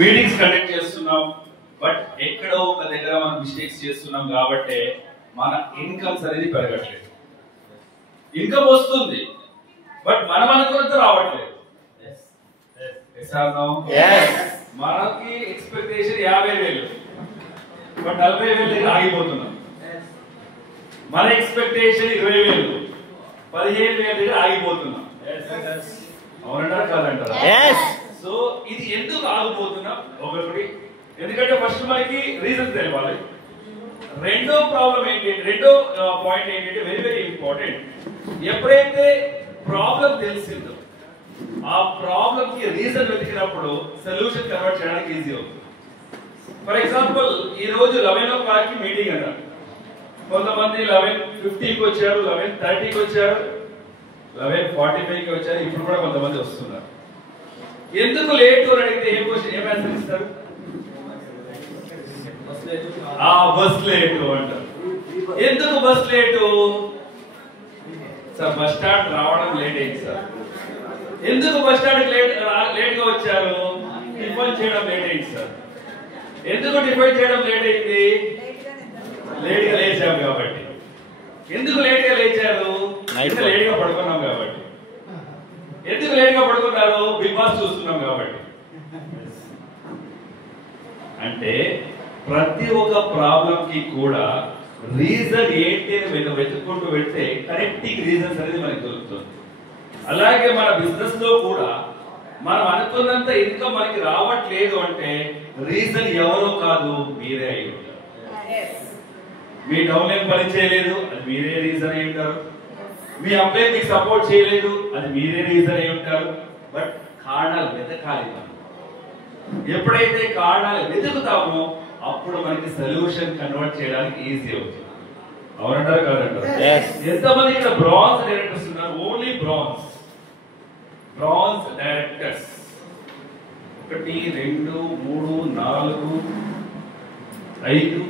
Meetings conduct చేస్తున్నాం, but ఎక్కడో ఒక దగ్గర మనం మిస్టేక్స్ చేస్తున్నాం కాబట్టి మన ఇన్కమ్స్ అనేది పెరగట్లేదు. ఇన్కమ్ వస్తుంది, బట్ మనం అనుకున్నంత రావట్లేదు. మనకి ఎక్స్పెక్టేషన్ 50,000, బట్ 40,000 దగ్గర ఆగిపోతున్నాం. మన ఎక్స్పెక్టేషన్ 20,000, 15,000 దగ్గర ఆగిపోతున్నాం. అవునంటారా కాదంటారా? సో ఇది ఎందుకు ఆగిపోతున్నాం? ఒకటి, ఎందుకంటే ఫస్ట్ మనకి రీజన్ తెలియాలి. రెండో ప్రాబ్లం ఏంటంటే, రెండో పాయింట్ ఏంటంటే వెరీ వెరీ ఇంపార్టెంట్. ఎప్పుడైతే ప్రాబ్లం తెలిసిందో ఆ ప్రాబ్లం కి రీజన్ వెతికినప్పుడు సొల్యూషన్ కన్వర్ట్ చేయడానికి ఈజీ అవుతుంది. ఫర్ ఎగ్జాంపుల్, ఈ రోజు 11 o'clock కి మీటింగ్ అన్నారు. కొంతమంది 11:50కి వచ్చారు, 11:30కి వచ్చారు, 11:45కి వచ్చారు. ఇప్పుడు కూడా కొంతమంది వస్తున్నారు. ఎందుకు లేట్ అని అడిగితే ఏం క్వశ్చన్, ఏం ఆన్సర్ ఇస్తారు? బస్ లేటు అంటారు. ఎందుకు bus late? Sir bus stand రావడం లేట్ అయింది సార్. ఎందుకు బస్ స్టాండ్ లేట్ గా వచ్చారు? టిఫిన్ చేయడం లేట్ అయింది సార్. ఎందుకు టిఫిన్ చేయడం లేట్ అయింది? లేట్ గా లేచాం కాబట్టి. ఎందుకు లేట్ గా లేచారు? లేట్ గా పడుకున్నాం కాబట్టి. ఎందుకు లేట్ గా పడుకున్నారు? బిగ్ బాస్ చూస్తున్నాం కాబట్టి. అంటే ప్రతి ఒక్క ప్రాబ్లం కి కూడా రీజన్ ఏంటి అని వెతుక్కుంటూ వెళ్తే కరెక్టింగ్ రీజన్స్ అనేది మనకి దొరుకుతుంది. అలాగే మన బిజినెస్ లో కూడా మనం అనుకున్నంత ఇన్కమ్ మనకి రావట్లేదు అంటే రీజన్ ఎవరో కాదు, మీరే అయి ఉంటారు. మీ డౌన్లైన్ పని చేయలేదు, అది మీరే రీజన్ అయి ఉంటారు. మీ అబ్బాయి మీకు సపోర్ట్ చేయలేదు, అది మీరే రీజన్ అయి ఉంటారు. బట్ కారణాలు వెతకాలి. ఎప్పుడైతే కారణాలు వెతుకుతామో అప్పుడు మనకి సొల్యూషన్ కన్వర్ట్ చేయడానికి ఈజీ అవుతుంది. అవునంటారు కాదంటారు? ఎంతమంది ఇక్కడ బ్రాంజ్ డైరెక్టర్స్ ఉన్నారు? Only bronze directors 1 2 3 4 5.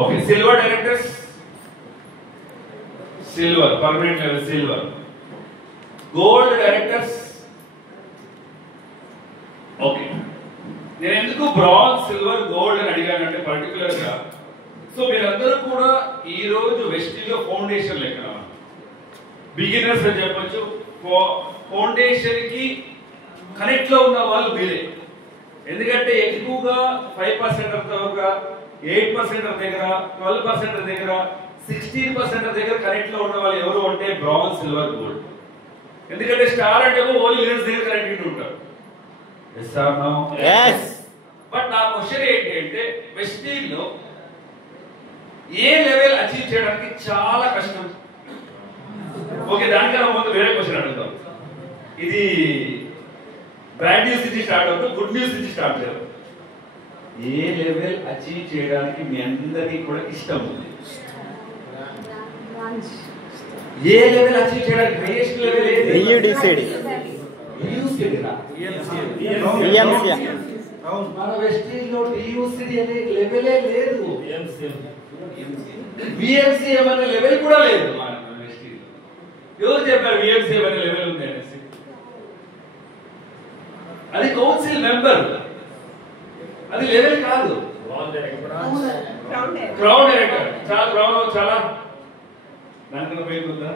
Okay, silver directors, silver permanent level silver. Gold directors. Okay, నేను ఎందుకు బ్రాంజ్, సిల్వర్, గోల్డ్ అని అడిగానంటే పర్టికులర్ గా, సో మీరందరూ కూడా ఈ రోజు వెస్టిలో ఫౌండేషన్ లెక్క బిగినర్స్ అని చెప్పొచ్చు. ఫౌండేషన్ కి కనెక్ట్ లో ఉన్న వాళ్ళు మీరే. ఎందుకంటే ఎక్కువగా 5% దగ్గర, 8% దగ్గర, 12% దగ్గర, 16% దగ్గర కనెక్ట్ లో ఉన్న వాళ్ళు ఎవరు అంటే బ్రాంజ్, సిల్వర్, గోల్డ్. ఎందుకంటే స్టార్ అంటే ఓన్లీ విన్నర్స్ దగ్గర కనెక్ట్ ఉంటారు. బట్ నా క్వశ్చన్ ఏంటి అంటే, వెస్టీల్లో ఏ లెవెల్ అచీవ్ చేయడానికి చాలా కష్టం. ఓకే, దానికన్నా ముందు వేరే క్వశ్చన్ అడుగుతాం. ఇది బ్యాడ్ న్యూస్ నుంచి స్టార్ట్ అవుతుంది, గుడ్ న్యూస్ నుంచి స్టార్ట్ చేద్దాం. ఏ లెవెల్ అచీవ్ చేయడానికి మీ అందరికీ కూడా ఇష్టం ఉంది? ఏ లెవెల్ అచీవ్ చేయడానికి హైయెస్ట్ లెవెల్ ఏది? మన వెస్టీల్లో డియూసిడి అనే లెవెలే లేదు. విఎంసీఎం అనే లెవెల్ కూడా లేదు మన వెస్టీల్లో. ఎవరు చెప్పారు విఎంసీఎం అనే లెవెల్ ఉంది అనేసి? అది కౌన్సిల్ మెంబర్, అది లెవెల్ కాదు. క్రౌన్ డైరెక్టర్ చాలా దానికన్నా పోయిందా?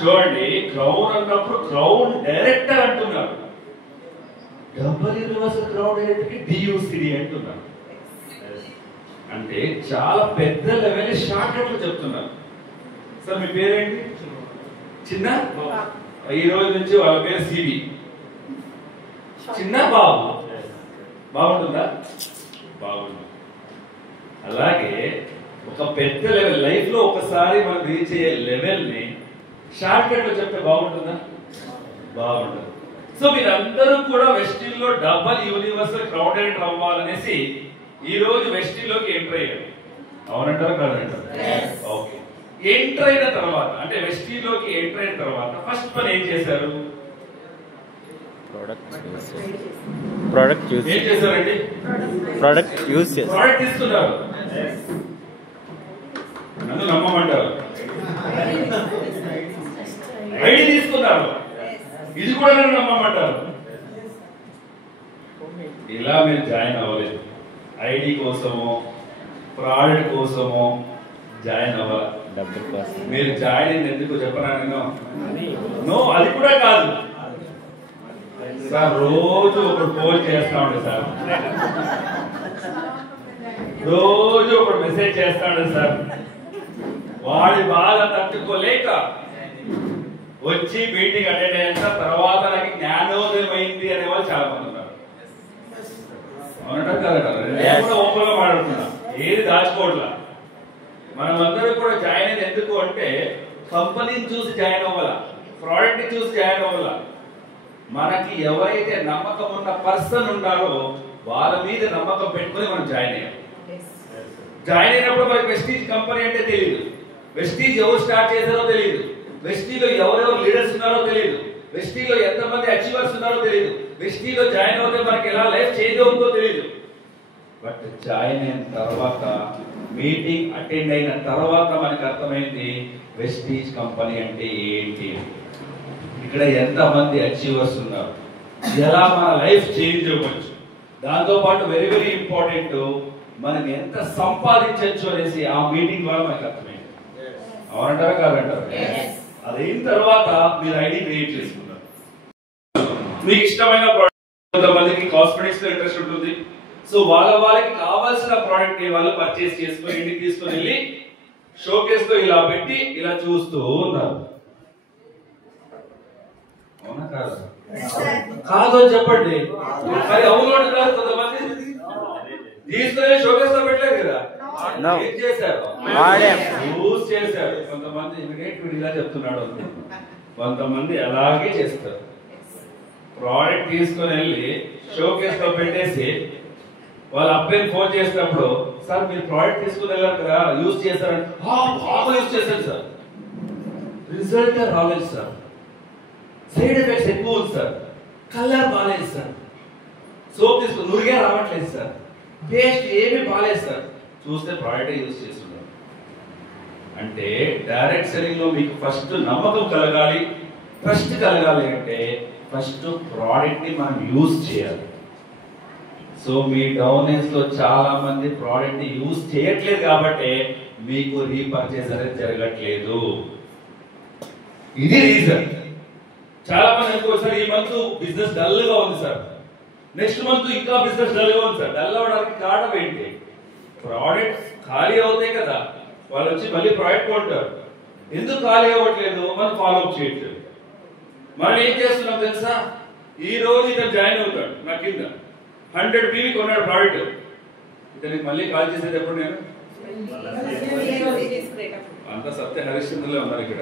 చూడండి, క్రౌన్ అన్నప్పుడు క్రౌన్ డైరెక్టర్ అంటున్నారు. డబుల్ యూనివర్సల్ క్రౌన్ డైరెక్టర్ కి డియూసిడి అంటున్నారు. అంటే చాలా పెద్ద లెవెల్. షార్ట్ కట్ లో చెప్తున్నారు. సార్ మీ పేరేంటి? చిన్న. ఈ రోజు నుంచి వాళ్ళ పేరు సిబి, చిన్న బాబు. బాగుంటుందా? బాగుంటుంది. అలాగే ఒక పెద్ద లెవెల్ లైఫ్ లో ఒకసారి మనం రీచ్ అయ్యే లెవెల్ ని షార్ట్ కట్ లో చెప్తే బాగుంటుందా? బాగుంటుంది. సో మీరందరూ కూడా వెస్టిల్లో డబల్ యూనివర్సల్ క్రౌన్ డైరెక్టర్ అవ్వాలనేసి ఈ రోజు వెస్టిల్లోకి ఎంటర్ అయ్యారు. అవునంటారా కాదంటారా? ఓకే, ఎంటర్ అయిన తర్వాత అంటే వెస్టిల్లోకి ఎంటర్ అయిన తర్వాత ఫస్ట్ పని ఏం చేశారు? ప్రోడక్ట్ యూజ్ ఏం చేశారండి? ప్రోడక్ట్ యూజ్ చేశారు. ప్రోడక్ట్ తీసుకున్నారు. నన్ను నమ్మమంటారు? ఐడి తీసుకున్నారు. ఇది కూడా నన్ను నమ్మమంటారు? ఇలా మీరు జాయిన్ అవ్వలేదు. ఐడి కోసమో ప్రోడక్ట్ కోసమో జాయిన్ అవ్వాలి. డబ్బుల కోసం మీరు జాయిన్ అయింది ఎందుకు చెప్పరా నేను? నో, అది కూడా కాదు సార్. రోజు ఒకడు ఫోన్ చేస్తా ఉండే సార్, రోజు ఒకడు మెసేజ్ చేస్తా ఉండే సార్. వాడి బాధ తట్టుకోలేక వచ్చి మీటింగ్ అటెండ్ అయిన తర్వాత నాకు జ్ఞానోదయం అయింది అనే వాళ్ళు చాలా మంది ఉన్నారు. అవునట కదా? నేను కూడా ఓపెన్ గా మాట్లాడుతున్నా, ఏది దాచుకోవట్లా. మనమందరూ కూడా జాయిన్ అయింది ఎందుకు అంటే కంపెనీని చూసి జాయిన్ అవ్వాల, ప్రోడక్ట్ ని చూసి జాయిన్ అవ్వాల. మనకి ఎవరైతే నమ్మకం ఉన్న పర్సన్ ఉన్నారో వాళ్ళ మీద నమ్మకం పెట్టుకుని మనం జాయిన్ అయ్యాం. జాయిన్ అయినప్పుడు మనకి వెస్టీజ్ కంపెనీ అంటే తెలియదు, వెస్టీజ్ ఎవరు స్టార్ట్ చేశారో తెలియదు, వెస్టీలో ఎవరెవరు లీడర్స్ ఉన్నారో తెలియదు, వెస్టీలో ఎంతమంది అచీవర్స్ ఉన్నారో తెలియదు, వెస్టీలో జాయిన్ అవుతే మనకి ఎలా లైఫ్ చేంజ్ అవుతుందో తెలియదు. బట్ జాయిన్ అయిన తర్వాత, మీటింగ్ అటెండ్ అయిన తర్వాత మనకు అర్థమైంది వెస్టీజ్ కంపెనీ అంటే ఏంటి, ఇక్కడ ఎంతమంది అచీవర్స్ ఉన్నారు, ఎలా మన లైఫ్ చేంజ్ అవ్వచ్చు, దాంతో పాటు వెరీ వెరీ ఇంపార్టెంట్ మనం ఎంత సంపాదించవచ్చు అనేసి ఆ మీటింగ్ ద్వారా మనకు అర్థమైంది. అవునంటారా కాదంటారా? అదైన తర్వాత మీరు ఐడి క్రియేట్ చేసుకున్నారు. మీకు ఇష్టమైన ప్రోడక్ట్, కొంతమందికి కాస్మెటిక్స్ లో ఇంట్రెస్ట్ ఉంటుంది. సో వాళ్ళకి కావాల్సిన ప్రోడక్ట్ ని వాళ్ళు పర్చేస్ చేసుకొని ఇంటికి తీసుకొని వెళ్ళి షోకేస్ లో ఇలా పెట్టి ఇలా చూస్తూ ఉన్నారు. అవునా కాదా? కాదు అని చెప్పండి. మరి అవును అంటున్నారు కొంతమంది. తీసుకొని షోకేస్ లో పెట్టలేదు కదా, ఏం చేశారు? యూజ్ చేశారు. కొంతమంది ఇలా చెప్తున్నాడు, కొంతమంది అలాగే చేస్తారు. ప్రోడక్ట్ తీసుకొని వెళ్ళి షోకేస్ లో పెట్టేసి వాళ్ళ అబ్బాయిని ఫోన్ చేసినప్పుడు, సార్ మీరు ప్రోడక్ట్ తీసుకుని వెళ్ళారు కదా, యూజ్ చేశారంటే బాగా యూజ్ చేశారు సార్, రిజల్ట్ రాలేదు సార్, సైడ్ ఎఫెక్ట్స్ ఎక్కువ ఉంది సార్, కలర్ బాగాలేదు సార్, సోప్ తీసుకుని నురిగే రావట్లేదు సార్, పేస్ట్ ఏమీ బాగాలేదు సార్, చూస్తే ప్రోడక్ట్ యూజ్ చేస్తున్నారు. అంటే డైరెక్ట్ సెల్లింగ్ లో మీకు ఫస్ట్ నమ్మకం కలగాలి, ట్రస్ట్ కలగాలి అంటే ఫస్ట్ ప్రోడక్ట్ ని మనం యూజ్ చేయాలి. సో మీ డౌన్లైన్స్ లో చాలా మంది ప్రోడక్ట్ ని యూజ్ చేయట్లేదు కాబట్టి మీకు రీపర్చేస్ అనేది జరగట్లేదు. ఇది రీజన్. చాలా మంది అనుకో సార్ ఈ మంత్ బిజినెస్ డల్ గా ఉంది సార్, నెక్స్ట్ మంత్ ఇంకా బిజినెస్ డల్ గా ఉంది సార్. డల్ అవడానికి కారణం ఏంటి? ప్రోడక్ట్స్ ఖాళీ అవుతాయి కదా, వాళ్ళు వచ్చి మళ్ళీ ప్రోడక్ట్ కొంటారు. ఎందుకు ఖాళీ అవ్వట్లేదు? మనం ఫాలో అప్ చేయట్లేదు. మనం ఏం చేస్తున్నాం తెలుసా? ఈ రోజు ఇతను జాయిన్ అవుతాడు నా కింద, 100 PV కొన్నాడు ప్రోడక్ట్, ఇతనికి మళ్ళీ కాల్ చేసేది ఎప్పుడు? నేను అంత సత్య హరిశ్చంద్రలో ఉన్నారు ఇక్కడ.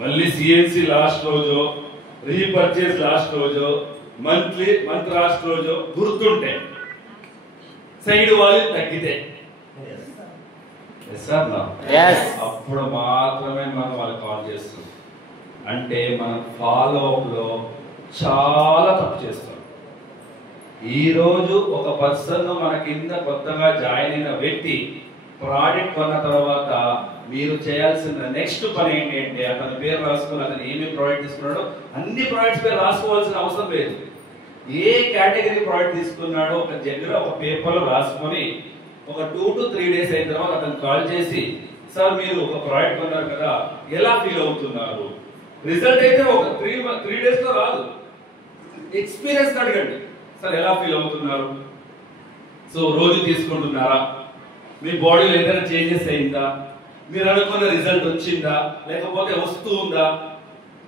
మళ్ళీ సిఎన్సి లాస్ట్ రోజు, రీపర్చేస్ లాస్ట్ రోజు, మంత్ లాస్ట్ రోజు గుర్తుంటే సైడ్ వాళ్ళు తగ్గితే అప్పుడు మాత్రమే మనం వాళ్ళకి కాల్ చేస్తాం. అంటే మనం ఫాలో అప్ లో చాలా తప్పు చేస్తాం. ఈ రోజు ఒక పర్సన్ మన కింద కొత్తగా జాయిన్ అయిన వ్యక్తి ప్రోడక్ట్ కొన్న తర్వాత మీరు చేయాల్సిన నెక్స్ట్ పని ఏంటి అంటే అతని పేరు రాసుకుని అతను ఏమేమి ప్రోడక్ట్ తీసుకున్నాడో అన్ని ప్రోడక్ట్స్ పేరు రాసుకోవాల్సిన అవసరం లేదు. ఏ కేటగిరీ ప్రోడక్ట్ తీసుకున్నాడో ఒక దగ్గర ఒక పేపర్ లో రాసుకొని ఒక 2 to 3 days అయిన తర్వాత అతను కాల్ చేసి, సార్ మీరు ఒక ప్రోడక్ట్ కొన్నారు కదా, ఎలా ఫీల్ అవుతున్నారు? రిజల్ట్ అయితే ఒక 3 days లో రాదు, ఎక్స్పీరియన్స్ అడగండి. సార్ ఎలా ఫీల్ అవుతున్నారు? సో రోజు తీసుకుంటున్నారా? మీ బాడీలో ఏదైనా చేంజెస్ అయిందా? మీరు అనుకున్న రిజల్ట్ వచ్చిందా లేకపోతే వస్తూ ఉందా?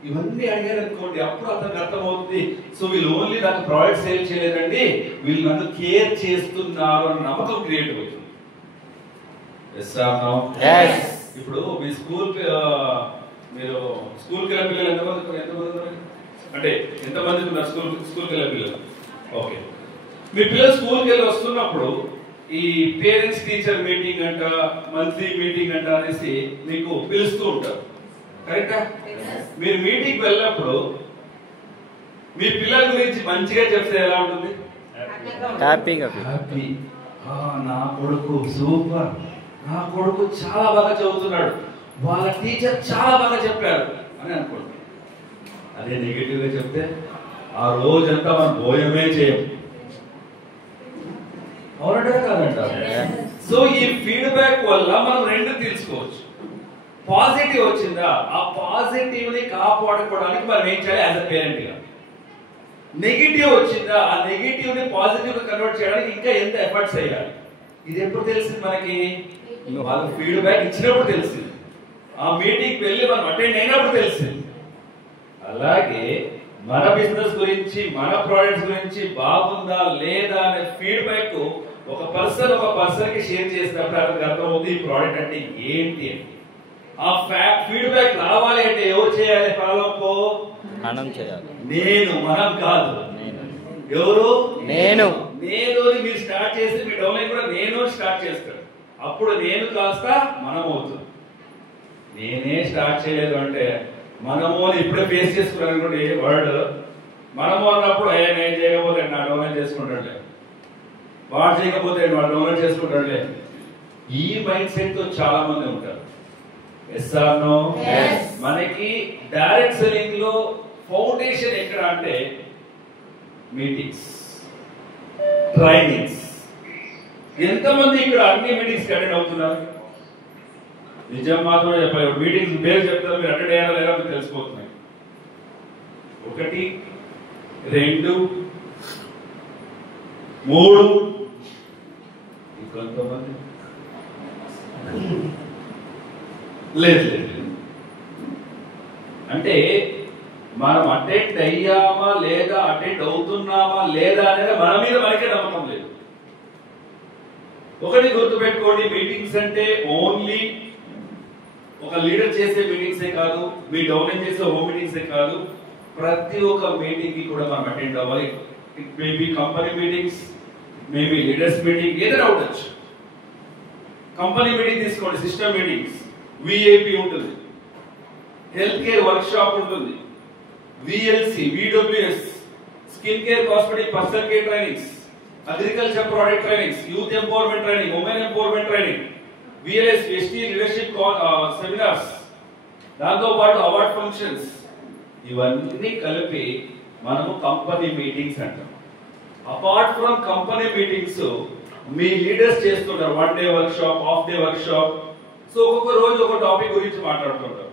ఇవన్నీ అడిగారు అనుకోండి, అప్పుడు అతనికి అర్థమవుతుంది. సో వీళ్ళు ఓన్లీ నాకు ప్రోడక్ట్ సేల్ చేయలేదండి, వీళ్ళు నన్ను కేర్ చేస్తున్నారు అన్న నమ్మకం క్రియేట్ అవుతుంది. ఇప్పుడు మీ మీరు స్కూల్కి వెళ్ళే పిల్లలు ఎంతమంది అంటే ఎంతమందికి ఉన్నారు స్కూల్కి వెళ్ళే పిల్లలు? ఓకే, మీ పిల్లలు స్కూల్కి వెళ్ళి వస్తున్నప్పుడు ఈ పేరెంట్స్ టీచర్ మీటింగ్ అంట, మంత్లీ మీటింగ్ అంట అనేసి మీకు పిలుస్తూ ఉంటారు, కరెక్టా? మీరు మీటింగ్ వెళ్ళినప్పుడు మీ పిల్లల గురించి మంచిగా చెప్తే ఎలా ఉంటుంది? హ్యాపీగా. నా కొడుకు సూపర్, నా కొడుకు చాలా బాగా చదువుతున్నాడు, వాళ్ళ టీచర్ చాలా బాగా చెప్పారు అని అనుకోండి. అదే నెగిటివ్ గా చెప్తే ఆ రోజంతా మనం భోజనమే చేయం. అవునంటారా కాదంటారా? సో ఈ ఫీడ్బ్యాక్ వల్ల మనం రెండు తెలుసుకోవచ్చు. పాజిటివ్ వచ్చిందా, ఆ పాజిటివ్ ని కాపాడుకోవడానికి మనం ఏం చేయాలి యాజ్ అ పేరెంట్ గా. నెగిటివ్ వచ్చిందా, ఆ నెగిటివ్ ని పాజిటివ్ గా కన్వర్ట్ చేయడానికి ఇంకా ఎంత ఎఫర్ట్స్ చేయాలి. ఇది ఎప్పుడు తెలిసింది మనకి? వాళ్ళు ఫీడ్బ్యాక్ ఇచ్చినప్పుడు తెలిసింది. ఆ మీటింగ్ వెళ్ళి మనం అటెండ్ అయినప్పుడు తెలిసింది. అలాగే మన బిజినెస్ గురించి, మన ప్రోడక్ట్స్ గురించి బాగుందా లేదా అనే ఫీడ్బ్యాక్ ఒక పర్సన్ కి షేర్ చేసినప్పుడు అతనికి అర్థమవుతుంది ఈ ప్రోడక్ట్ అంటే ఏంటి అని. ఆ ఫీడ్బ్యాక్ రావాలి అంటే ఎవరు చేయాలి? ఫాలో అప్ మనం చేయాలి. నేను, మనం కాదు. ఎవరు? నేను. నేను మీరు స్టార్ట్ చేసి మీ డౌన్లైన్ కూడా నేను స్టార్ట్ చేస్తాడు. అప్పుడు నేను కాస్త మనం అవుతుంది. నేనే స్టార్ట్ చేయలేదు అంటే మనము ఇప్పుడే ఫేస్ చేసుకున్నాను అనుకోండి వర్డ్. మనము అన్నప్పుడు నేను చేయకపోతే నా డౌన్లోడ్ చేసుకుంటాడులే, వాడు చేయకపోతే వాడు డౌన్లోడ్ చేసుకుంటాడులే. ఈ మైండ్ సెట్ తో చాలా మంది ఉంటారు. Yes or no? మనకి డైరెక్ట్ సెల్లింగ్ లో ఫౌండేషన్ ఎక్కడ అంటే మీటింగ్స్, ట్రైనింగ్స్. ఎంతమంది ఇక్కడ అన్ని మీటింగ్స్ అటెండ్ అవుతున్నారు? నిజం మాత్రమే చెప్పలేదు. మీటింగ్స్ పేరు చెప్తారు, మీరు అటెండ్ అయ్యారా లేదా మీకు తెలిసిపోతున్నాయి. 1 2 3 ఇంకొంతమంది లేదు. అంటే మనం అటెండ్ అయ్యామా లేదా, అటెండ్ అవుతున్నామా లేదా అనేది మన మీద మనకే నమ్మకం లేదు. ఒకటి గుర్తుపెట్టుకోండి, మీటింగ్స్ అంటే ఓన్లీ ఒక లీడర్ చేసే మీటింగ్సే కాదు, మీ డౌన్లైన్ చేసే హోమ్ మీటింగ్సే కాదు. ప్రతి ఒక్క మీటింగ్ కి కూడా మనం అటెండ్ అవ్వాలి. It may be company meetings, maybe leaders meeting, ఏదైనా ఉండొచ్చు. కంపెనీ మీటింగ్ తీసుకోండి, సిస్టమ్ మీటింగ్స్, విఐపి ఉంటుంది, హెల్త్ కేర్ వర్క్ షాప్ ఉంటుంది, VLC, VWS, skin care, cosmetic, personal care trainings, agriculture product trainings, youth empowerment training, women empowerment training, VLS, ST leadership seminars, దాంతో పాటు award functions. ఇవన్నీ కలిపి మనము company meetings అంటాం. Apart from company meetings మీ leaders చేస్తుంటారు 1 day workshop, half day work shop. So ఒక్కొక్క రోజు ఒక టాపిక్ గురించి మాట్లాడుతుంటారు.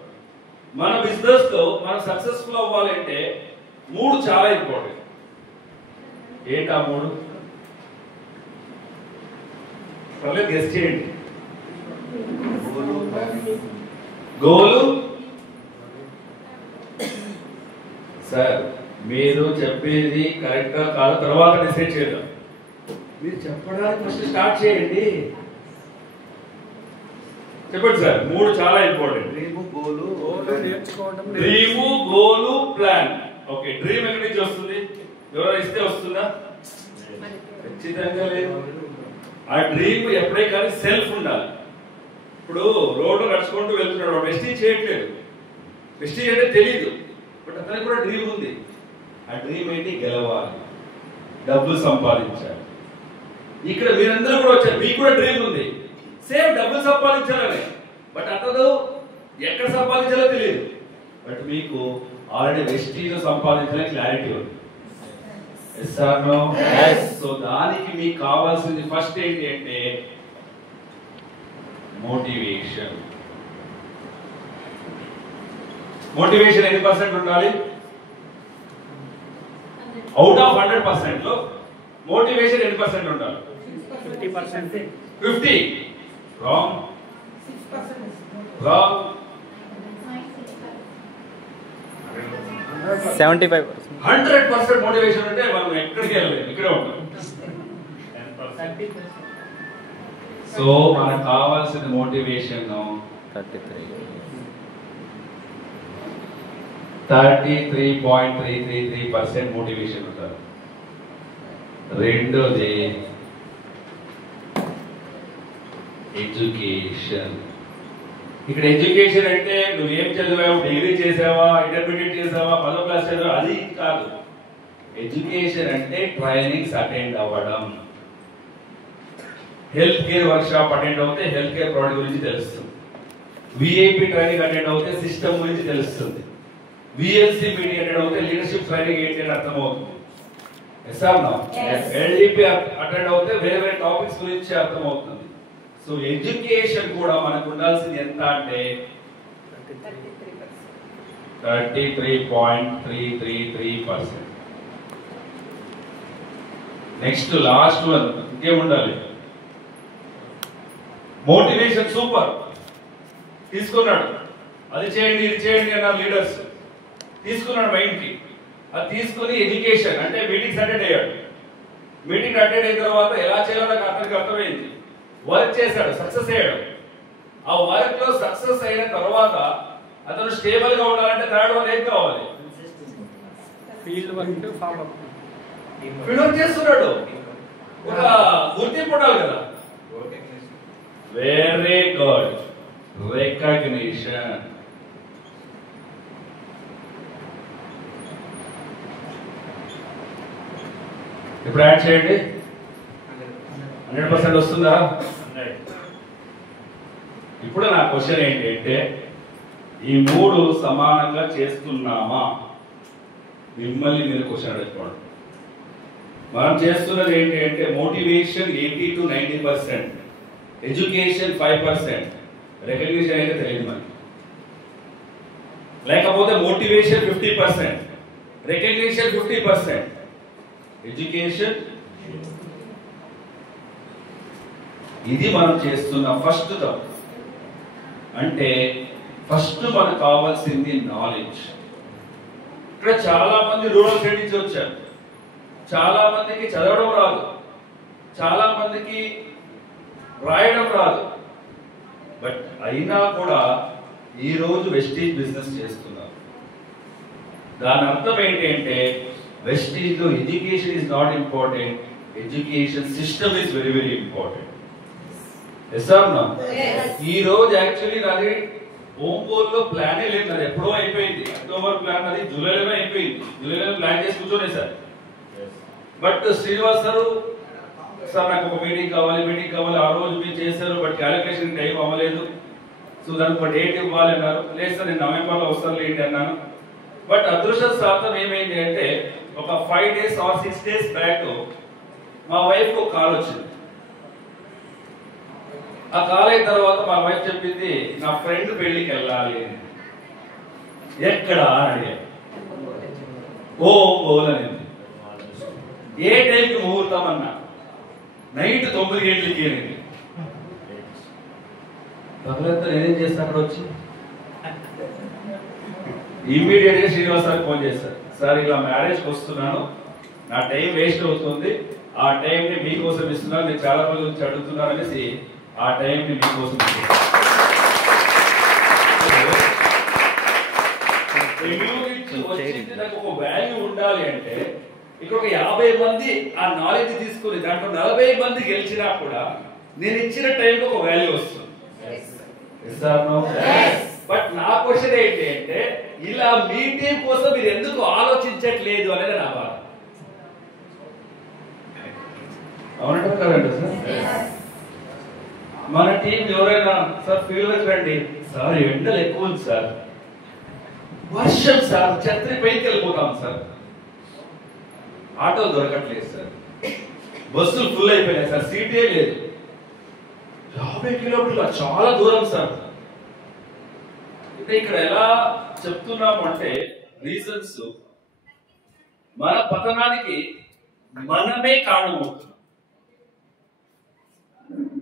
మన బిజినెస్ లో మనం సక్సెస్ఫుల్ అవ్వాలంటే 3 చాలా ఇంపార్టెంట్. ఏంటా 3? పర్లేదు గెస్ చేయండి. గోలు. సార్ మీరు చెప్పేది కరెక్టా కాదు తర్వాత డిసైడ్ చేద్దాం. మీరు చెప్పడానికి ఫస్ట్ స్టార్ట్ చేయండి. చెప్పండి సార్. 3 చాలా ఇంపార్టెంట్. డ్రీము, గోలు, ప్లాన్. ఓకే, డ్రీమ్ ఎక్కడి నుంచి వస్తుంది? ఎవరైనా ఇస్తే వస్తుందా? ఖచ్చితంగా లేదు. ఆ డ్రీమ్ ఎప్పుడే కానీ సెల్ఫ్ ఉండాలి. ఇప్పుడు రోడ్డు నడుచుకుంటూ వెళ్తున్నాడు, వెస్టింగ్ చేయట్లేదు. వెస్టింగ్ అంటే తెలీదు, బట్ అతనికి కూడా డ్రీమ్ ఉంది. ఆ డ్రీమ్ ఏంటి? గెలవాలి, డబ్బులు సంపాదించాలి. ఇక్కడ మీరందరూ కూడా వచ్చారు, మీకు కూడా డ్రీమ్ ఉంది, సేమ్ డబ్బులు సంపాదించాలని. బట్ అతను ఎక్కడ సంపాదించాలో తెలియదు, బట్ మీకు ఆల్రెడీ వెస్టింగ్ సంపాదించాలని క్లారిటీ ఉంది. సో దానికి మీకు కావాల్సింది ఫస్ట్ ఏంటి అంటే మోటివేషన్. మోటివేషన్ ఎన్ని పర్సెంట్ ఉండాలి? అవుట్ ఆఫ్ 100% లో మోటివేషన్ ఎన్ని పర్సెంట్ ఉండాలి? 50%. 50. రాంగ్. 75%. 100% మోటివేషన్ అంటే మనం ఎక్కడికి వెళ్ళలేదు, ఇక్కడే ఉంటాం. సో మనకు కావాల్సిన మోటివేషన్ 33.333% మోటివేషన్ ఉంటారు. రెండోది ఎడ్యుకేషన్. ఇక్కడ ఎడ్యుకేషన్ అంటే నువ్వేం చదివావు, డిగ్రీ చేసావా, ఇంటర్మీడియట్ చేసావా, 10వ క్లాస్ చదివా, అది కాదు. ఎడ్యుకేషన్ అంటే ట్రైనింగ్స్ అటెండ్ అవ్వడం. Health care workshop attend అవుతే హెల్త్ కేర్ ప్రోడక్ట్ గురించి తెలుస్తుంది. విఐపి ట్రైనింగ్ అటెండ్ అవుతే సిస్టమ్ గురించి తెలుస్తుంది. VLC మీటింగ్ అటెండ్ అవుతే లీడర్షిప్ ట్రైనింగ్ ఏంటి అని అర్థమవుతుంది. Yes or no? LDP attend అవుతే వేరే వేరే టాపిక్స్ గురించి అర్థమవుతుంది. సో ఎడ్యుకేషన్ కూడా మనకు ఉండాల్సింది ఎంత అంటే 33.333%. నెక్స్ట్ లాస్ట్ వన్ ఇంకేముండాలి? మోటివేషన్ సూపర్ తీసుకున్నాడు, అది చేయండి ఇది చేయండి అన్నారు లీడర్స్, తీసుకున్నాడు మైండ్ కి. అది తీసుకుని ఎడ్యుకేషన్ అంటే మీటింగ్స్ అటెండ్ అయ్యాడు. మీటింగ్ అటెండ్ అయిన తర్వాత ఎలా చేయాలో అతనికి అర్థమైంది. వర్క్ చేశాడు, సక్సెస్ అయ్యాడు. ఆ వర్క్ లో సక్సెస్ అయిన తర్వాత అతను స్టేబుల్ గా ఉండాలంటే థర్డ్ వన్ ఏం కావాలి? ఫీల్డ్ వర్క్ చేస్తున్నాడు, ఒక గుర్తింపు ఉండాలి కదా. Very good, recognition. ఇప్పుడు యాడ్ చేయండి. 100% వస్తుందా? ఇప్పుడు నా క్వశ్చన్ ఏంటి అంటే, ఈ మూడు సమానంగా చేస్తున్నామా? మిమ్మల్ని మీరు క్వశ్చన్ అడుగుకోండి. మనం చేస్తున్నది ఏంటి అంటే మోటివేషన్ 80 to 90%, ఎడ్యుకేషన్ 5%, రికగ్నిషన్ అయితే తెలియదు మనకి. లేకపోతే మోటివేషన్ 50%, రికగ్నిషన్ 50%, ఎడ్యుకేషన్. ఇది మనం చేస్తున్న ఫస్ట్ తప్పు. అంటే ఫస్ట్ మనకు కావాల్సింది నాలెడ్జ్. ఇక్కడ చాలా మంది రూరల్ సైడ్ నుంచి వచ్చారు, చాలా మందికి చదవడం రాదు, చాలా మందికి రాయడం రాదు. బట్ అయినా కూడా ఈ రోజు వెస్టీజ్ బిజినెస్ చేస్తున్నారు. దాని అర్థం ఏంటి అంటే వెస్టీజ్ లో education is not important, education system is very very important. Yes or no? ఈ రోజు యాక్చువల్లీ నాది ఓంపూర్లో ప్లానే లేదు, నాది ఎప్పుడో అయిపోయింది. అక్టోబర్ ప్లాన్ అది జూలైలోనే అయిపోయింది. జూలైలో ప్లాన్ చేసి కూర్చోనే సార్. బట్ శ్రీనివాస్ సార్ నాకు ఒక మీటింగ్ కావాలి ఆ రోజు మీరు చేశారు, బట్ క్యాలిక్యులేషన్ టైం అవ్వలేదు. సో దానికి ఒక డేట్ ఇవ్వాలి అన్నారు. లేదు సార్ నేను నవంబర్లో వస్తాను ఏంటి అన్నాను. బట్ అదృష్టశాతం ఏమైంది అంటే ఒక 5 days or 6 days బ్యాక్ మా వైఫ్ ఒక కాల్ వచ్చింది. ఆ కాల్ అయిన తర్వాత మా వైఫ్ చెప్పింది నా ఫ్రెండ్ పెళ్లికి వెళ్ళాలి. ఎక్కడ అని అడిగాను. ఓలని. ఏ టైంకి ముహూర్తం అన్నా? నైట్ 9 గంటలకి అనేది. పగలంతా నేనేం చేస్తాను అక్కడ వచ్చి? ఇమ్మీడియట్ గా శ్రీనివాస్ సార్ ఫోన్ చేశారు. సార్ ఇలా మ్యారేజ్కి వస్తున్నాను, నా టైం వేస్ట్ అవుతుంది, ఆ టైం ని మీకోసం ఇస్తున్నాను, మీరు చాలా రోజుల నుంచి అడుగుతున్నారు అనేసి ఆ టైం ని మీకోసం నాకు ఒక వాల్యూ ఉండాలి అంటే ఇక్కడ ఒక 50 మంది ఆ నాలెడ్జ్ తీసుకుని దాంట్లో 40 మంది గెలిచినా కూడా నేను ఇచ్చిన టైంకి ఒక వాల్యూ వస్తుంది. బట్ నా క్వశ్చన్ ఏంటి అంటే ఇలా మీ టీం కోసం మీరు ఎందుకు ఆలోచించట్లేదు అనేది నా బాధ. అవునంటారు కదండి సార్? మన టీం ఎవరైనా సార్ ఫీల్డ్ రండి సార్, ఎండలు ఎక్కువ ఉంది సార్, వర్షం సార్, ఛత్రి పైకి వెళ్ళిపోతాం సార్, ఆటోలు దొరకట్లేదు సార్, బస్సులు ఫుల్ అయిపోయినాయి సార్, సీటే లేదు, 50 కిలోమీటర్లు చాలా దూరం సార్. ఇక్కడ ఎలా చెప్తున్నాము అంటే రీజన్స్ మన పతనానికి మనమే కారణమవుతున్నాం.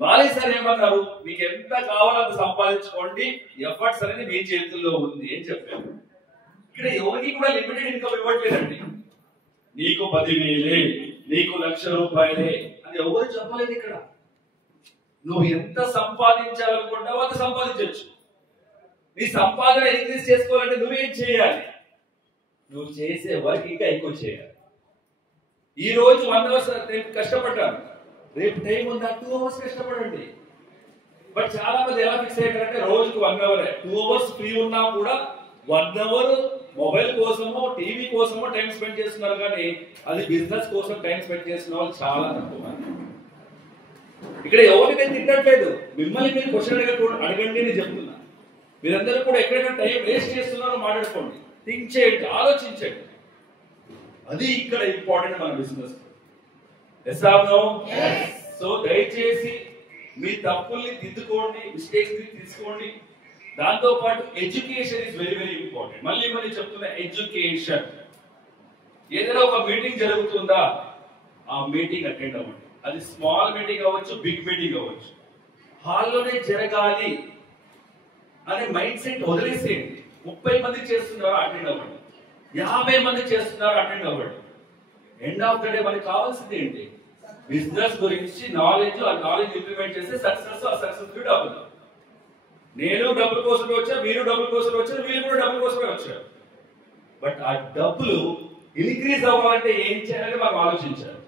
బాలీ సార్ ఏమన్నారు? మీకు ఎంత కావాలో సంపాదించుకోండి, ఎఫర్ట్స్ అనేది మీ చేతుల్లో ఉంది అని చెప్పారు. ఇక్కడ ఎవరికి కూడా లిమిటెడ్ ఇన్కమ్ ఇవ్వట్లేదండి. నీకు 10,000 నీకు ₹1,00,000 అని ఎవరు చెప్పలేదు. ఇక్కడ నువ్వు ఎంత సంపాదించాలనుకుంటావో అంత సంపాదించవచ్చు. నీ సంపాదన ఇంక్రీజ్ చేసుకోవాలంటే నువ్వేం చేయాలి? నువ్వు చేసే వర్క్ ఇంకా ఎక్కువ చేయాలి. ఈ రోజు 1 hour కష్టపడ్డాను, రేపు టైం ఉందా 2 hours కష్టపడండి. బట్ చాలా మంది ఎలా ఫిక్స్ అయ్యారంటే రోజుకు 1 hour, 2 hours ఫ్రీ ఉన్నా కూడా 1 hour మొబైల్ కోసమో టీవీ కోసమో టైం స్పెండ్ చేస్తున్నారు. కానీ అది బిజినెస్ కోసం టైం స్పెండ్ చేస్తున్న వాళ్ళు చాలా తక్కువ మంది. ఇక్కడ ఎవరికి నేను తిట్టట్లేదు, మిమ్మల్ని మీరు క్వశ్చన్ అడగండి నేను చెప్తున్నా. మీరందరూ కూడా ఎక్కడైనా టైం వేస్ట్ చేస్తున్నారో మాట్లాడుకోండి. థింక్ చేయండి, ఆలోచించండి. అది ఇక్కడ ఇంపార్టెంట్ మన బిజినెస్. సో దయచేసి మీ తప్పుల్ని దిద్దుకోండి, మిస్టేక్స్ తీసుకోండి. దాంతో పాటు education is very very important. మళ్ళీ చెప్తున్నా, ఎడ్యుకేషన్. ఏదైనా ఒక మీటింగ్ జరుగుతుందా, ఆ మీటింగ్ అటెండ్ అవ్వండి. అది స్మాల్ మీటింగ్ అవ్వచ్చు, బిగ్ మీటింగ్ అవ్వచ్చు. హాల్లోనే జరగాలి అనే మైండ్ సెట్ వదిలేసేయండి. 30 మంది చేస్తున్నారు, అటెండ్ అవ్వండి. 50 మంది చేస్తున్నారు, అటెండ్ అవ్వండి. ఎండ్ ఆఫ్ ద డే మనకి కావాల్సింది ఏంటి? బిజినెస్ గురించి నాలెడ్జ్. ఆ నాలెడ్జ్ ఇంప్లిమెంట్ చేస్తే సక్సెస్, ఆ సక్సెస్ డబ్బులు. నేను డబ్బుల కోసమే వచ్చా, మీరు డబ్బుల కోసమే వచ్చారు, వీళ్ళు కూడా డబ్బుల కోసమే వచ్చారు. బట్ ఆ డబ్బులు ఇంక్రీజ్ అవ్వాలంటే ఏం చేయాలని మనం ఆలోచించాలి.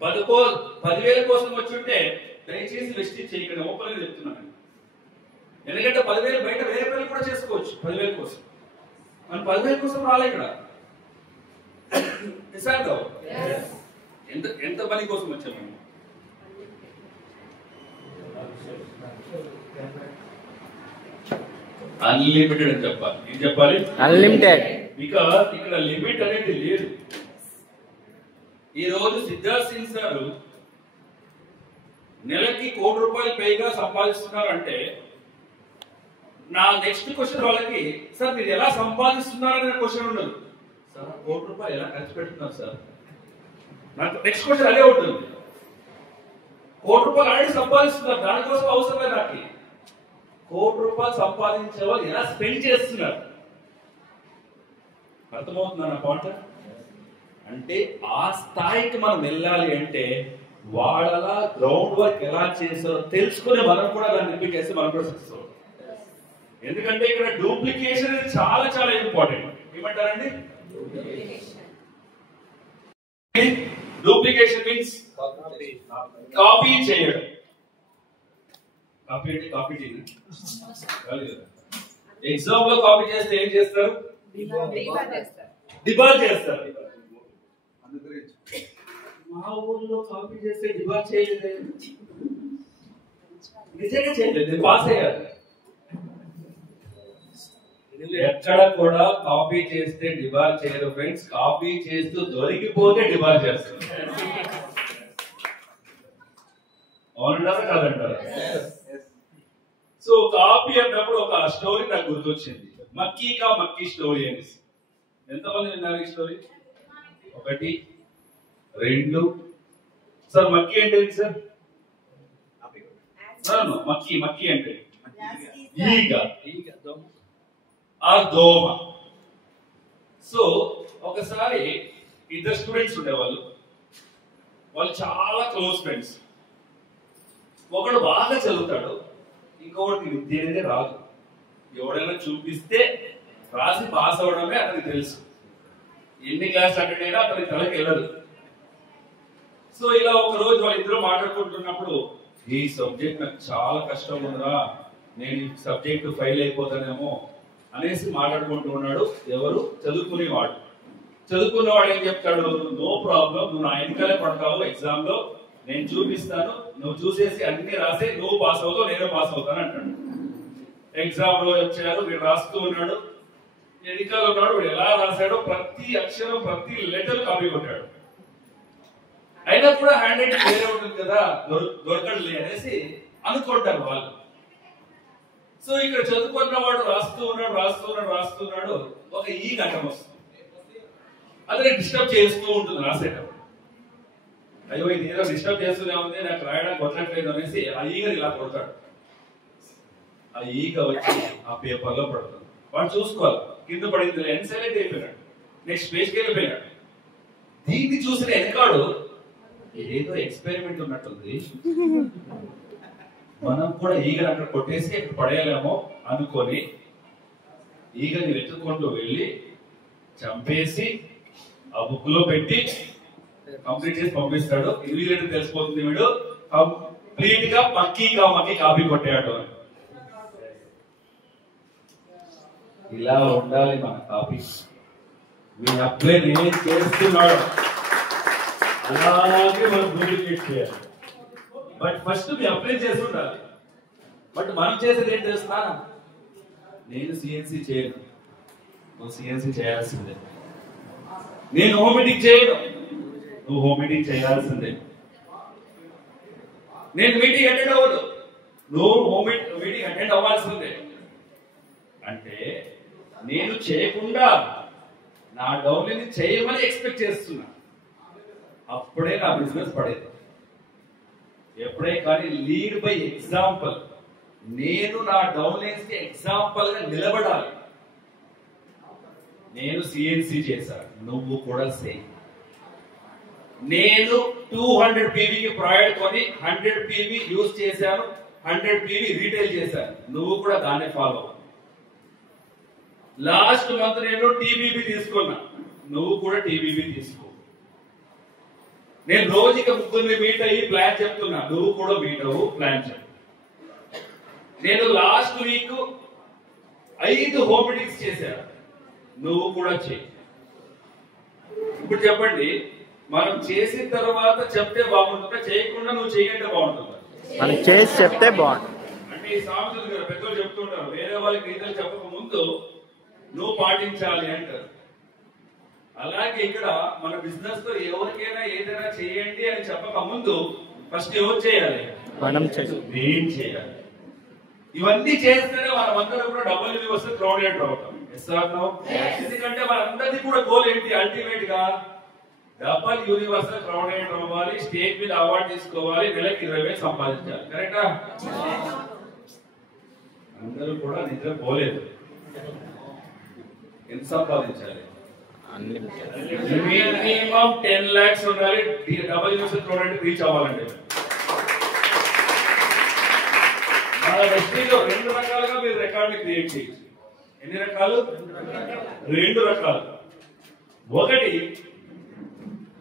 10,000 కోసం వచ్చి ఉంటే దయచేసి వెస్టింగ్ చేయకండి, ఓపెన్ గా చెప్తున్నాను. ఎందుకంటే 10,000 బయట వేరే పిల్లలు కూడా చేసుకోవచ్చు. 10,000 కోసం మనం 10,000 కోసం రాలే ఇక్కడ. ఎంత పని కోసం వచ్చాము? అన్లిమిటెడ్ అని చెప్పాలి. ఏం చెప్పాలి? అన్లిమిటెడ్. బికాస్ ఇక్కడ లిమిట్ అనేది లేదు. ఈ రోజు సిద్ధార్థ్ సింగ్ సార్ నెలకి ₹1 కోటి పైగా సంపాదిస్తున్నారు అంటే, నా నెక్స్ట్ క్వశ్చన్ వాళ్ళకి, సార్ మీరు ఎలా సంపాదిస్తున్నారు అనే క్వశ్చన్ ఉండదు. సార్ ₹1 కోటి ఎలా ఖర్చు పెడుతున్నారు సార్? నాకు నెక్స్ట్ క్వశ్చన్ అదే ఉంటుంది. ₹1 కోటి ఆల్రెడీ సంపాదిస్తున్నారు, దానికోసం అవసరం లేదు నాకు. ₹1 కోటి సంపాదించే వాళ్ళు ఎలా స్పెండ్ చేస్తున్నారు? అర్థమవుతుందా నా పాయింట్? అంటే ఆ స్థాయికి మనం వెళ్ళాలి అంటే వాళ్ళలా గ్రౌండ్ వర్క్ ఎలా చేస్తారో తెలుసుకుని మనం కూడా దాన్ని రిపీట్ చేస్తే మనం కూడా సక్సెస్ అవుతాం. ఎందుకంటే ఇక్కడ డూప్లికేషన్ అనేది చాలా చాలా ఇంపార్టెంట్. ఏమంటారండి? డూప్లికేషన్ మీన్స్ కాపీ చేయడం. కాపీ అంటే కాపీ చేయడం. ఎగ్జామ్ లో కాపీ చేస్తే ఏం చేస్తారు? డిబార్ చేస్తారు. మా ఊర్లో కాపీ చేస్తే డిబార్ చేయలేదు, నిజంగా చేయలేదు, పాస్ అయ్యారు. ఎక్కడ కూడా కాపీ చేస్తే డిబార్ చేయరు ఫ్రెండ్స్. కాపీ చేస్తూ దొరికిపోతే డిబార్ చేస్తారు. అవునంటారా కాదంటారా? సో కాపీ అన్నప్పుడు ఒక స్టోరీ నాకు గుర్తొచ్చింది. మక్కీ స్టోరీ అనేసి. ఎంతమంది విన్నారు ఈ స్టోరీ? 1, 2. సార్ మక్కీ అంటే ఏంటి సార్? మక్కీ అంటే ఈగ ఆ దోమ. సో ఒకసారి 2 స్టూడెంట్స్ ఉండేవాళ్ళు. వాళ్ళు చాలా క్లోజ్ ఫ్రెండ్స్. ఒకడు బాగా చదువుతాడు, ఇంకొకటి విద్య అనేది రాదు. ఎవడైనా చూపిస్తే రాసి పాస్ అవడమే అతనికి తెలుసు. ఎన్ని క్లాస్ అటెండ్ అయినా అతనికి తలకి వెళ్ళదు. సో ఇలా ఒక రోజు వాళ్ళిద్దరూ మాట్లాడుకుంటున్నప్పుడు, ఈ సబ్జెక్ట్ నాకు చాలా కష్టం ఉందిరా, నేను ఈ సబ్జెక్ట్ ఫెయిల్ అయిపోతానేమో అనేసి మాట్లాడుకుంటూ ఉన్నాడు. ఎవరు? చదువుకునేవాడు. చదువుకున్నవాడు ఏం చెప్తాడు? నో ప్రాబ్లం, నువ్వు నా వెనకాలే పడతావు ఎగ్జామ్ లో, నేను చూపిస్తాను, నువ్వు చూసేసి అన్ని రాసే, నువ్వు పాస్ అవుతావు, నేను పాస్ అవుతాను అంటాడు. ఎగ్జామ్ లో వచ్చారు, వీడు రాస్తూ ఉన్నాడు. ఎన్నికల్లో ఉన్నాడు, వీడు ఎలా రాశాడో ప్రతి అక్షరం ప్రతి లెటర్ కాపీ కొట్టాడు. అయినా కూడా హ్యాండ్ రైటింగ్ వేరే ఉంటుంది కదా, దొరకడులే అనేసి అనుకుంటారు వాళ్ళు. సో ఇక్కడ చదువుకున్న వాడు రాస్తూ ఉన్నాడు. ఒక ఈ ఘటన వస్తుంది, అతను డిస్టర్బ్ చేస్తూ ఉంటుంది రాసేటప్పుడు. అయ్యో ఇది ఏదో డిస్టర్బ్ చేస్తూనే ఉంది, నాకు రాయడానికి వదలట్లేదు అనేసి ఆ ఈగని ఇలా కొడతాడు. ఆ ఈగ వచ్చి ఆ పేపర్ లో పడుతుంది. వాడు చూసుకోవాలి, కింద పడింది, ఎన్సైలెంట్ అయిపోయినాడు. నెక్స్ట్ పేజ్కి వెళ్ళిపోయినాడు. దీన్ని చూసిన వెనకాడు ఏదో ఎక్స్పెరిమెంట్ ఉన్నట్టుంది, మనం కూడా ఈగని అక్కడ కొట్టేసి అక్కడ పడేయాలేమో అనుకొని ఈగని వెతుక్కుంటూ వెళ్ళి చంపేసి ఆ బుక్ లో పెట్టి కంప్లీట్ చేసి పంపిస్తాడు. ఇన్విజిలేటర్ తెలిసిపోతుంది వీడు కంప్లీట్ గా మక్కీ కాపీ కొట్టాడు అని. ఇలా ఉండాలి మన కాపీ. మీ అప్లై నేను చేస్తున్నాడు అలాగే మనం డూప్లికేట్ చేయాలి. బట్ ఫస్ట్ మీ అప్లై చేసి ఉండాలి. బట్ మనం చేసేది ఏం చేస్తున్నా, నేను సిఎన్సి చేయను, నువ్వు సిఎన్సి చేయాల్సిందే. నేను హోమ్ మీటింగ్ చేయను, నువ్వు హోమ్ మీటింగ్ చేయాల్సిందే. నేను మీటింగ్ అటెండ్ అవ్వదు, నువ్వు హోమ్ మీటింగ్ అటెండ్ అవ్వాల్సిందే. అంటే నేను చేయకుండా నా డౌన్లైన్ చేయమని ఎక్స్పెక్ట్ చేస్తున్నా. అప్పుడే నా బిజినెస్ పడేది. ఎప్పుడే కానీ లీడ్ బై ఎగ్జాంపుల్. నేను నా డౌన్లైన్స్ కి ఎగ్జాంపుల్ గా నిలబడాలి. నేను సిఎన్సి చేశాను, నువ్వు కూడా సేమ్. నేను 200 పీవీకి ప్రాడక్ట్ కొని 100 పీవీ యూజ్ చేశాను, 100 పీవీ రీటైల్ చేశాను, నువ్వు కూడా దాన్ని ఫాలో. లాస్ట్ మంత్ నేను టీబీబీ తీసుకున్నా, నువ్వు కూడా టీబీబీ తీసుకో. నేను రోజుకి 3 మీట్ అయ్యి ప్లాన్ చెప్తున్నా, నువ్వు కూడా మీట్ అవ్వు, ప్లాన్ చెప్పు. నేను లాస్ట్ వీక్ 5 హోమ్ మీటింగ్స్ చేశాను, నువ్వు కూడా చేయి. ఇప్పుడు చెప్పండి, మనం చేసిన తర్వాత చెప్తే బాగుంటుందా, చేయకుండా నువ్వు చేయంటే బాగుంటుందా? మనం చేసి చెప్తే బాగుంటుంది. అంటే ఈ సామెతలు కదా పెద్దలు చెప్తుంటారు, వేరే వాళ్ళకి రీతిలో చెప్పక ముందు నువ్వు పాటించాలి అంటారు. అలాగే ఇక్కడ మన బిజినెస్ తో ఎవరికైనా ఏదైనా చేయండి అని చెప్పక ముందు ఫస్ట్ ఎవరు చేయాలి? మనం చేయాలి, నేను చేయాలి. ఇవన్నీ చేస్తేనే మనమందరం కూడా డబుల్ యూనివర్స్ క్రౌడెడ్ అవుతాం. ఎందుకంటే మనందరిది కూడా గోల్ ఏంటి? అల్టిమేట్ గా డబుల్ యూనివర్సల్ క్రౌడెడ్ అవ్వాలి, స్టేట్ మీద అవార్డు తీసుకోవాలి, నెలకి 20,000 సంపాదించాలి. కరెక్టా? అందరూ కూడా నిద్ర పోలేదు. ఎంత సంపాదించాలి? మినిమం 10 lakhs ఉండాలి డబుల్ యూనివర్సల్ క్రౌడెడ్ రీచ్ అవ్వాలంటే. మన దృష్టిలో 2 రకాలుగా మీరు రికార్డుని క్రియేట్ చేయొచ్చు. ఎన్ని రకాలు? 2 రకాలు. ఒకటి,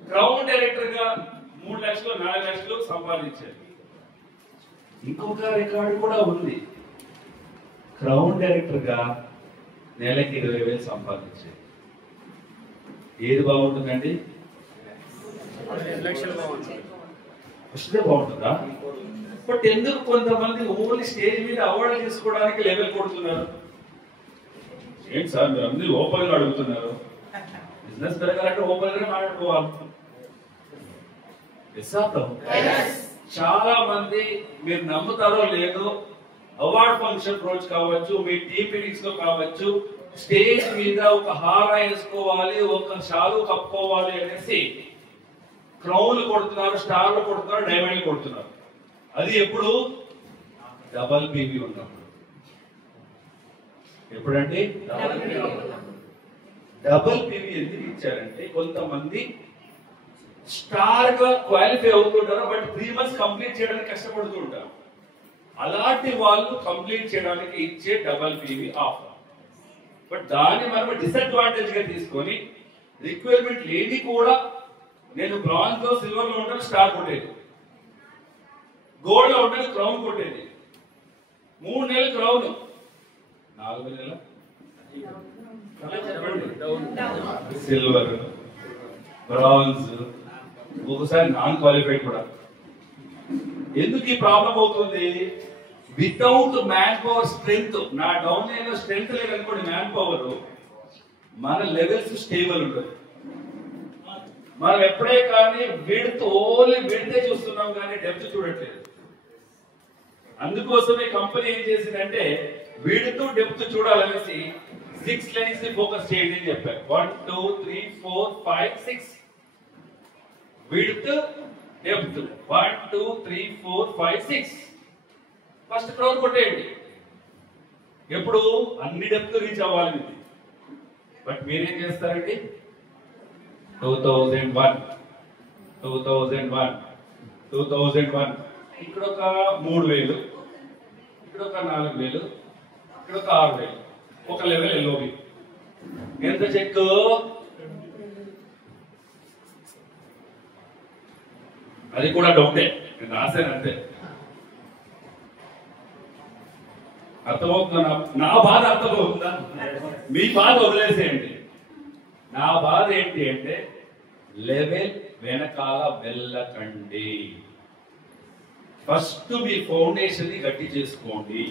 క్రౌన్ డైరెక్టర్ గా 3 లక్షలు 4 లక్షలు సంపాదించారు. ఇంకొక రికార్డు కూడా ఉంది, క్రౌన్ డైరెక్టర్ గా నెలకి 20,000 సంపాదించారు. ఏది బాగుంటుందండి? వస్తే బాగుంటుందా? బట్ ఎందుకు కొంతమంది ఓన్లీ స్టేజ్ మీద అవార్డు తీసుకోవడానికి లెవెల్ కొడుతున్నారు? ఏంటి సార్ మీరు అందరూ ఓపెన్ గా అడుగుతున్నారు? బిజినెస్ పెరగాలంటే ఓపెన్ గా మాట్లాడుకోవాలి. చాలా మంది, మీరు నమ్ముతారో లేదో, అవార్డ్ ఫంక్షన్ రోజు కావచ్చు, మీ టీమ్ మీటింగ్స్ లో కావచ్చు, స్టేజ్ మీద ఒక హార వేసుకోవాలి, ఒక షాలు కప్పుకోవాలి అనేసి క్రౌన్లు కొడుతున్నారు, స్టార్లు కొడుతున్నారు, డైమండ్లు కొడుతున్నారు. అది ఎప్పుడు? డబల్ పీవీ ఉన్నప్పుడు. ఎప్పుడంటే డబల్ పీవీ ఎందుకు ఇచ్చారంటే, కొంతమంది స్టార్ గా క్వాలిఫై అవుతుంటారు, బట్ 3 months కంప్లీట్ చేయడానికి కష్టపడుతూ ఉంటారు. అలాంటి వాళ్ళు కంప్లీట్ చేయడానికి ఇచ్చే డబల్ పీవీ ఆఫర్. బట్ దాన్ని మనం డిసడ్వాంటేజ్ గా తీసుకొని, రిక్వైర్మెంట్ లేని కూడా నేను బ్రాంజ్ లో సిల్వర్ లో ఉంటాను స్టార్ కొట్టేది, గోల్డ్ లో ఉంటాను క్రౌన్ కొట్టేది. 3 నెలలు క్రౌన్, 4 నెలల సిల్వర్, బ్రాంజ్, ఒకసారి నాన్ క్వాలిఫైడ్ కూడా. ఎందుకు ఈ ప్రాబ్లం అవుతుంది? Without man power strength. నా డౌన్ లైన్ లో స్ట్రెంగ్త్ లేదనుకోండి, మ్యాన్ పవర్, మన లెవెల్స్ స్టేబుల్ ఉంటుంది. మనం ఎప్పుడే కానీ విడ్త్, ఓన్లీ విడ్తే చూస్తున్నాం కానీ డెప్త్ చూడట్లేదు. అందుకోసమే కంపెనీ ఏం చేసిందంటే, విడ్త్ డెప్త్ చూడాలనేసి 6 లైన్స్ ని ఫోకస్ చేయండి అని చెప్పారు. 1 2 3 4 5 6. Width, depth 1 2 3 4 5 6. ఫస్ట్ క్రౌన్ కొట్టేయండి. ఎప్పుడు? అన్ని డెప్త్ రీచ్ అవ్వాలి. బట్ మీరేం చేస్తారండి? 2001 2001 2001 ఇక్కడ ఒక 3,000, ఇక్కడ ఒక 4,000, ఇక్కడ ఒక 6,000, ఒక లెవెల్ ఎల్ఓబి. ఎంత చెక్? అది కూడా డౌటే, నేను రాశాను అంతే. అర్థమవుతుందా? నా బాధ అర్థమవుతుందా? మీ బాధ వదిలేసేయండి. నా బాధ ఏంటి అంటే, లెవెల్ వెనకాల వెళ్ళకండి. ఫస్ట్ మీ ఫౌండేషన్ ని గట్టి చేసుకోండి.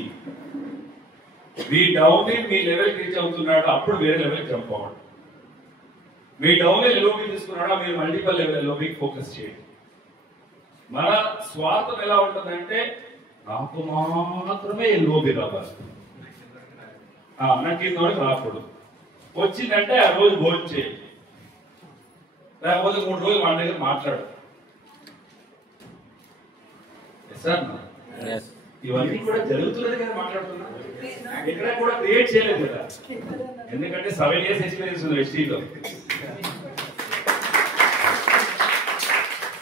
మీ డౌన్ మీ లెవెల్ రీచ్ అవుతున్నాడు, అప్పుడు వేరే లెవెల్ జంప్ అవ్వండి. మీ డౌన్ ఎల్ఓబి తీసుకున్నాడా, మీరు మల్టిపల్ లెవెల్ ఎల్ఓబికి ఫోకస్ చేయండి. మన స్వార్థం ఎలా ఉంటుందంటే నాకు మాత్రమే ఎల్ఓబి రావాలి, నాకు ఇంతవరకు రాకూడదు. వచ్చిందంటే ఆ రోజు భోజనం చేయండి, లేకపోతే 3 రోజులు వాళ్ళ దగ్గర మాట్లాడు. సార్ ఇవన్నీ కూడా జరుగుతున్నది కదా, మాట్లాడుతున్నా ఇక్కడ కూడా క్రియేట్ చేయలేదు కదా, ఎందుకంటే 7 years ఎక్స్పీరియన్స్ ఉంది వెస్టీలో.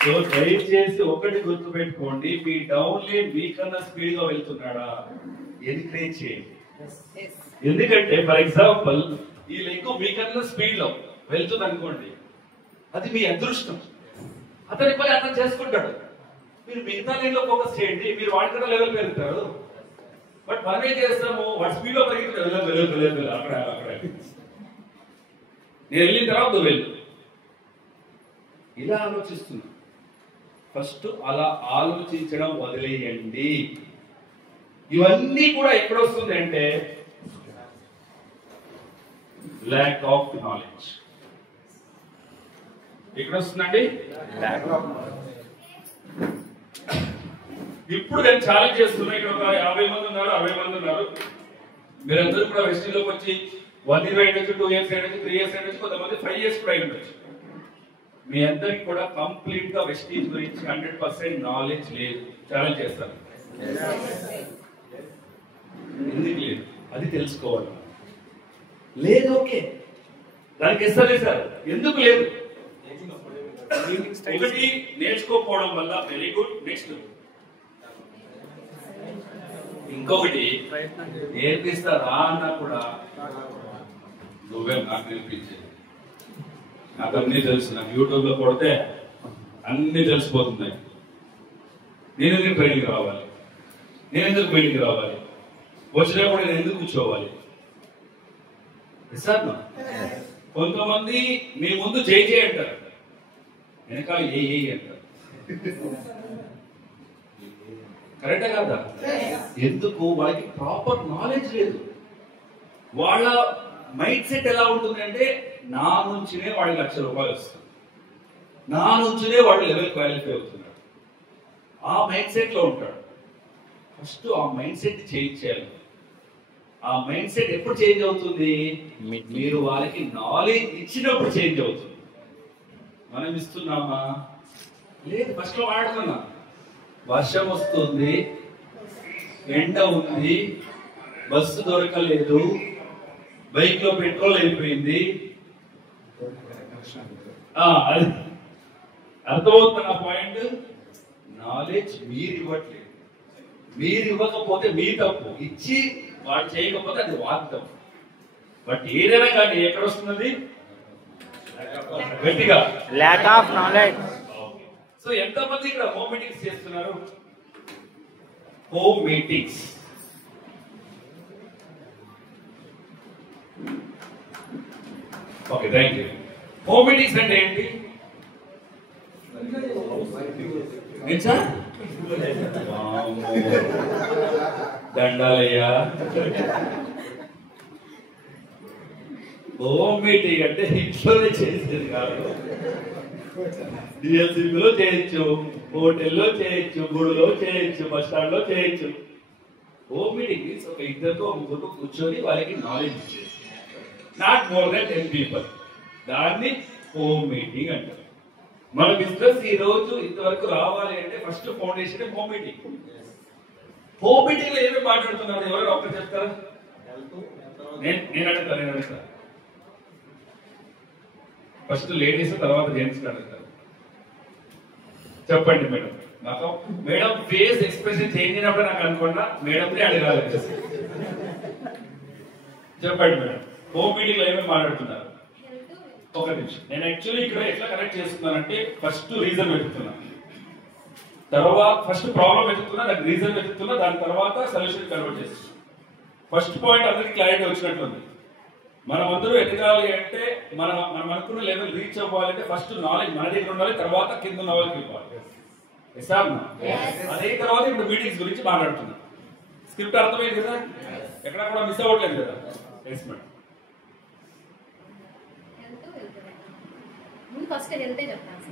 సో దయచేసి ఒకటి గుర్తు పెట్టుకోండి, మీ డౌన్ లైన్ మీకన్నా స్పీడ్ గా వెళ్తున్నాడా ఎంకరేజ్ చేయండి. ఎందుకంటే ఫర్ ఎగ్జాంపుల్ ఈ లెగ్ మీకన్నా స్పీడ్ లో వెళ్తుంది అనుకోండి, అది మీ అదృష్టం. అతని పని అతను చేసుకుంటాడు, మీరు మిగతా లైన్ లో ఫోకస్ చేయండి, మీరు వాడికన్నా లెవెల్ పెరుగుతారు. బట్ మనం ఏం చేస్తాము, వాడి స్పీడ్ లో పెరుగుతాడు, అక్కడ నేను వెళ్ళిన తర్వాత నువ్వు వెళ్ళు, ఇలా ఆలోచిస్తున్నా. ఫస్ట్ అలా ఆలోచించడం వదిలేయండి. ఇవన్నీ కూడా ఎక్కడ వస్తుంది అంటే ల్యాక్ ఆఫ్ నాలెడ్జ్. ఎక్కడ వస్తుందండి? ఇప్పుడు నేను ఛాలెంజ్ చేస్తున్నా, ఇక్కడ ఒక 50 మంది ఉన్నారు, 60 మంది ఉన్నారు. మీరందరూ కూడా వెస్టీలోకి వచ్చి 1 year అయ్యొచ్చు, 2 years అయ్యొచ్చు, 3 years అయ్యొచ్చు, కొంతమంది 5 years కూడా అయ్యొచ్చు. మీ అందరికి కూడా కంప్లీట్ గా వెస్టీజ్ గురించి 100% నాలెడ్జ్ లేదు. ఛాలెంజ్ చేస్తాను, ఎందుకు లేదు అది తెలుసుకోవాలి. లేదు, ఓకే, దానికి ఇస్తారు సార్, ఎందుకు లేదు? ఒకటి నేర్చుకోకపోవడం వల్ల, వెరీ గుడ్. నెక్స్ట్ ఇంకొకటి నేర్పిస్తారా అన్నా కూడా నువ్వే నాకు నేర్పించేది, నాకు అన్ని తెలుసు, నాకు యూట్యూబ్ లో కొడితే అన్ని తెలిసిపోతున్నాయి. నేను ఎందుకు ట్రైనింగ్ రావాలి, నేను ఎందుకు బయటికి రావాలి, వచ్చినప్పుడు నేను ఎందుకు కూర్చోవాలి? సార్ కొంతమంది మీ ముందు జై జై అంటారు, వెనకాల ఏ అంటారు. కరెక్టా కాదా? ఎందుకు? వాళ్ళకి ప్రాపర్ నాలెడ్జ్ లేదు. వాళ్ళ మైండ్ సెట్ ఎలా ఉంటుంది అంటే నా నుంచినే వాడికి ₹1,00,000 వస్తుంది, నా నుంచినే వాడు లెవెల్ క్వాలిఫై అవుతున్నాడు, ఆ మైండ్ సెట్ లో ఉంటాడు. ఫస్ట్ ఆ మైండ్ సెట్ చేంజ్ చేయాలి. ఆ మైండ్ సెట్ ఎప్పుడు చేంజ్ అవుతుంది? మీరు వాళ్ళకి నాలెడ్జ్ ఇచ్చినప్పుడు చేంజ్ అవుతుంది. మనం ఇస్తున్నామా? లేదు. ఫస్ట్ లో వాడుతున్నా, వర్షం వస్తుంది, ఎండ ఉంది, బస్సు దొరకలేదు, బైక్ లో పెట్రోల్ అయిపోయింది, అది అర్థమవుతున్న పాయింట్. నాలెడ్జ్ మీరు ఇవ్వట్లేదు, మీరు ఇవ్వకపోతే మీ తప్పు, ఇచ్చి వాడు చేయకపోతే అది వాడి తప్పు. బట్ ఏదైనా కానీ ఎక్కడ వస్తున్నది? గట్టిగా ల్యాక్ ఆఫ్ నాలెడ్జ్. సో ఎంతమంది ఇక్కడ హోమ్ మీటింగ్స్ చేస్తున్నారు? Home meetings okay, thank you. Home meetings అంటే ఏంటి? దండాలయ్యా. హోమ్ మీటింగ్ అంటే ఇంట్లోనే చేసేది కాదు. డిఎల్సిపిలో చేయొచ్చు, హోటల్లో చేయొచ్చు, గుడిలో చేయొచ్చు, బస్ స్టాండ్ లో చేయొచ్చు. హోమ్ మీటింగ్ ఒక 2 or 3 కూర్చొని వాళ్ళకి నాలెడ్జ్ ఇచ్చేది, నాట్ మోర్ దెన్ 10 people. దాన్ని హోమ్ మీటింగ్ అంటారు. మన బిజినెస్ ఈ రోజు ఇంతవరకు రావాలి అంటే first foundation home meeting. Home meeting లో ఏమేమి మాట్లాడుతున్నారు? ఎవరు ఒకరు చెప్తారా? నేను అడుగుతా. ఫస్ట్ లేడీస్, తర్వాత జెంట్స్ అడుగుతారు. చెప్పండి మేడం. నాకు మేడం ఫేస్ ఎక్స్ప్రెషన్ చేంజ్ అయినప్పుడు నాకు అనుకున్నా మేడంనే అడగాలి. చెప్పండి మేడం, హోమ్ మీటింగ్ లో ఏమేమి మాట్లాడుతున్నారు? ఒక నిమిషం. నేను యాక్చువల్లీ ఇక్కడ ఎట్లా కనెక్ట్ చేస్తున్నానంటే ఫస్ట్ రీజన్ వెతుకుతున్నా, తర్వాత ఫస్ట్ ప్రాబ్లం వెతుకుతున్నా, దానికి రీజన్ వెతుకుతున్నా, దాని తర్వాత సొల్యూషన్ కన్వర్ట్ చేస్తున్నా. ఫస్ట్ పాయింట్ అందరికి క్లారిటీ వచ్చినట్టుంది. మనం అందరూ ఎదగాలి అంటే మనం అనుకున్న లెవెల్ రీచ్ అవ్వాలంటే ఫస్ట్ నాలెడ్జ్ మన దగ్గర ఉండాలి, తర్వాత కింద ఉన్న వాళ్ళకి ఇవ్వాలి. అదే తర్వాత ఇప్పుడు మీటింగ్స్ గురించి మాట్లాడుతున్నాం. స్క్రిప్ట్ అర్థమైంది కదా? ఎక్కడ కూడా మిస్ అవ్వట్లేదు కదా. Yes madam.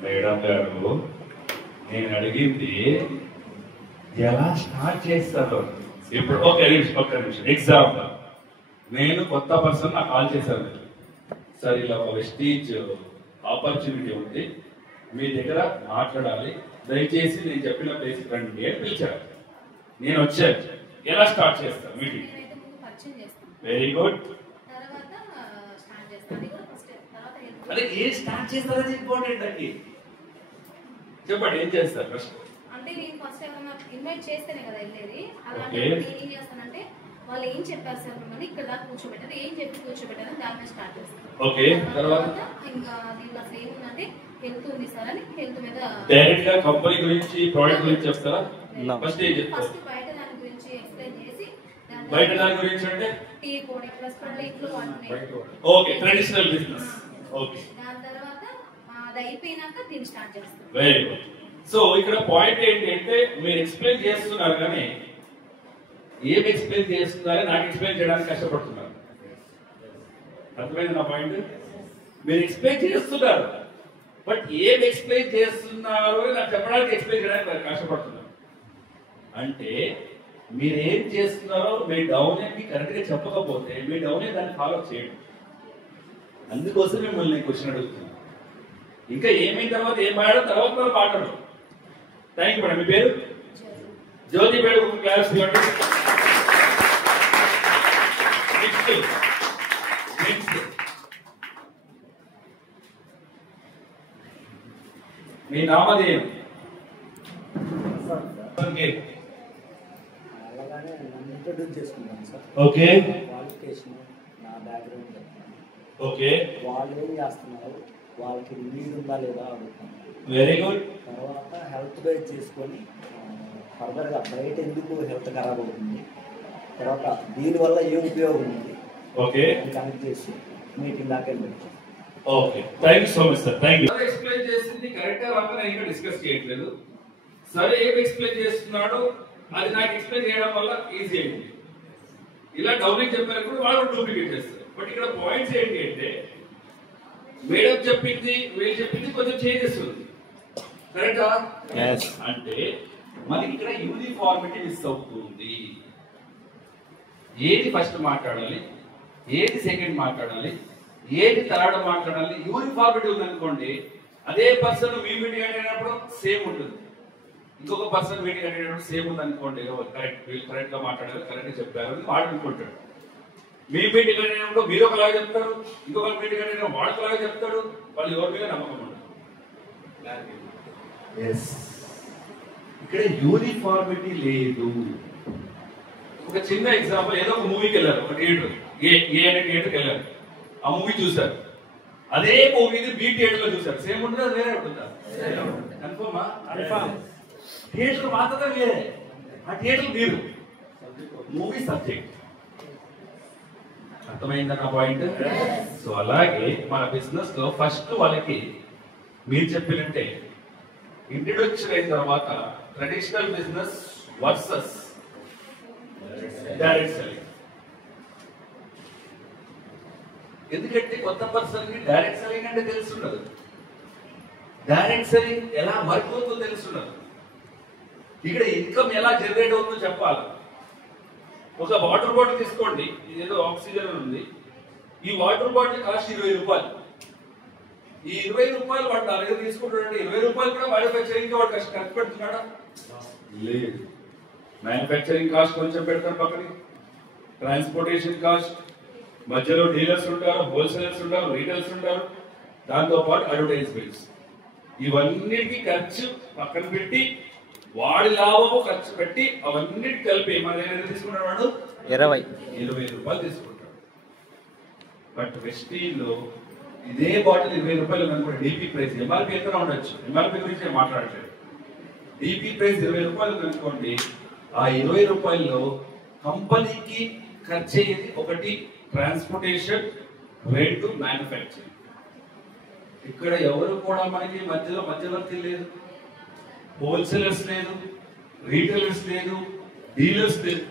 మేడం గారు నేను అడిగింది ఎలా స్టార్ట్ చేస్తారు ఇప్పుడు. ఒక్క నిమిషం ఎగ్జాంపుల్, నేను కొత్త పర్సన్ నాకు కాల్ చేశాను, సార్ ఇలా ఒక వెస్టీజ్ ఆపర్చునిటీ ఉంది, మీ దగ్గర మాట్లాడాలి, దయచేసి నేను చెప్పిన ప్లేస్ రండి అని పిలిచారు. నేను వచ్చాను, ఎలా స్టార్ట్ చేస్తాను మీటింగ్? Very good. అదే ఏ స్టార్ట్ చేస్తారని ఇంపార్టెంట్ అండి. చెప్పండి ఏం చేస్తారు ఫస్ట్? అంటే నేను ఫస్ట్ ఏమన్నా ఇన్వైట్ చేస్తేనే కదా వెళ్ళేది. అలాంటి నేను ఏం చేస్తానంటే వాళ్ళు ఏం చెప్పారు సార్ మిమ్మల్ని ఇక్కడ దాకా కూర్చోబెట్టారు, ఏం చెప్పి కూర్చోబెట్టారని దాని మీద స్టార్ట్ చేస్తాను. ఓకే, తర్వాత ఇంకా దీంట్లో అసలు ఏముందంటే హెల్త్ ఉంది సార్ అని హెల్త్ మీద డైరెక్ట్ గా కంపెనీ గురించి ప్రోడక్ట్ గురించి చెప్తారా? ఫస్ట్ ఏం చెప్తారు? ఫస్ట్ బయట దాని గురించి ఎక్స్ప్లెయిన్ చేసి బయట దాని గురించి అంటే టీ పొడి ప్లస్ ఇంట్లో వాడుతున్నాయి. Okay, traditional business. ఓకే, దాని తర్వాత అది అయిపోయినాక దీన్ని స్టార్ట్ చేస్తాం. Very good. సో ఇక్కడ పాయింట్ ఏంటి అంటే మీరు ఎక్స్ప్లెయిన్ చేస్తున్నారు కానీ ఏం ఎక్స్ప్లెయిన్ చేస్తున్నారో నాకు ఎక్స్ప్లెయిన్ చేయడానికి కష్టపడుతున్నారు. అర్థమైంది నా పాయింట్? మీరు ఎక్స్ప్లెయిన్ చేస్తున్నారు బట్ ఏం ఎక్స్ప్లెయిన్ చేస్తున్నారు నాకు చెప్పడానికి ఎక్స్ప్లెయిన్ చేయడానికి కష్టపడుతున్నారు. అంటే మీరు ఏం చేస్తున్నారో మీ డౌన్ కి కరెక్ట్ గా చెప్పకపోతే మీ డౌన్ దాన్ని ఫాలో చేయండి. అందుకోసం మిమ్మల్ని నేను క్వశ్చన్ అడుగుతున్నాను. ఇంకా ఏమైన తర్వాత ఏం మాట్లాడో తర్వాత మాట్లాడరు. Thank you madam. మీ పేరు? జ్యోతి మేడం. ఒక క్లాస్ ఇవ్వండి. నెక్స్ట్ మీ నామధేయం? అలాగానే నన్ను ఇంట్రొడ్యూస్ చేసుకుంటాను సార్. ఓకే, క్వాలిఫికేషన్, నా బ్యాక్గ్రౌండ్, ఓకే, వాళ్ళు ఏం చేస్తున్నారు, వాళ్ళకి నీడ్ ఉందా లేదా అడుగుతాను. Very good. తర్వాత హెల్త్ బేస్ చేసుకొని ఫర్దర్గా బయట ఎందుకు హెల్త్ ఖరాబ్ అవుతుంది, తర్వాత దీనివల్ల ఏం ఉపయోగం ఉంది, ఓకే, కనెక్ట్ చేసి మీటింగ్ దాకా వెళ్ళి. Okay, thank you so much sir. Thank you. Explain చేసింది కరెక్ట్ గా రాకపోతే ఇంకా డిస్కస్ చేయట్లేదు. సరే ఏం ఎక్స్ప్లెయిన్ చేస్తున్నాడు అది నాకు ఎక్స్ప్లెయిన్ చేయడం వల్ల ఈజీ అయింది. ఇలా డౌనింగ్ చెప్పారు కూడా వాళ్ళు డూప్లికేట్ చేస్తారు. బట్ ఇక్కడ పాయింట్స్ ఏంటి అంటే మేడం చెప్పింది వీళ్ళు చెప్పింది కొంచెం చేంజెస్ ఉంది. కరెక్టా? అంటే మనకి ఇక్కడ యూనిఫార్మిటీ మిస్ అవుతుంది. ఏది ఫస్ట్ మాట్లాడాలి, ఏది సెకండ్ మాట్లాడాలి, ఏది థర్డ్ మాట్లాడాలి, యూనిఫార్మిటీ ఉందనుకోండి. అదే పర్సన్ మీ మీటింగ్ అడిగినప్పుడు సేమ్ ఉంటుంది, ఇంకొక పర్సన్ మీటింగ్ అడిగినప్పుడు సేమ్ ఉంది అనుకోండి. కరెక్ట్, వీళ్ళు కరెక్ట్ గా మాట్లాడారు, కరెక్ట్ గా చెప్పారు అని వాడు అనుకుంటాడు. మీ మీటింగ్ అడిగినప్పుడు మీరు ఒకలాగా చెప్తారు, ఇంకొక మీటింగ్ అడిగిన వాడు ఒకలాగా చెప్తాడు. వాళ్ళు ఎవరి మీద నమ్మకం ఉండదు. ఇక్కడ యూనిఫార్మిటీ లేదు. ఒక చిన్న ఎగ్జాంపుల్, ఏదో ఒక మూవీకి వెళ్ళారు, ఒక థియేటర్, ఏ అనే థియేటర్కి వెళ్ళారు. ఆ మూవీ చూసారు, అదే మూవీని బి థియేటర్ లో చూసారు. సేమ్ ఉంటుందా వేరే ఉంటుందా? కన్ఫర్మా? థియేటర్ మాత్రమే వేరే, ఆ థియేటర్ మీరు, మూవీ సబ్జెక్ట్. అర్థమైందా నా పాయింట్? సో అలాగే మన బిజినెస్ లో ఫస్ట్ వాళ్ళకి మీరు చెప్పినట్టే ఇంట్రొడక్షన్ అయిన తర్వాత traditional business versus direct selling. ఎందుకంటే కొత్త పర్సన్ కి డైరెక్ట్ సెల్లింగ్ అంటే తెలుసుండదు, డైరెక్ట్ సెల్లింగ్ ఎలా వర్క్ అవుతుందో తెలుసుండదు, ఇక్కడ ఇన్కమ్ ఎలా జనరేట్ అవుతుందో చెప్పాలి. ఒక వాటర్ బాటిల్ తీసుకోండి, ఇదేదో ఆక్సిజన్ ఉంది, ఈ వాటర్ బాటిల్ కాస్ట్ 20 రూపాయలు. ఈ 20 రూపాయలు వాడు నా దగ్గర తీసుకుంటాడంటే 20 రూపాయలు కూడా మ్యానుఫ్యాక్చరింగ్ వాడు ఖర్చు పెడుతున్నాడా? లేదు. మ్యానుఫ్యాక్చరింగ్ కాస్ట్ కొంచెం పెడతారు పక్కన, ట్రాన్స్పోర్టేషన్ కాస్ట్, మధ్యలో డీలర్స్ ఉంటారు, హోల్సేలర్స్ ఉంటారు, రీటైల్స్ ఉంటారు, దాంతో పాటు అడ్వర్టైజ్మెంట్స్, ఇవన్నిటికీ ఖర్చు పక్కన పెట్టి వాడి లాభము ఖర్చు పెట్టి అవన్నిటి కలిపి మన దగ్గర తీసుకుంటాడు వాడు 20 రూపాయలు తీసుకుంటాడు. బట్ వెస్టీలో ఇదే బాటిల్ 20 రూపాయలు అనుకోండి, డిపి ప్రైస్, ఎంఆర్పి ఎంత ఉండొచ్చు, ఎంఆర్పి గురించి నేను మాట్లాడలేదు, డిపి ప్రైస్ 20 రూపాయలు అనుకోండి. ఆ 20 రూపాయల్లో కంపెనీకి ఖర్చు అయ్యేది ఒకటి ట్రాన్స్పోర్టేషన్, రెండు మ్యానుఫ్యాక్చరింగ్. ఇక్కడ ఎవరు కూడా మనకి మధ్యవర్తి లేదు, హోల్సేలర్స్ లేదు, రీటైలర్స్ లేదు, డీలర్స్ లేదు.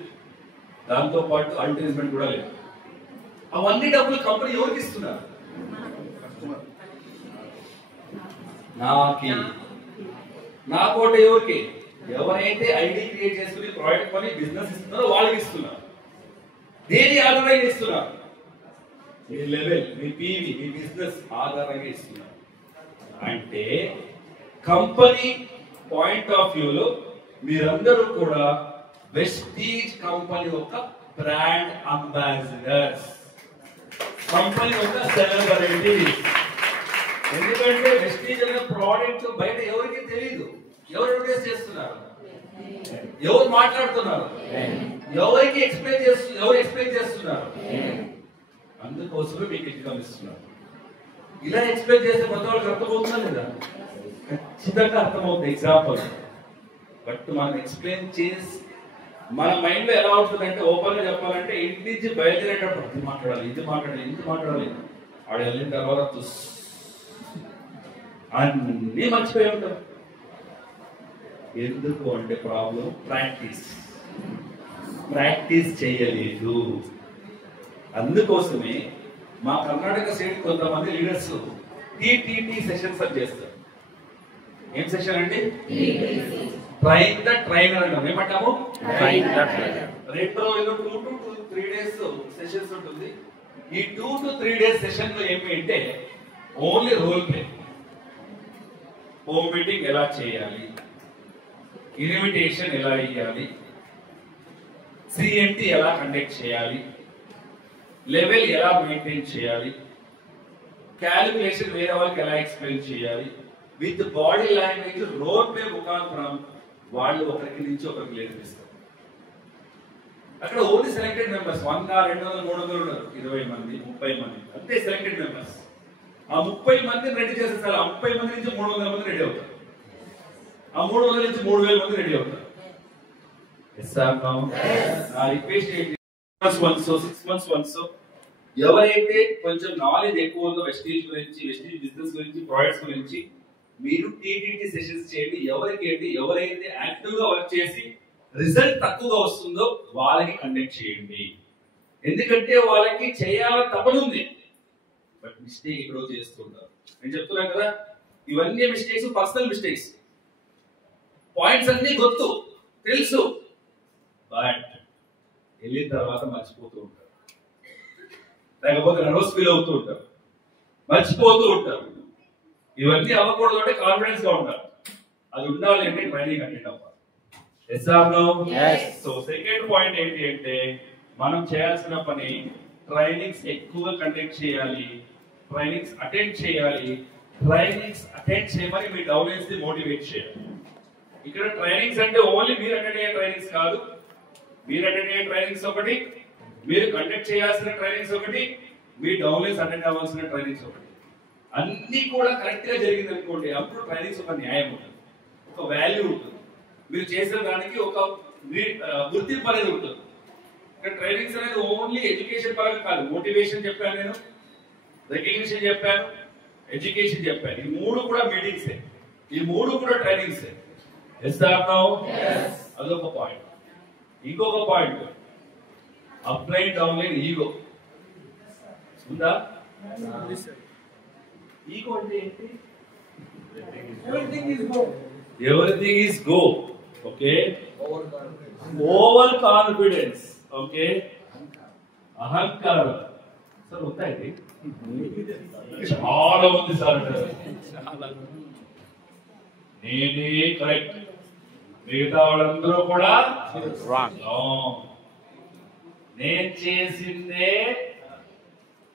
దాంతో పాటు అడ్వర్టైజ్మెంట్ కూడా లేదు. అవన్నీ డబ్బులు కంపెనీ ఎవరికి ఇస్తున్నారు? నాకి. నా కోట ఎవరికి? ఎవరైతే ఐడి క్రియేట్ చేసుకుని ప్రాడక్ట్ కొని బిజినెస్ ఇస్తున్నారో వాళ్ళకి ఇస్తున్నారు. దేని ఆధారంగా ఇస్తున్నారు? మీ లెవెల్, మీ పీవీ, మీ బిజినెస్ ఆధారంగా ఇస్తున్నారు. అంటే కంపెనీ పాయింట్ ఆఫ్ వ్యూలో మీరందరూ కూడా వెస్టీజ్ కంపెనీ యొక్క బ్రాండ్ అంబాసిడర్స్, కంపెనీ యొక్క సెలబ్రిటీ. ఎందుకంటే వెస్టీజ్ అనే ప్రోడక్ట్ బయట ఎవరికి తెలియదు. ఎవరు అడ్వర్టైజ్ చేస్తున్నారు? ఎవరు మాట్లాడుతున్నారు? ఎవరికి ఎక్స్ప్లెయిన్ చేస్తున్నారు? అందుకోసమే మీకు ఎగ్జామ్ ఇస్తున్నారు. ఇలా ఎక్స్ప్లెయిన్ చేస్తే మొత్తం వాళ్ళకి అర్థమవుతుందా లేదా? ఖచ్చితంగా అర్థమవుతుంది ఎగ్జాంపుల్. బట్ మనం ఎక్స్ప్లెయిన్ చేసి మన మైండ్ లో ఎలా ఉంటుందంటే, ఓపెన్ గా చెప్పాలంటే ఇంటి నుంచి బయలుదేరేటప్పుడు ఇది మాట్లాడాలి ఆడ వెళ్ళిన తర్వాత అన్నీ మర్చిపోయి ఉంటాం. ఎందుకు అంటే ప్రాబ్లం ప్రాక్టీస్ చేయలేదు. అందుకోసమే మా కర్ణాటక స్టేట్ కొంతమంది లీడర్స్ టీటీటీ సెషన్స్ అని చేస్తారు. ఏం సెషన్ అండి? ట్రైన్ ద ట్రైనర్ అంటాం. ఏమంటాము? 2 to 3 days సెషన్స్ ఉంటుంది. ఈ 2 to 3 days సెషన్ లో ఏమి అంటే only role play. Home meeting ఎలా చేయాలి, ఇన్విటేషన్ ఎలా ఇవ్వాలి, సిఎంటి ఎలా కండక్ట్ చేయాలి, లెవెల్ ఎలా మెయింటైన్ చేయాలి, క్యాలిక్యులేషన్ వేరే వాళ్ళకి ఎలా ఎక్స్ప్లెయిన్ చేయాలి, with body language role play ముఖాంతరం వాళ్ళు ఒకరికి నుంచి ఒకరికి నేర్పిస్తారు. అక్కడ ఓన్లీ సెలెక్టెడ్ మెంబర్స్ 100, 200, 300 ఉన్నారు. 20 మంది, 30 మంది అంతే సెలెక్టెడ్ మెంబర్స్. ఆ 30 మందిని రెడీ చేసేస్తారు. ఆ 30 మంది నుంచి 300 మంది రెడీ అవుతారు. ఆ 300 నుంచి 3000 మంది రెడీ అవుతారు. నా రిక్వెస్ట్ ఏంటి, 6 months once ఎవరైతే కొంచెం నాలెడ్జ్ ఎక్కువ ఉందో వెస్టీజ్ గురించి, వెస్టీజ్ బిజినెస్ గురించి, ప్రొడక్ట్స్ గురించి మీరు టీటీటీ సెషన్స్ చేయండి. ఎవరైతే యాక్టివ్ గా వర్క్ చేసి రిజల్ట్ తక్కువగా వస్తుందో వాళ్ళకి కండక్ట్ చేయండి. ఎందుకంటే వాళ్ళకి చేయాలని తపనుంది, బట్ మిస్టేక్ ఎక్కడో చేస్తుంటారు. నేను చెప్తున్నాను కదా, ఇవన్నీ మిస్టేక్స్, పర్సనల్ మిస్టేక్స్. పాయింట్స్ అన్ని గుర్తు తెలుసు, బట్ వెళ్ళిన తర్వాత మర్చిపోతూ ఉంటారు, లేకపోతే నర్వస్ ఫీల్ అవుతూ ఉంటారు, మర్చిపోతూ ఉంటారు. ఇవన్నీ అవ్వకూడదు అంటే కాన్ఫిడెన్స్ గా ఉండాలి. అది ఉండాలి అంటే ట్రైనింగ్ అటెండ్ అవ్వాలి. Yes or no? So second point ఏంటి అంటే, మనం చేయాల్సిన పని ట్రైనింగ్స్ ఎక్కువగా కండక్ట్ చేయాలి, ట్రైనింగ్స్ అటెండ్ చేయాలి. ట్రైనింగ్స్ అటెండ్ చేయమని మీ డౌన్లైన్స్ ని మోటివేట్ చేయాలి. ఇక్కడ ట్రైనింగ్స్ అంటే ఓన్లీ మీరు అటెండ్ అయ్యే ట్రైనింగ్స్ కాదు. మీరు అటెండ్ అయ్యే ట్రైనింగ్స్ ఒకటి, మీరు కండక్ట్ చేయాల్సిన ట్రైనింగ్స్ ఒకటి, మీ డౌన్లైన్స్ అటెండ్ అవ్వాల్సిన ట్రైనింగ్స్ ఒకటి. అన్ని కూడా కరెక్ట్ గా జరిగింది అనుకోండి, అప్పుడు ట్రైనింగ్స్ ఒక న్యాయం ఉంటుంది, ఒక వాల్యూ ఉంటుంది, మీరు చేసిన దానికి ఒక గుర్తింపు అనేది ఉంటుంది. ఇక్కడ ట్రైనింగ్స్ అనేది ఓన్లీ ఎడ్యుకేషన్ పరంగా కాదు. మోటివేషన్ చెప్పాను, నేను రికగ్నిషన్ చెప్పాను, ఎడ్యుకేషన్ చెప్పాను. ఈ 3 కూడా మీటింగ్సే, ఈ 3 కూడా ట్రైనింగ్సే. Yes or no? అదొక పాయింట్. ఇంకొక పాయింట్, అప్లైన్ డౌన్లైన్ ఈగో ఉందా? ఈగో అంటే ఏంటి? Everything is go. Okay, over confidence. Okay, అహంకారం. సార్ ఉంటాయి చాలా ఉంది సార్. నేనే కరెక్ట్, మిగతా వాళ్ళందరూ కూడా రాంగ్. నేను చేసిందే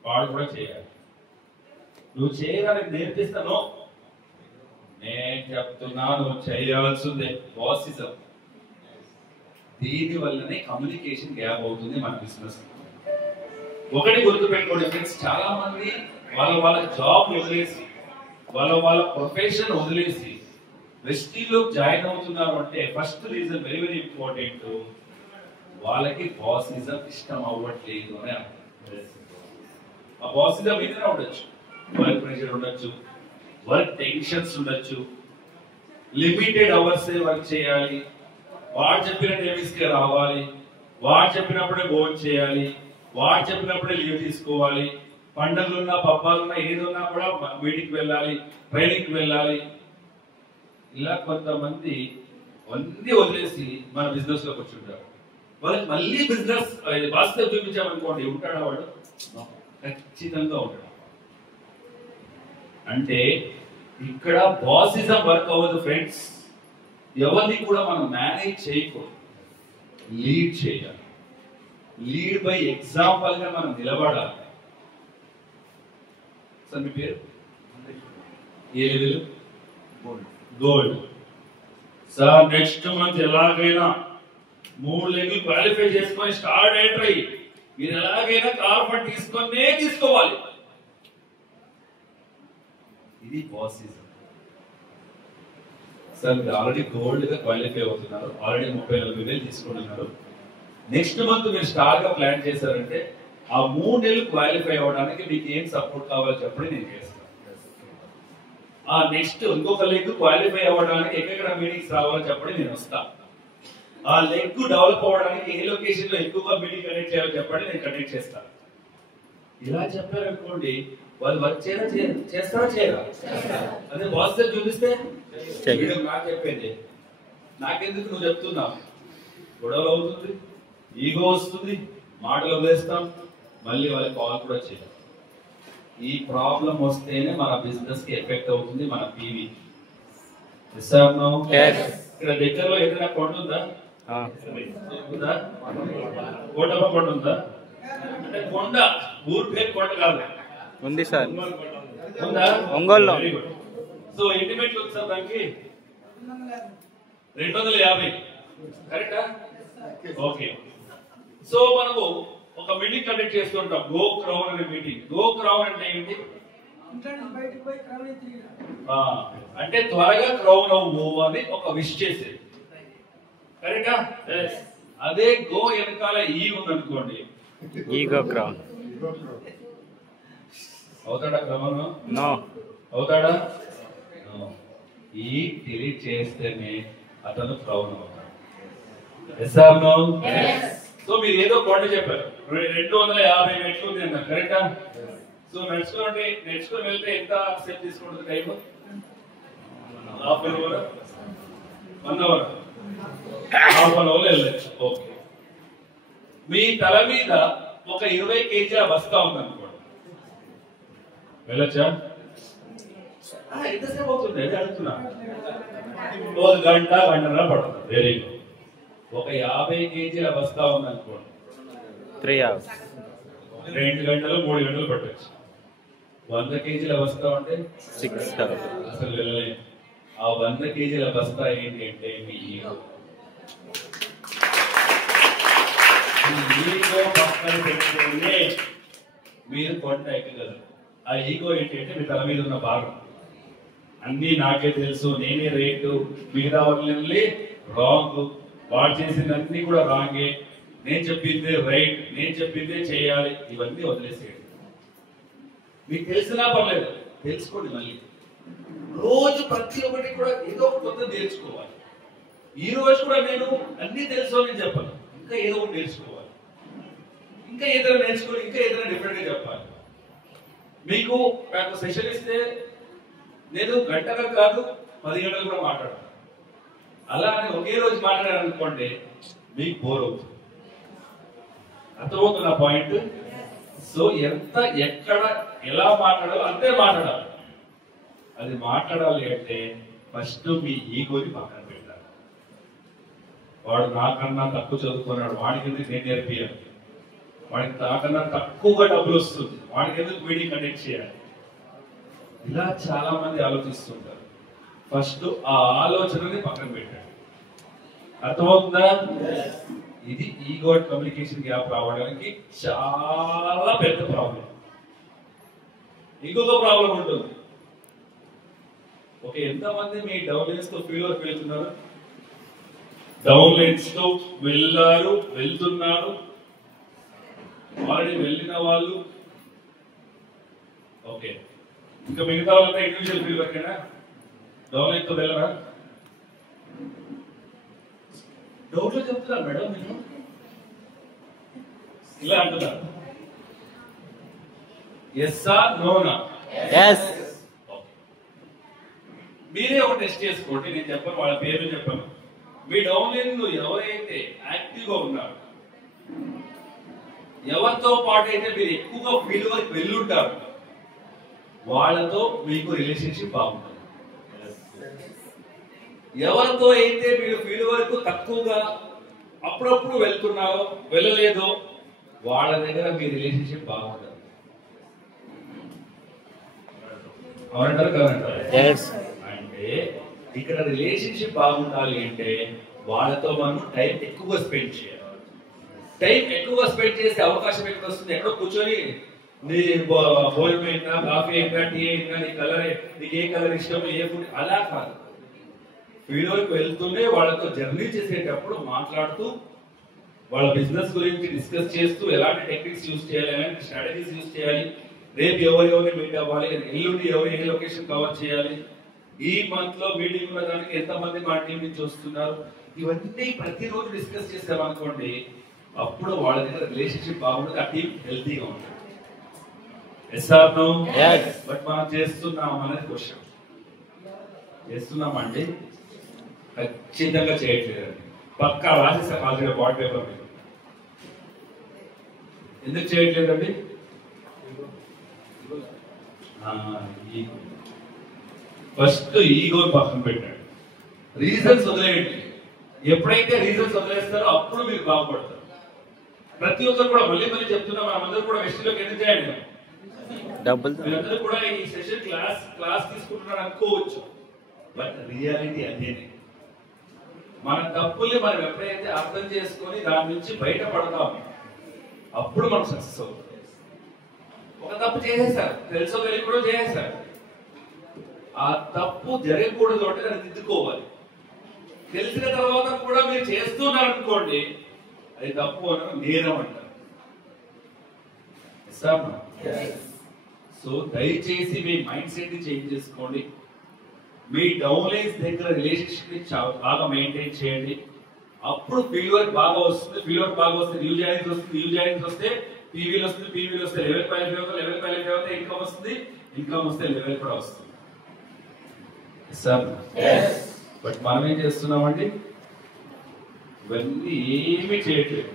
వాడు కూడా చేయాలి. నువ్వు చేయడానికి నేర్పిస్తాను, నేను చెప్తున్నా నువ్వు చేయాల్సిందే. బాసిజం. దీని వల్లనే కమ్యూనికేషన్ గ్యాప్ అవుతుంది మన బిజినెస్. ఒకటి గుర్తుపెట్టుకోండి ఫ్రెండ్స్, చాలా మంది వాళ్ళ జాబ్ వదిలేసి, వాళ్ళ ప్రొఫెషన్ వదిలేసి వెస్టీలో జాయిన్ అవుతున్నారు అంటే first reason very very important, వాళ్ళకి బాసిజం ఇష్టం అవ్వట్లేదు అని అర్థం. ఆ బాసిజం ఏదైనా ఉండొచ్చు, వర్క్ ప్రెషర్ ఉండొచ్చు, వర్క్ టెన్షన్స్ ఉండొచ్చు, లిమిటెడ్ అవర్స్ వర్క్ చేయాలి, వాడు చెప్పిన టైమింగ్స్ కి రావాలి, వాడు చెప్పినప్పుడే భోజనం చేయాలి, వాడు చెప్పినప్పుడే లీవ్ తీసుకోవాలి, పండుగలున్నా పబ్బాలున్నా ఏదున్నా కూడా మీటింగ్కి వెళ్ళాలి, ట్రైనింగ్కి వెళ్ళాలి. ఇలా కొంతమంది అన్ని వదిలేసి మన బిజినెస్ లోకి వచ్చుంటారు. వాళ్ళకి మళ్ళీ బిజినెస్ వాస్తవం చూపించామనుకోండి, ఉంటాడా వాడు? ఖచ్చితంగా ఉంటాడు. అంటే ఇక్కడ బాసిజం వర్క్ అవ్వదు ఫ్రెండ్స్. ఎవరిని కూడా మనం మేనేజ్ చేయకూడదు, లీడ్ చేయాలి. లీడ్ బై ఎగ్జాంపుల్ గా మనం నిలబడాలి. సార్ మీ పేరు? ఏ level? Gold. Sir next month ఎలాగైనా 3 లెగ్లు క్వాలిఫై చేసుకొని స్టార్ట్ అయ్యి మీరు ఎలాగైనా కార్పొరేట్ తీసుకోవాలి. ఇది బాసిజం. సార్ మీరు ఆల్రెడీ గోల్డ్ గా క్వాలిఫై అవుతున్నారు, ఆల్రెడీ 30,000 తీసుకుంటున్నారు. నెక్స్ట్ మంత్ మీరు స్టార్ గా ప్లాన్ చేశారంటే ఆ 3 నెలలు క్వాలిఫై అవ్వడానికి మీకు ఏం సపోర్ట్ కావాలో చెప్పండి, నేను చేస్తాను. ఆ నెక్స్ట్ ఇంకొక లెగ్ క్వాలిఫై అవ్వడానికి ఎక్కడ మీటింగ్స్ రావాలో చెప్పండి, నేను వస్తాను. ఆ లెగ్ డెవలప్ అవ్వడానికి ఏ లొకేషన్ లో ఎక్కువగా మీటింగ్ కనెక్ట్ చేయాలో చెప్పండి, నేను కనెక్ట్ చేస్తాను. ఇలా చెప్పారనుకోండి, వాళ్ళు వర్క్ చేస్తారా చేయరా? అదే బాస్ చూపిస్తే నాకు చెప్పింది, నాకెందుకు నువ్వు చెప్తున్నావు, గొడవలు అవుతుంది, ఈగో వస్తుంది, మాటలు వేస్తాం, మళ్ళీ వాళ్ళకి కాల్ కూడా చేయాలి. ఈ ప్రాబ్లం వస్తేనే మన బిజినెస్ కి ఎఫెక్ట్ అవుతుంది, మన పీవీ. ఇక్కడ దగ్గరలో ఏదైనా కొండ ఉందా? కోటప్ప కొండ ఉందా? అంటే కొండ ఊరు పేరు కొండ కాదు, ఉంది సార్, ఉందా? ఒంగోలులో. సో ఇంటిమేట్ ఉంది సార్ దానికి 250, కరెక్టా? ఓకే. సో మనము ఒక మీటింగ్ కండక్ట్ చేస్తుంటాం, గో క్రౌన్ అనే మీటింగ్. గో క్రౌన్ అంటే ఏంటి? అంటే త్వరగా క్రౌన్ అవ్వు అని ఒక విష్ చేసేది, కరెక్టా? అదే గో వెనకాల ఈ ఉందనుకోండి, ఈగో క్రౌన్. అవుతాడా క్రౌన్? నో. అవుతాడా? ఈ డిలీట్ చేస్తేనే అతను క్రౌన్ అవుతాడు. సో మీరు ఏదో కొండ చెప్పారు, 250 మెట్లు ఉంది అన్నారు, కరెక్టా? సో నడుచుకుని వెళ్తే ఎంత సేపు తీసుకుంటుంది time? Half an hour, 1 hour, half an hour వెళ్ళచ్చు. ఓకే. మీ తల మీద ఒక 20 కేజీల బస్తా ఉంది అనుకోండి, వెళ్ళచ్చా? ఎంతసేపు అవుతుంది అది అడుగుతున్నా. 1 గంట, గంటన్నర పడుతుంది. Very good. ఒక 50 కేజీల బస్తా ఉంది అనుకోండి, 3 hours, 2 గంటలు 3 గంటలు పట్టచ్చు. 100 కేజీల బస్తా ఉంటే 6 hours. అసలు వెళ్ళలేదు. ఆ 100 కేజీల బస్తా ఏంటి అంటే మీ ఈగో. ఈగో పక్కన పెట్టుకునే మీరు కొంట ఎక్కగలరు. ఆ ఈగో ఏంటి అంటే మీ తల మీద ఉన్న భారం. అన్ని నాకే తెలుసు, నేనే రేటు, మిగతా వాళ్ళని రాంగ్, వాడు చేసినన్ని కూడా రాంగే, నేను చెప్పిందే రైట్, నేను చెప్పిందే చేయాలి. ఇవన్నీ వదిలేసేయండి. మీకు తెలిసినా పర్లేదు, తెలుసుకోండి. మళ్ళీ రోజు ప్రతి ఒక్కటి కూడా ఏదో కొత్త నేర్చుకోవాలి. ఈ రోజు కూడా నేను అన్ని తెలుసు అని చెప్పాను, ఇంకా ఏదో ఒకటి నేర్చుకోవాలి, ఇంకా ఏదైనా నేర్చుకోవాలి, ఇంకా ఏదైనా డిఫరెంట్ గా చెప్పాలి. మీకు నాకు సెషన్ ఇస్తే నేను గంటగా కాదు 10 గంటలు కూడా మాట్లాడతాను. అలా అని ఒకే రోజు మాట్లాడాలనుకోండి, మీకు బోర్ అవుతుంది. అర్థమవుతున్న పాయింట్? సో ఎంత ఎక్కడ ఎలా మాట్లాడాలో అంతే మాట్లాడాలి. అది మాట్లాడాలి అంటే ఫస్ట్ మీ ఈగోని పక్కన పెట్టాలి. వాడు నాకన్నా తక్కువ చదువుకున్నాడు, వాడికి ఎందుకు నేను నేర్పియాలి, వాడికి నాకన్నా తక్కువగా డబ్బులు వస్తుంది, వాడికి ఎందుకు మీటింగ్ కండక్ట్ చేయాలి. ఇలా చాలా మంది ఆలోచిస్తుంటారు. ఫస్ట్ ఆ ఆలోచనని పక్కన పెట్టండి. అర్థమవుతుందా? ఇది ఈగో కమ్యూనికేషన్ గ్యాప్ రావడానికి చాలా పెద్ద ప్రాబ్లం. ఇంకొక ప్రాబ్లం ఉంటుంది. ఓకే, ఎంతమంది మీ డౌన్ లైన్స్ తో ఫీల్డ్ వెళ్తున్నారు? డౌన్ లైన్స్ తో వెళ్తున్నారు, ఆల్రెడీ వెళ్ళిన వాళ్ళు. ఓకే, ఇంకా మిగతా వాళ్ళంతా ఇండివిజువల్ ఫీల్డ్ వర్కేనా? డౌన్ లైన్ తో వెళ్ళరా? డౌట్ లో చెప్తున్నారు మేడం. నేను ఇలా అంటున్నారు. ఎస్ ఆర్ నోనా? ఎస్. మీరే ఒక టెస్ట్ చేసుకోండి. నేను చెప్పను, వాళ్ళ పేర్లు చెప్పను. మీ డౌన్లైన్ లో ఎవరైతే యాక్టివ్ గా ఉన్నారు, ఎవరితో పాటు అయితే మీరు ఎక్కువగా ఫీల్డ్ వర్క్ వెళ్ళుంటారు, వాళ్ళతో మీకు రిలేషన్షిప్ బాగుంటుంది. ఎవరితో అయితే మీరు ఫీల్డ్ వర్క్ తక్కువగా అప్పుడప్పుడు వెళ్తున్నారో వెళ్ళలేదో వాళ్ళ దగ్గర మీ రిలేషన్షిప్ బాగుంటుంది. అవునంటారు కదంటారు? అంటే ఇక్కడ రిలేషన్షిప్ బాగుండాలి అంటే వాళ్ళతో మనం టైం ఎక్కువగా స్పెండ్ చేయాలి. టైం ఎక్కువగా స్పెండ్ చేసే అవకాశం ఎక్కడ వస్తుంది? ఎక్కడో కూర్చొని నీ భోజనం అయినా, కాఫీ అయినా, టీ అయినా, నీ కలర్, నీకు ఏ కలర్ ఇష్టం, ఏ ఫుడ్, అలా కాదు. వీడియోకి వెళ్తూనే వాళ్ళతో జర్నీ చేసేటప్పుడు మాట్లాడుతూ వాళ్ళ బిజినెస్ గురించి డిస్కస్ చేస్తూ ఎలాంటి టెక్నిక్స్ యూజ్ చేయాలి, ఎలాంటి స్ట్రాటజీస్ యూజ్ చేయాలి, రేపు ఎవరిని మీట్ అవ్వాలి, ఎల్లుండి ఎవరు ఏ లొకేషన్ కవర్ చేయాలి, ఈ మంత్ లో మీటింగ్ ఉన్నదానికి ఎంతమంది మా టీం నుంచి వస్తున్నారు, ఇవన్నీ ప్రతిరోజు డిస్కస్ చేసామనుకోండి, అప్పుడు వాళ్ళ దగ్గర రిలేషన్షిప్ బాగుంటుంది, ఆ టీం హెల్తీగా ఉంటుంది. Yes or no? బట్ మనం చేస్తున్నాం అనేది క్వశ్చన్. చేస్తున్నామండి? ఖచ్చితంగా చేయట్లేదండి. పక్కా రాసేసా కాల్చిన బాడ్ పేపర్ మీద. ఎందుకు చేయట్లేదండి? ఫస్ట్ ఈగో పక్కన పెట్టాడు. రీజన్స్ వదిలేయండి. ఎప్పుడైతే రీజన్స్ వదిలేస్తారో అప్పుడు మీరు బాగుపడతారు. ప్రతి ఒక్కరు కూడా మళ్ళీ మళ్ళీ చెప్తున్నా, మనమందరూ కూడా వెస్ట్లోకి ఎందుకు చేయండి? మీరందరూ కూడా ఈ సెషన్ క్లాస్ తీసుకుంటున్నారు అనుకోవచ్చు, బట్ రియాలిటీ అదేనే. మన తప్పుల్ని మనం ఎప్పుడైతే అర్థం చేసుకొని దాని నుంచి బయటపడతాం, అప్పుడు మనం సక్సెస్ అవుతాం. ఒక తప్పు చేసేసారు, తెలుసో తెలియక కూడా చేసేసారు, ఆ తప్పు జరగకూడదు అంటే దాన్ని దిద్దుకోవాలి. తెలిసిన తర్వాత కూడా మీరు చేస్తున్నారు అనుకోండి, అది తప్పు అనడం నేరం అంటారు. సో దయచేసి మీ మైండ్ సెట్ ని చేంజ్ చేసుకోండి. మీ డౌన్ లైన్స్ దగ్గర రిలేషన్షిప్ ని బాగా మెయింటైన్ చేయండి. అప్పుడు ఫీల్డ్ వర్క్ బాగా వస్తుంది. ఫీల్డ్ వర్క్ బాగా వస్తే న్యూ జాయినింగ్స్ వస్తుంది. న్యూ జాయినింగ్స్ వస్తే పీవీలు వస్తుంది. పీవీలు వస్తే లెవెల్ క్వాలిఫై అవుతుంది. లెవెల్ క్వాలిఫై అవుతే ఇన్కమ్ వస్తుంది. ఇన్కమ్ వస్తే లెవెల్ కూడా వస్తుంది. సార్, బట్ మనం ఏం చేస్తున్నామండి? ఇవన్నీ ఏమీ చేయట్లేదు.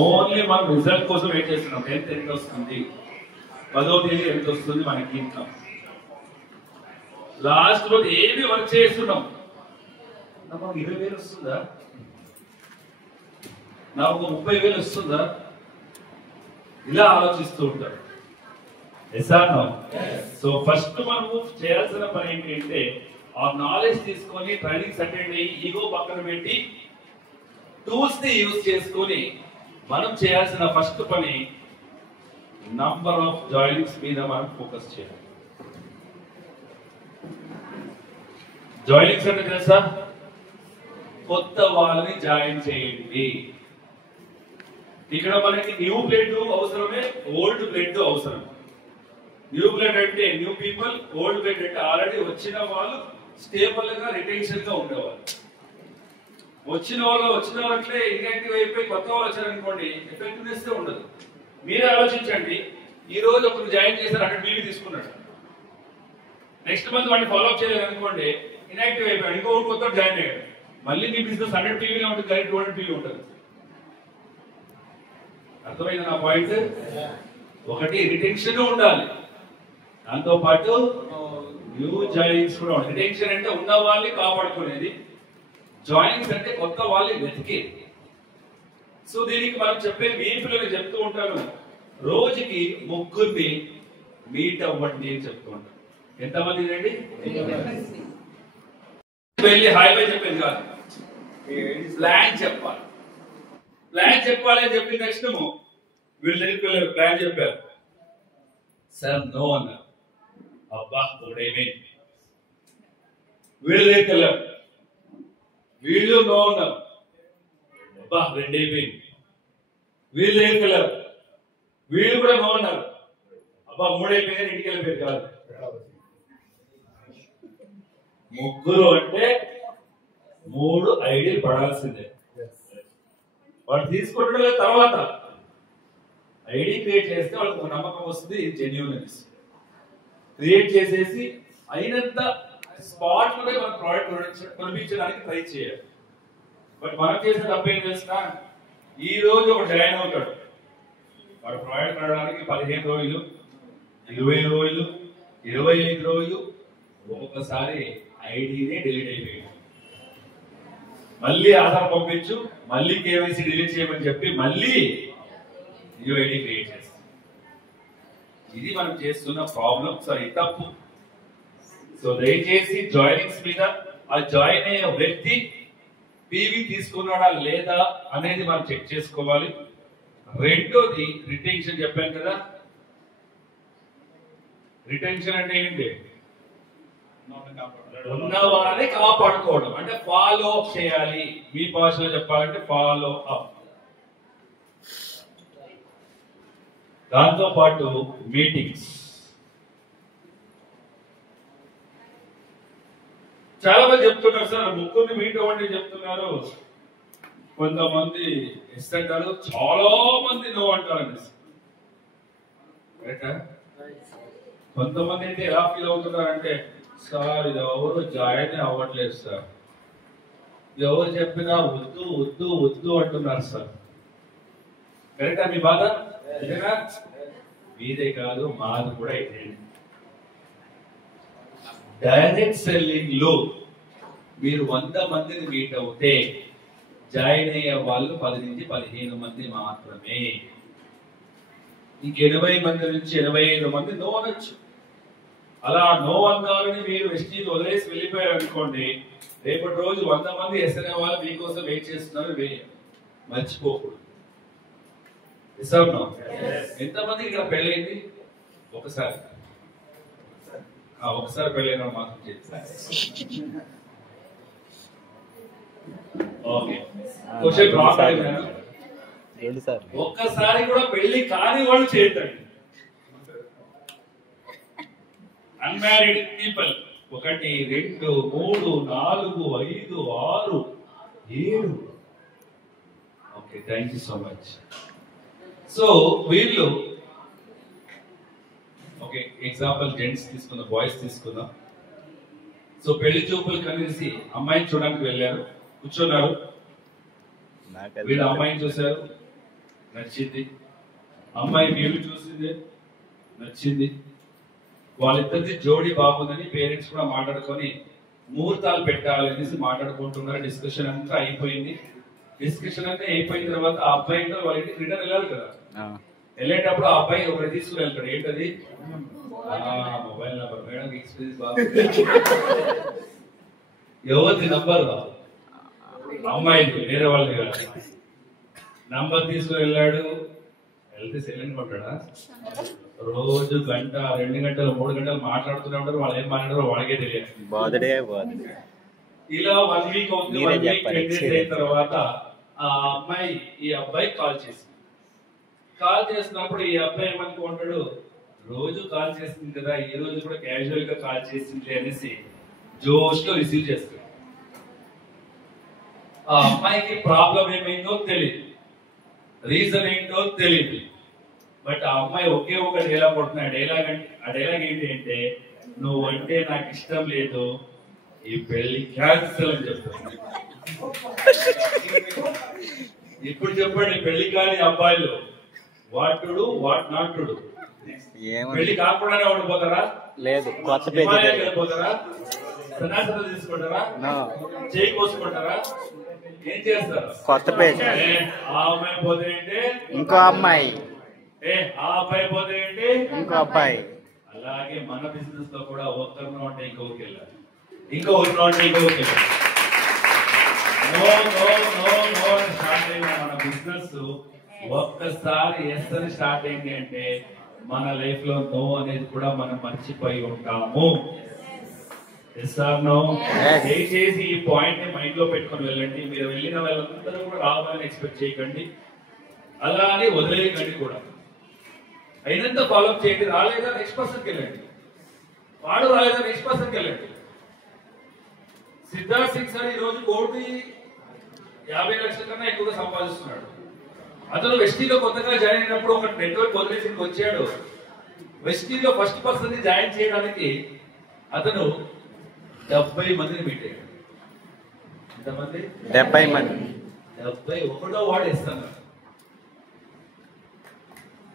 ఓన్లీ మనం రిజల్ట్ కోసం వెయిట్ చేస్తున్నాం. 10th ఎంత వస్తుంది, 10వ తేదీ ఎంత వస్తుంది మనకి ఇన్కమ్. లాస్ట్ రోజు ఏమి వర్క్ చేస్తున్నాం? నాకు 20,000 వస్తుందా, నాకు 30,000 వస్తుందా, ఇలా ఆలోచిస్తూ ఉంటారు. సో ఫస్ట్ మనము చేయాల్సిన పని ఏంటంటే ఆ నాలెడ్జ్ తీసుకొని ట్రైనింగ్స్ అటెండ్ అయ్యి ఈగో పక్కన పెట్టి టూల్స్ ని యూజ్ చేసుకొని మనం చేయాల్సిన ఫస్ట్ పని నంబర్ ఆఫ్ జాయినింగ్స్ మీద మనం ఫోకస్ చేయాలి. జాయినింగ్స్ అంటే తెలుసా? కొత్త వాళ్ళని జాయిన్ చేయండి. ఇక్కడ మనకి న్యూ బ్లడ్ అవసరమే, ఓల్డ్ బ్లడ్ అవసరం. న్యూ బ్లడ్ అంటే న్యూ పీపుల్, ఓల్డ్ బ్లడ్ అంటే ఆల్రెడీ వచ్చిన వాళ్ళు స్టేబుల్ గా రిటెన్షన్ గా ఉండేవాళ్ళు. వచ్చిన వాళ్ళంటే ఇన్యాక్టివ్ అయిపోయి కొత్త వాళ్ళు వచ్చారనుకోండి, ఎఫెక్టివ్నెస్ ఉండదు. మీరే ఆలోచించండి, ఈ రోజు ఒకరు జాయిన్ చేశారు, 100 పీవీ తీసుకున్నాడు, నెక్స్ట్ మంత్ వాడిని ఫాలోఅప్ చేయలేదు అనుకోండి, ఇన్యాక్టివ్ అయిపోయాడు, ఇంకొకరు కొత్త జాయిన్ అయ్యాడు, మళ్ళీ మీ బిజినెస్ 100 పీవీలో ఉంటుంది కానీ 200 పీవీ ఉంటుంది. అర్థమైంది నా పాయింట్? ఒకటి రిటెన్షన్ ఉండాలి, దాంతో పాటు న్యూ జాయినింగ్స్ కూడా ఉండాలి. రిటెన్షన్ అంటే ఉన్న వాళ్ళని కాపాడుకునేది, జాయినింగ్స్ అంటే కొత్త వాళ్ళని వెతికేది. సో దీనికి మనం చెప్పే మీ పిల్లలు చెప్తూ ఉంటాను, రోజుకి 3 మీట్ అవ్వండి అని చెప్తూ ఉంటాను. ఎంతమంది రండి? వెళ్ళి హాయ్ బై చెప్పేది కాదు, ప్లాన్ చెప్పాలి. ప్లాన్ చెప్పాలి అని చెప్పి నెక్స్ట్ వీళ్ళ దగ్గరికి వెళ్ళారు, ప్లాన్ చెప్పారు, సార్ నో అన్నారు. అబ్బా ఒకటైపోయింది. వీళ్ళ దగ్గరికి వెళ్ళారు, వీళ్ళు నో అన్నారు. అబ్బా 2 అయిపోయింది. వీళ్ళ దగ్గరికి వెళ్ళారు, వీళ్ళు కూడా నో అన్నారు. అబ్బా 3 అయిపోయింది, ఇంటికి వెళ్ళిపోయింది కాదు. 3 అంటే 3 ఐడియాలు పడాల్సిందే. వాడు తీసుకుంటాడు తర్వాత ఐడి క్రియేట్ చేస్తే వాళ్ళకి ఒక నమ్మకం వస్తుంది, ఇది జెన్యూన్ అనేసి. క్రియేట్ చేసేసి అయినంత స్పాట్ లోనే మన ప్రోడక్ట్ కొనిపించడానికి ట్రై చేయాలి. బట్ మనం చేసే తప్ప ఏం తెలుసా, ఈ రోజు ఒక జాయిన్ అవుతాడు, వాడు ప్రోడక్ట్ కొనడానికి 15 రోజులు, 20 రోజులు, 25 రోజులు, ఒక్కొక్కసారి ఐడినే డిలీట్ అయిపోయింది. మళ్ళీ ఆధార్ పంపించు, మళ్ళీ కేవైసీ డిలీట్ చేయమని చెప్పి మళ్ళీ న్యూ ఐడి క్రియేట్ చేస్తాం. ఇది మనం చేస్తున్న ప్రాబ్లం. సారీ, తప్పు. సో దయచేసి జాయినింగ్స్ మీద ఆ జాయిన్ అయ్యే వ్యక్తి పీవీ తీసుకున్నాడా లేదా అనేది మనం చెక్ చేసుకోవాలి. రెండోది రిటెన్షన్ చెప్పాను కదా. రిటెన్షన్ అంటే ఏంటి? ఉన్న వాళ్ళని కాపాడుకోవడం, అంటే ఫాలో అప్ చేయాలి. మీ భాషలో చెప్పాలంటే ఫాలో అప్. దాంతో పాటు మీటింగ్స్. చాలా మంది చెప్తున్నారు సార్ ముగ్గురిని మీట్ అవ్వండి చెప్తున్నారు. కొంతమంది ఎస్ అంటారు, చాలా మంది నో అంటారండి. కొంతమంది అయితే ఎలా ఫీల్ అవుతున్నారంటే, సార్ ఇది ఎవరు జాయిన్ అవ్వట్లేదు సార్, ఎవరు చెప్పినా వద్దు వద్దు వద్దు అంటున్నారు సార్. కరెక్టా మీ బాధ? మీదే కాదు, మాది కూడా ఇదే. డైరెక్ట్ సెల్లింగ్ లో మీరు 100 మందిని మీట్ అవుతే జాయిన్ అయ్యే వాళ్ళు 10 నుంచి 15 మంది మాత్రమే. ఇంక 80 మంది నుంచి 85 మంది నో అనొచ్చు. అలా నో అన్నారని మీరు ఎస్టీని వదిలేసి వెళ్ళిపోయారు అనుకోండి, రేపటి రోజు 100 మంది ఎస్ అనే వాళ్ళు మీకోసం వెయిట్ చేస్తున్నారు. మర్చిపోకూడదు. ఎంతమందికి ఇక్కడ పెళ్ళైంది? ఒకసారి పెళ్ళైన మాత్రం చేసి ఓకే. క్వశ్చన్ రాకపోయినాను. ఒక్కసారి కూడా పెళ్లి కాని వాళ్ళు చేయొద్దండి. Unmarried people 1, 2, 3, 4, 5, 6, 7. Okay, thank you so much. So వీళ్ళు ఓకే, ఎగ్జాంపుల్ జెంట్స్ తీసుకుందాం, బాయ్స్ తీసుకుందాం. సో పెళ్లి చూపులు కలిసి అమ్మాయిని చూడడానికి వెళ్ళారు, కూర్చున్నారు. వీళ్ళు అమ్మాయిని చూశారు, నచ్చింది. అమ్మాయి వీళ్ళు చూసింది, నచ్చింది. వాళ్ళిద్దరిది జోడీ బాగుందని పేరెంట్స్ కూడా మాట్లాడుకొని ముహూర్తాలు పెట్టాలనేసి మాట్లాడుకుంటున్నారు. డిస్కషన్ అంతా అయిపోయింది. డిస్కషన్ అంతా అయిపోయిన తర్వాత ఆ అబ్బాయి వాళ్ళ ఇంటికి రిటర్న్ వెళ్ళాలి కదా. వెళ్ళేటప్పుడు ఆ అబ్బాయి ఒకటి తీసుకుని వెళ్తాడు. ఏంటది? Mobile number. మేడం ఎక్స్పీరియన్స్ బాగుంది. ఎవరిది నంబర్? అమ్మాయిది, వేరే వాళ్ళది కదా. నంబర్ తీసుకుని వెళ్ళాడు. వెళ్తే సెలెంట్ కొట్టాడా? రోజు 1 గంట 2 గంటలు 3 గంటలు మాట్లాడుతూనే ఉంటారు. వాళ్ళు ఏం మాట్లాడారో వాళ్ళకే తెలియదు. ఇలా 1 వీక్ అవుతుంది. 1 వీక్ 10 డేస్ అయిన తర్వాత ఆ అమ్మాయి ఈ అబ్బాయి కాల్ చేసింది. కాల్ చేసినప్పుడు ఈ అబ్బాయి ఏమనుకుంటాడు, రోజు కాల్ చేస్తుంది కదా, ఈ రోజు కూడా క్యాజువల్ గా కాల్ చేసింది అనేసి జోష్ లో రిసీవ్ చేస్తాడు. ఆ అమ్మాయికి ప్రాబ్లం ఏమైందో తెలియదు, రీజన్ ఏంటో తెలియదు. బట్ ఆ అమ్మాయి ఒకే ఒక డైలాగ్ కొడుతున్నా. ఆ డైలాగ్ ఏంటి అంటే, నువ్వు అంటే నాకు ఇష్టం లేదు, ఈ పెళ్లి క్యాన్సిల్ అని చెప్తాను. ఇప్పుడు చెప్పండి, పెళ్లి కాని అబ్బాయిలు what to do, what not to do. పెళ్లి కాకుండానే ఓడిపోతారా? లేదు. వెళ్ళిపోతారా? సన్యాసనం తీసుకుంటారా? చేయి కోసుకుంటారా? ఏం చేస్తారు? కొత్త పేజ్. ఆ అమ్మాయి పోతే ఏంటి, ఇంకో అమ్మాయి. ఆ అబ్బాయి పోతే ఏంటి, ఇంకో అబ్బాయి. అలాగే మన బిజినెస్ లో కూడా ఒక్కరిలో ఉంటే ఇంకొకరికి వెళ్ళాలి, ఇంకొకరిలో ఉంటే ఇంకొకరికి వెళ్ళాలి. స్టార్ట్ అయిన మన బిజినెస్ ఒక్కసారి ఎస్ అని స్టార్ట్ అయింది అంటే మన లైఫ్ లో నో అనేది కూడా మనం మర్చిపోయి ఉంటాము. దయచేసి ఈ పాయింట్ ని మైండ్ లో పెట్టుకుని వెళ్ళండి. మీరు వెళ్ళిన వాళ్ళందరూ కూడా రావాలని ఎక్స్పెక్ట్ చేయకండి, అలా అని వదిలేయకండి కూడా. అయినంత ఫాలోఅప్ చేయండి. రాలేదా నెక్స్ట్ పర్సన్కి వెళ్ళండి, వాడు రాలేదా నెక్స్ట్ పర్సన్కి వెళ్ళండి. సిద్ధార్థ్ సింగ్ సార్ ఈ రోజు 1,50,00,000 కన్నా ఎక్కువగా సంపాదిస్తున్నాడు. అతను వెస్టీలో కొత్తగా జాయిన్ అయినప్పుడు ఒక నెట్వర్క్ వదిలేసి వచ్చాడు. వెస్టీలో ఫస్ట్ పర్సన్ జాయిన్ చేయడానికి అతను 70 మందిని మీట్ అయ్యాడు. ఎంతమంది? 70 మంది. 71వ వాడు ఇస్తాను.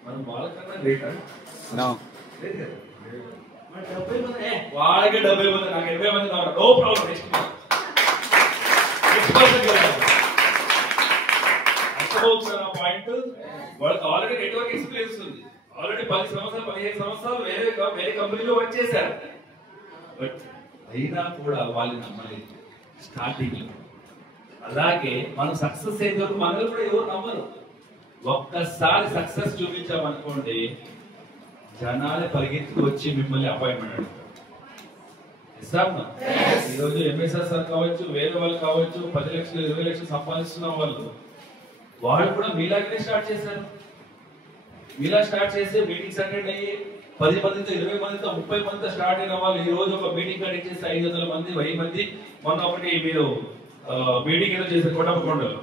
మనం వాళ్ళకన్నా గ్రేటా? నో. లేదు కదా. మన 70 మంది వాళ్ళకి 70 మంది, నాకు 20 మంది కావాలి. No problem. Next person point. వాళ్ళకి ఆల్రెడీ నెట్వర్క్ ఎక్స్పీరియన్స్ ఉంది. ఆల్రెడీ 10 సంవత్సరాలు 15 సంవత్సరాలు వేరే కంపెనీలో వర్క్ చేశారు. బట్ అయినా కూడా వాళ్ళని నమ్మలేదు స్టార్టింగ్ లో. అలాగే మనం సక్సెస్ అయిన వరకు మనల్ని కూడా ఎవరు నమ్మరు. ఒక్కసారి సక్సెస్ చూపించామనుకోండి, జనాలే పరిగెత్తుకు వచ్చి మిమ్మల్ని అపాయింట్మెంట్ అడుగుతారు. ఈరోజు ఎంఎస్ఆర్ సార్ కావచ్చు, వేరే వాళ్ళు కావచ్చు, 10 లక్షలు 20 లక్షలు సంపాదిస్తున్న వాళ్ళు కూడా మీలాగనే స్టార్ట్ చేశారు. మీలా స్టార్ట్ చేసి మీటింగ్స్ అటెండ్ అయ్యి 10 మందితో 20 మందితో 30 మందితో స్టార్ట్ అయిన వాళ్ళు ఈ రోజు ఒక మీటింగ్ కండక్ట్ చేసి 500 మంది 1000 మంది. మొన్న ఒకటి మీరు మీటింగ్ ఏదో చేశారు కోటప్పకొండలో,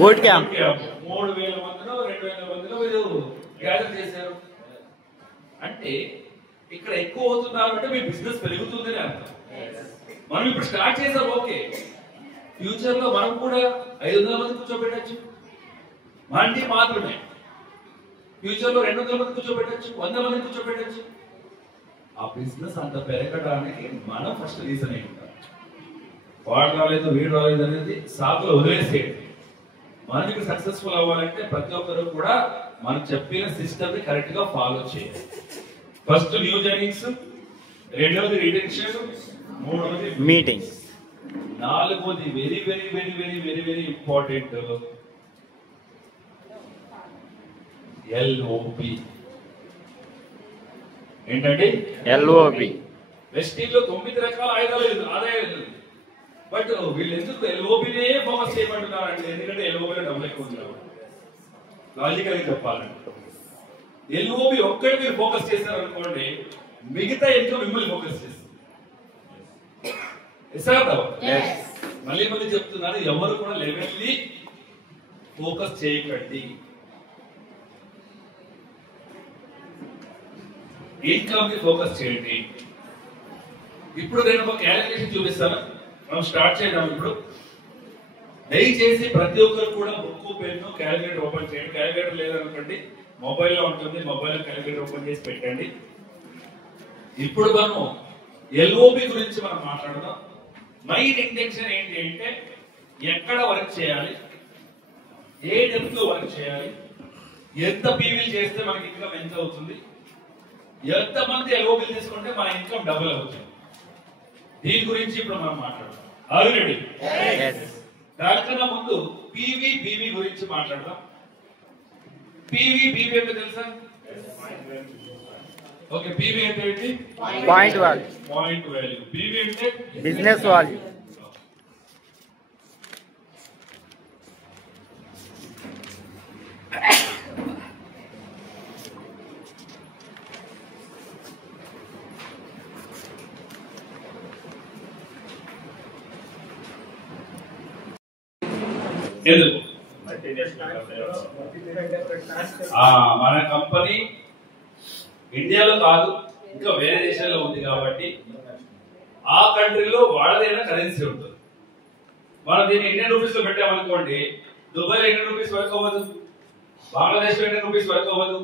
బూట్ క్యాంప్ 3000 మందిలో 2000 మందిలో మీరు గ్యాదర్ చేశారు. అంటే ఇక్కడ ఎక్కువ అవుతున్నారు అంటే మీ బిజినెస్ పెరుగుతుందని అర్థం. మనం ఇప్పుడు స్టార్ట్ చేసాం, ఓకే. ఫ్యూచర్ లో మనం కూడా 500 మంది కూర్చోబెట్టచ్చు, మంది మాత్రమే. ఫ్యూచర్ లో 200 మంది కూర్చోబెట్టచ్చు, 100 మంది కూర్చోబెట్టచ్చు. ఆ బిజినెస్ అంత పెరగడానికి మనం ఫస్ట్ రీజన్ అయి ఉంటాం. వాడు రాలేదు వీడు రాలేదు అనేది సాకులో వదిలేసేయండి. మనం ఇక్కడ సక్సెస్ఫుల్ అవ్వాలంటే ప్రతి ఒక్కరు కూడా మనం చెప్పిన సిస్టమ్ ని కరెక్ట్ గా ఫాలో చేయాలి. ఫస్ట్ న్యూ జాయినింగ్స్, రెండవది రిటెన్షన్, మూడవది మీటింగ్, నాలుగవది very very very very very very important LOP. ఏంటంటే ఎల్ఓపి. వెస్టీలో 9 రకాల ఆదాయాలు. బట్ వీళ్ళు ఎందుకు ఎల్ఓపినే ఫోకస్ చేయమంటున్నారంటే, ఎందుకంటే ఎల్ఓపిలో డబ్బులు ఎక్కువ ఉంది కాబట్టి. లాజికల్ గా చెప్పాలంటే ఎల్ఓపి ఒక్కటి మీరు ఫోకస్ చేశారనుకోండి, మిగతా ఎక్కువ మిమ్మల్ని ఫోకస్ చేస్తారు. మళ్ళీ మళ్ళీ చెప్తున్నాను, ఎవరు కూడా లెవెల్లీ ఫోకస్ చేయకండి. ఇన్కమ్ కి ఫోకస్ చేయండి. ఇప్పుడు నేను ఒక క్యాలిక్యులేషన్ చూపిస్తాను, మనం స్టార్ట్ చేద్దాం. ఇప్పుడు దయచేసి ప్రతి ఒక్కరు కూడా బుక్ పెన్ను క్యాలిక్యులేటర్ ఓపెన్ చేయండి. క్యాలిక్యులేటర్ లేదనుకోండి, మొబైల్లో ఉంటుంది, మొబైల్లో క్యాలిక్యులేటర్ ఓపెన్ చేసి పెట్టండి. ఇప్పుడు మనం ఎల్ఓపి గురించి మనం మాట్లాడదాం. మెయిన్ ఇంటెన్షన్ ఏంటి అంటే, ఎక్కడ వర్క్ చేయాలి, ఏ డెప్త్ లో వర్క్ చేయాలి, ఎంత పీవీలు చేస్తే మనకి ఇన్కమ్ ఎంత అవుతుంది, ఎంతమంది ఎల్ఓపీలు తీసుకుంటే మన ఇన్కమ్ డబుల్ అవుతుంది. దీని గురించి ఇప్పుడు మనం మాట్లాడదాం. ఆల్రెడీ దానికన్నా ముందు పీవీ బీవీ గురించి మాట్లాడదాం. పీవీ బీవీ అంటే తెలుసా? ఓకే, పీవీ అంటే ఏంటి? Point value. Point value. BV అంటే బిజినెస్ వాల్యూ. ఎందుకు మన కంపెనీ ఇండియాలో కాదు, ఇంకా వేరే దేశాల్లో ఉంది కాబట్టి ఆ కంట్రీలో వాళ్ళదైనా కరెన్సీ ఉంటుంది. మనం దీన్ని ఇండియన్ రూపీస్ లో పెట్టామనుకోండి, దుబాయ్ ఇండియన్ రూపీస్ వర్క్ అవ్వదు, బంగ్లాదేశ్ లో ఇండియన్ రూపీస్ వర్క్ అవ్వదు.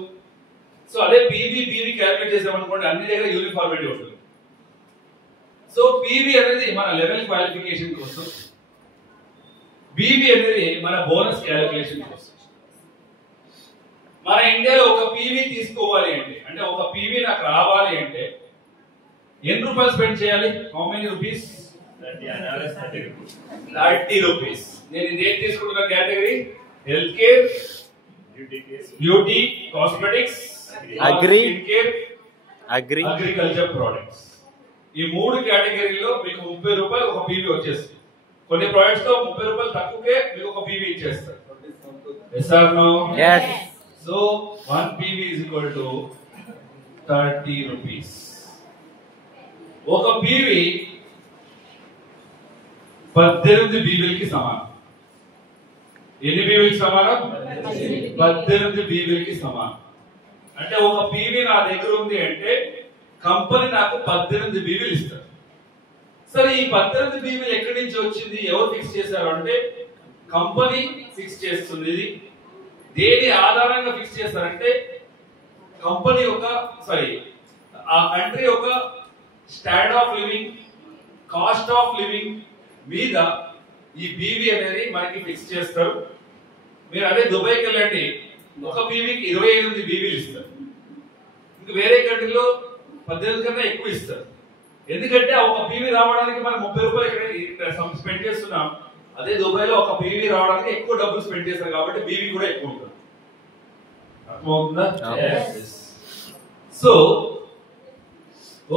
సో అదే పీవీ బీవీ క్యాల్కులేట్ చేసామనుకోండి, అన్ని దగ్గర యూనిఫార్మిటీ ఉంటుంది. సో పీవీ అనేది మన లెవెల్ క్వాలిఫికేషన్ కోసం, బీబీ అనేది మన బోనస్ క్యాలిక్యులేషన్ కోసం. మన ఇండియాలో ఒక పీవీ తీసుకోవాలి అంటే ఒక పీవీ నాకు రావాలి అంటే ఎన్ని రూపాయలు స్పెండ్ చేయాలి? How many rupees? 30 రూపీస్. నేను ఇదేం తీసుకుంటున్న category? Health care, beauty, cosmetics, agriculture products. ఈ 3 కేటగిరీలో మీకు 30 రూపాయలు ఒక పీవీ వచ్చేస్తుంది. కొన్ని ప్రొడక్ట్స్ తో 30 రూపాయలు తక్కువకే మీకు ఒక పీవీ ఇచ్చేస్తారు. Yes or no? Yes. So 1 PV is equal to 30 rupees. ఒక పీవీ 18 బీవీలకి సమానం. ఎన్ని బీవీలకి సమానం? 18 బీవీలకి సమానం. అంటే ఒక పీవీ నా దగ్గర ఉంది అంటే కంపెనీ నాకు 18 బీవీలు ఇస్తారు. సరే, ఈ 18 బీవీలు ఎక్కడి నుంచి వచ్చింది, ఎవరు ఫిక్స్ చేశారు అంటే కంపెనీ ఫిక్స్ చేస్తుంది. ఇది దేని ఆధారంగా ఫిక్స్ చేస్తారంటే కంపెనీ ఆ కంట్రీ యొక్క standard of living, cost of living మీద ఈ బీవీ అనేది మనకి ఫిక్స్ చేస్తారు. మీరు అదే దుబాయ్కి వెళ్ళండి, ఒక బీవీకి 28 బీవీలు ఇస్తారు. ఇంకా వేరే కంట్రీలో 18 కన్నా ఎక్కువ ఇస్తారు. ఎందుకంటే ఒక బీవీ రావడానికి మనం 30 రూపాయలు ఇక్కడ స్పెండ్ చేస్తున్నాం. అదే దుబాయ్లో ఒక బీవీ రావడానికి ఎక్కువ డబ్బులు స్పెండ్ చేస్తారు కాబట్టి బీవీ కూడా ఎక్కువ ఉంటుంది. అర్థమవుతుందా? సో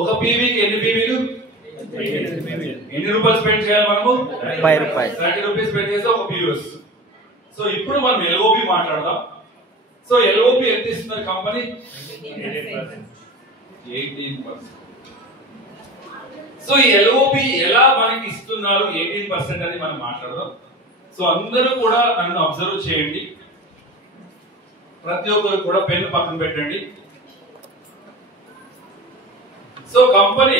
ఒక బీవీకి ఎన్ని బీవీలు? ఎన్ని రూపాయలు స్పెండ్ చేయాలి మనము? 5 రూపాయలు. 30 రూపీస్ స్పెండ్ చేస్తే ఒక బీవీ వస్తుంది. సో ఇప్పుడు మనం ఎల్ఓబి మాట్లాడదాం. సో ఎల్ఓబి ఎంత ఇస్తున్నారు కంపెనీ? 18%. సో ఈ ఎల్ఓబి ఎలా మనకి ఇస్తున్నారు 18% అని మనం మాట్లాడదాం. సో అందరూ కూడా నన్ను అబ్జర్వ్ చేయండి. ప్రతి ఒక్కరు కూడా పెన్ను పక్కన పెట్టండి. సో కంపెనీ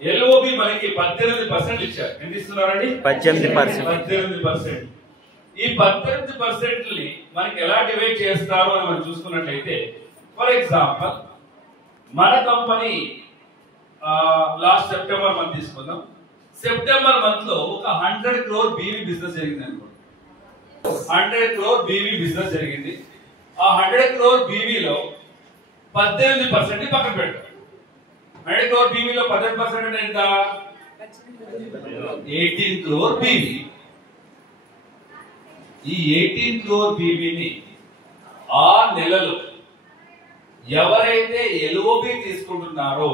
ఎల్ఓబి మనకి 18% ఇచ్చారు. ఎంత ఇస్తున్నారండి? 18%. ఈ 18% ని మనకి ఎలా డివైడ్ చేస్తారు అని మనం చూసుకున్నట్లయితే, ఫర్ ఎగ్జాంపుల్ మన కంపెనీ లాస్ట్ సెప్టెంబర్ మంత్ తీసుకుందాం. సెప్టెంబర్ మంత్ లో ఒక 100 crore బీవీ బిజినెస్ జరిగింది అనుకోండి. 100 crore బీవీ బిజినెస్ జరిగింది. ఆ 100 crore బీవీలో 18% పక్కన పెట్టారు. 100 crore బీవీలో 18% అంటే ఎంత? 18 crore బీవీ. ఈ 18 crore బీవీని ఆ నెలలో ఎవరైతే ఎల్ఓబి తీసుకుంటున్నారో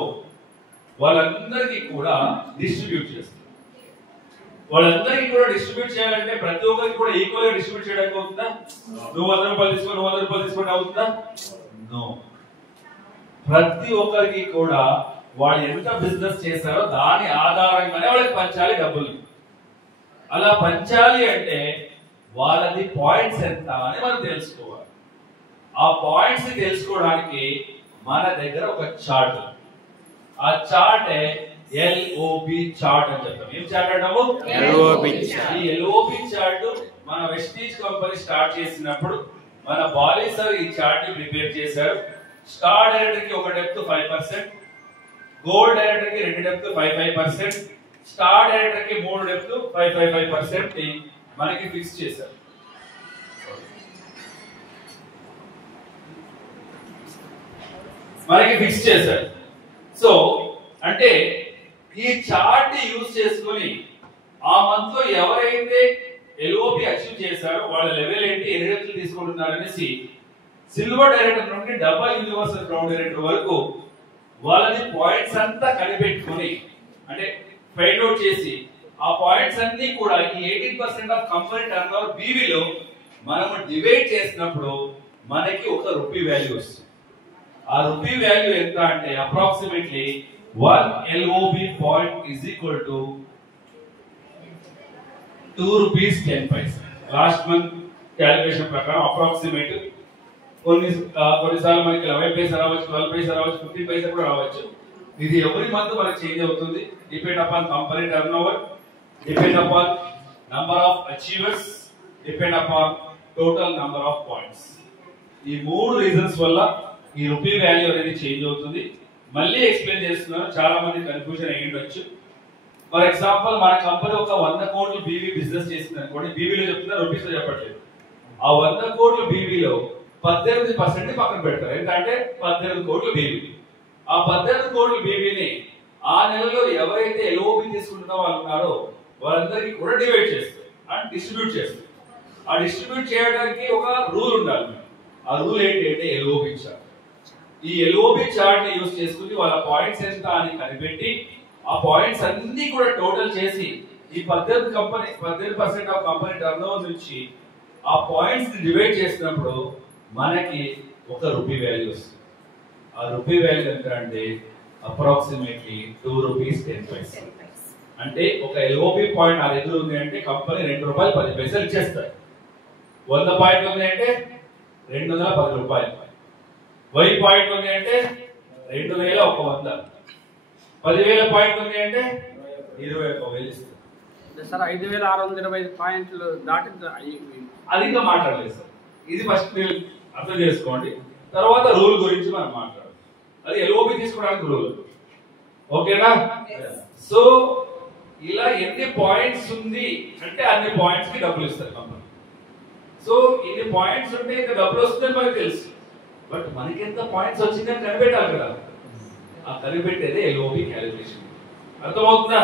వాళ్ళందరికీ కూడా డిస్ట్రిబ్యూట్ చేస్తారు. వాళ్ళందరికీ కూడా డిస్ట్రిబ్యూట్ చేయాలంటే ప్రతి ఒక్కరికి కూడా ఈక్వల్ గా డిస్ట్రిబ్యూట్ చేయడానికి అవుతుందా? నువ్వు 100 రూపాయలు తీసుకో, నువ్వు 100 రూపాయలు తీసుకుంటే అవుతుందా? నో. ప్రతి ఒక్కరికి కూడా వాళ్ళు ఎంత బిజినెస్ చేశారో దాని ఆధారంగానే వాళ్ళకి పంచాలి డబ్బులు. అలా పంచాలి అంటే వాళ్ళది పాయింట్స్ ఎంత అని మనం తెలుసుకోవాలి. ఆ పాయింట్స్ తెలుసుకోవడానికి మన దగ్గర ఒక చార్ట్, ఆ చార్ట్ ఎల్ఓబి చార్ట్ అని చెప్తాం. ఏం చార్ట్ అంటాము? ఎల్ఓబి. ఈ ఎల్ఓబి చార్ట్ మన వెస్టీజ్ కంపెనీ స్టార్ట్ చేసినప్పుడు మన బాలీ సార్ ఈ చార్ట్ ని ప్రిపేర్ చేశారు. స్టార్ డైరెక్టర్ కి ఒక డెప్త్ 5%, గోల్డ్ డైరెక్టర్ కి 2 డెప్త్ 5%, స్టార్ డైరెక్టర్ కి 3 డెప్త్ 5% ని మనకి ఫిక్స్ చేశారు. సో అంటే ఈ చార్ట్ ని యూజ్ చేసుకొని ఆ మంత్ లో ఎవరైతే ఎల్ఓబి అచీవ్ చేశారో వాళ్ళ లెవెల్ ఏంటి, ఎన్ని డెప్త్ తీసుకుంటున్నారు అనేసి సిల్వర్ డైరెక్టర్ నుండి డబుల్ యూనివర్సల్ క్రౌన్ డైరెక్టర్ వరకు వాళ్ళని పాయింట్స్ అంతా కనిపెట్టుకుని అంటే ఫైండ్ అవుట్ చేసి ఆ పాయింట్స్ అన్ని కూడా ఈ 18% ఆఫ్ కంపెనీ టర్నోవర్ బీవీలో మనము డివైడ్ చేసినప్పుడు మనకి ఒక రూపీ వాల్యూ వస్తుంది. ఆ రూపీ వాల్యూ ఎంత అంటే approximately 1 LOB point is equal to 2 rupees 10 paisa. Last month calculation ప్రకారం అప్రాక్సిమేట్ కొన్నిసార్లు మనకి 11 పైసా రావచ్చు, 12 పైసా రావచ్చు, 15 పైసా కూడా రావచ్చు. ఇది ఎవ్రీ మంత్ మనకి చేంజ్ అవుతుంది. Depend upon company turn over, depend upon number of achievers, depend upon total number of points. ఈ 3 రీజన్స్ వల్ల ఈ రూపీ వాల్యూ అనేది చేంజ్ అవుతుంది. మళ్ళీ ఎక్స్ప్లెయిన్ చేస్తున్నాను, చాలా మంది కన్ఫ్యూజన్ అయ్యి ఉండొచ్చు. ఫర్ ఎగ్జాంపుల్ మన కంపెనీ ఒక 100 కోట్లు బీవీ బిజినెస్ చేసింది అనుకోండి, బీవీలో చెప్తున్నా రూపీస్ లో చెప్పట్లేదు. ఆ 100 కోట్లు బీవీలో 18% పక్కన పెడతారు. ఎందుకంటే 18 కోట్లు బీవీ. ఆ 18 కోట్లు బీవీని ఆ నెలలో ఎవరైతే ఎల్ఓబి తీసుకుంటున్న వాళ్ళు ఉన్నారో వాళ్ళందరికీ కూడా డివైడ్ చేస్తారు అండ్ డిస్ట్రిబ్యూట్ చేస్తారు. ఆ డిస్ట్రిబ్యూట్ చేయడానికి ఒక రూల్ ఉండాలి. ఆ రూల్ ఏంటి అంటే ఎల్ఓబి చార్ట్. ఈ ఎల్ఓబి చార్ట్ ని యూజ్ చేసుకుని వాళ్ళ పాయింట్స్ ఎంత అని కనిపెట్టి ఆ పాయింట్స్ అన్ని కూడా టోటల్ చేసి ఈ 18% ఆఫ్ కంపెనీ టర్నోవర్ నుంచి ఆ పాయింట్స్ ని డివైడ్ చేసినప్పుడు మనకి ఒక రూపీ వాల్యూ వస్తుంది. ఆ రూపీ వాల్యూ ఎంత అంటే అప్రాక్సిమేట్లీ 2 rupees 10 paisa. అంటే ఒక ఎల్ఓబి పాయింట్ నా దగ్గర ఉంది అంటే కంపెనీ 2 రూపాయలు 10 పైసలు ఇచ్చేస్తారు. 100 పాయింట్లు ఉంది అంటే 210 రూపాయలు. 1000 పాయింట్లు ఉంది అంటే 2100. 10,000 పాయింట్లు ఉంది అంటే 21,000 ఇస్తారు సార్. 5,625 పాయింట్లు దాటి అది ఇంకా మాట్లాడలేదు సార్. ఇది ఫస్ట్ మీరు అర్థం చేసుకోండి. తర్వాత రూల్ గురించి మనం మాట్లాడాలి. అది ఎల్ఓబి తీసుకోవడానికి రూల్. ఓకేనా? సో ఇలా ఎన్ని పాయింట్స్ ఉంది అంటే అన్ని పాయింట్స్ కి డబ్బులు ఇస్తారు కంపెనీ. సో ఇన్ని పాయింట్స్ ఉంటే ఇంకా డబ్బులు వస్తుందని మనకు తెలుసు. బట్ మనకి ఎంత పాయింట్స్ వచ్చిందని కనిపెట్టాలి కదా. ఆ కనిపెట్టేదే ఎల్ఓబి క్యాలిక్యులేషన్. అర్థమవుతుందా?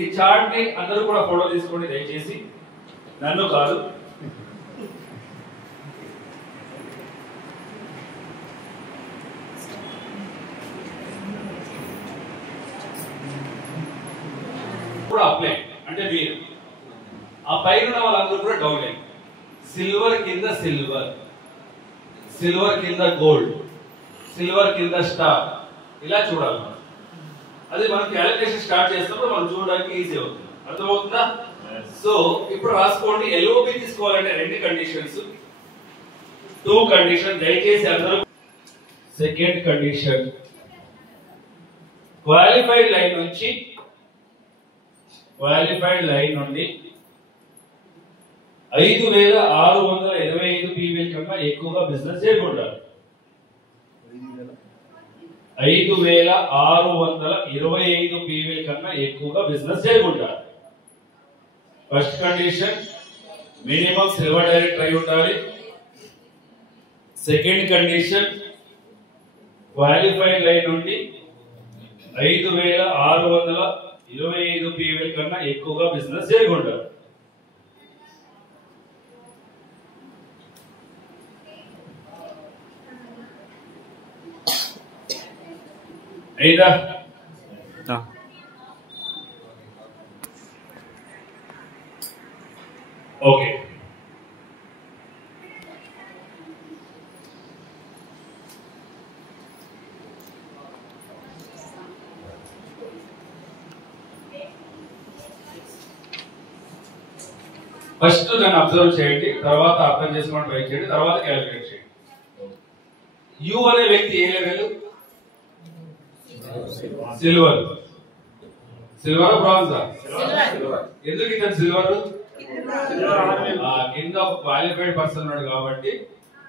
ఈ చార్ట్ ని అందరూ కూడా ఫోటో తీసుకోండి దయచేసి. నన్ను కాదు. అప్లై అంటే మీరు ఆ పైన వాళ్ళందరూ కూడా డౌన్ లైన్. సిల్వర్ కింద సిల్వర్, సిల్వర్ కింద గోల్డ్, సిల్వర్ కింద స్టార్, ఇలా చూడాలి. అది మనం క్యాలిక్యులేషన్ స్టార్ట్ చేసినప్పుడు మనం చూడడానికి ఈజీ అవుతుంది. అర్థమవుతుందా? సో ఇప్పుడు రాసుకోండి. ఎల్ఓబి తీసుకోవాలంటే 2 కండిషన్స్, 2 కండిషన్. దయచేసి అందరూ సెకండ్ కండిషన్, క్వాలిఫైడ్ లైన్ నుంచి నుండి 5,625 పీవీఎల్ కన్నా ఎక్కువగా బిజినెస్ చేయకూడదు. 5,625 పీవీఎల్ కన్నా ఎక్కువగా బిజినెస్ చేయకూడదు. First condition, minimum silver director అయి ఉండాలి. సెకండ్ కండిషన్, క్వాలిఫైడ్ లైన్ నుండి 5,625 పీవీఎల్ కన్నా ఎక్కువగా బిజినెస్ చేయకూడదు. అయిదా? ఓకే. ఫస్ట్ దాన్ని అబ్జర్వ్ చేయండి, తర్వాత అర్థం చేసుకోవడం ట్రై చేయండి, తర్వాత క్యాలిక్యులేట్ చేయండి. యు అనే వ్యక్తి ఏ లెవెల్? సిల్వర్. సిల్వర్ బ్రాంజా? ఎందుకు ఇతను సిల్వర్? కింద ఒక క్వాలిఫైడ్ పర్సన్ ఉన్నాడు కాబట్టి,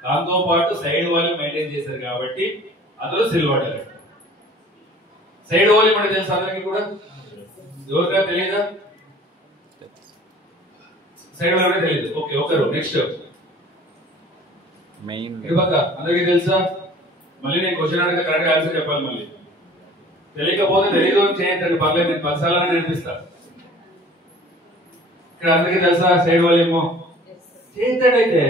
దాంతో పాటు సైడ్ వాల్యూమ్ మెయింటైన్ చేశారు కాబట్టి అతను సిల్వర్ డైరెక్టర్. సైడ్ వాల్యూమ్ అంటే తెలుసు అందరికి కూడా? ఎవరికైనా తెలియదా? సైడ్ వాల్యూమ్ తెలియదు. ఓకే, ఒకరు నెక్స్ట్ మెయిన్ అందరికి తెలుసా? మళ్ళీ నేను క్వశ్చన్ అడిగితే కరెక్ట్ ఆన్సర్ చెప్పాలి. మళ్ళీ తెలియకపోతే తెలియదు చేయొద్దండి, పర్లేదు, నేను 10 సార్లు నేర్పిస్తా. ఇక్కడ అందరికీ తెలుసా సైడ్ వాల్యూమ్? చేస్తాడైతే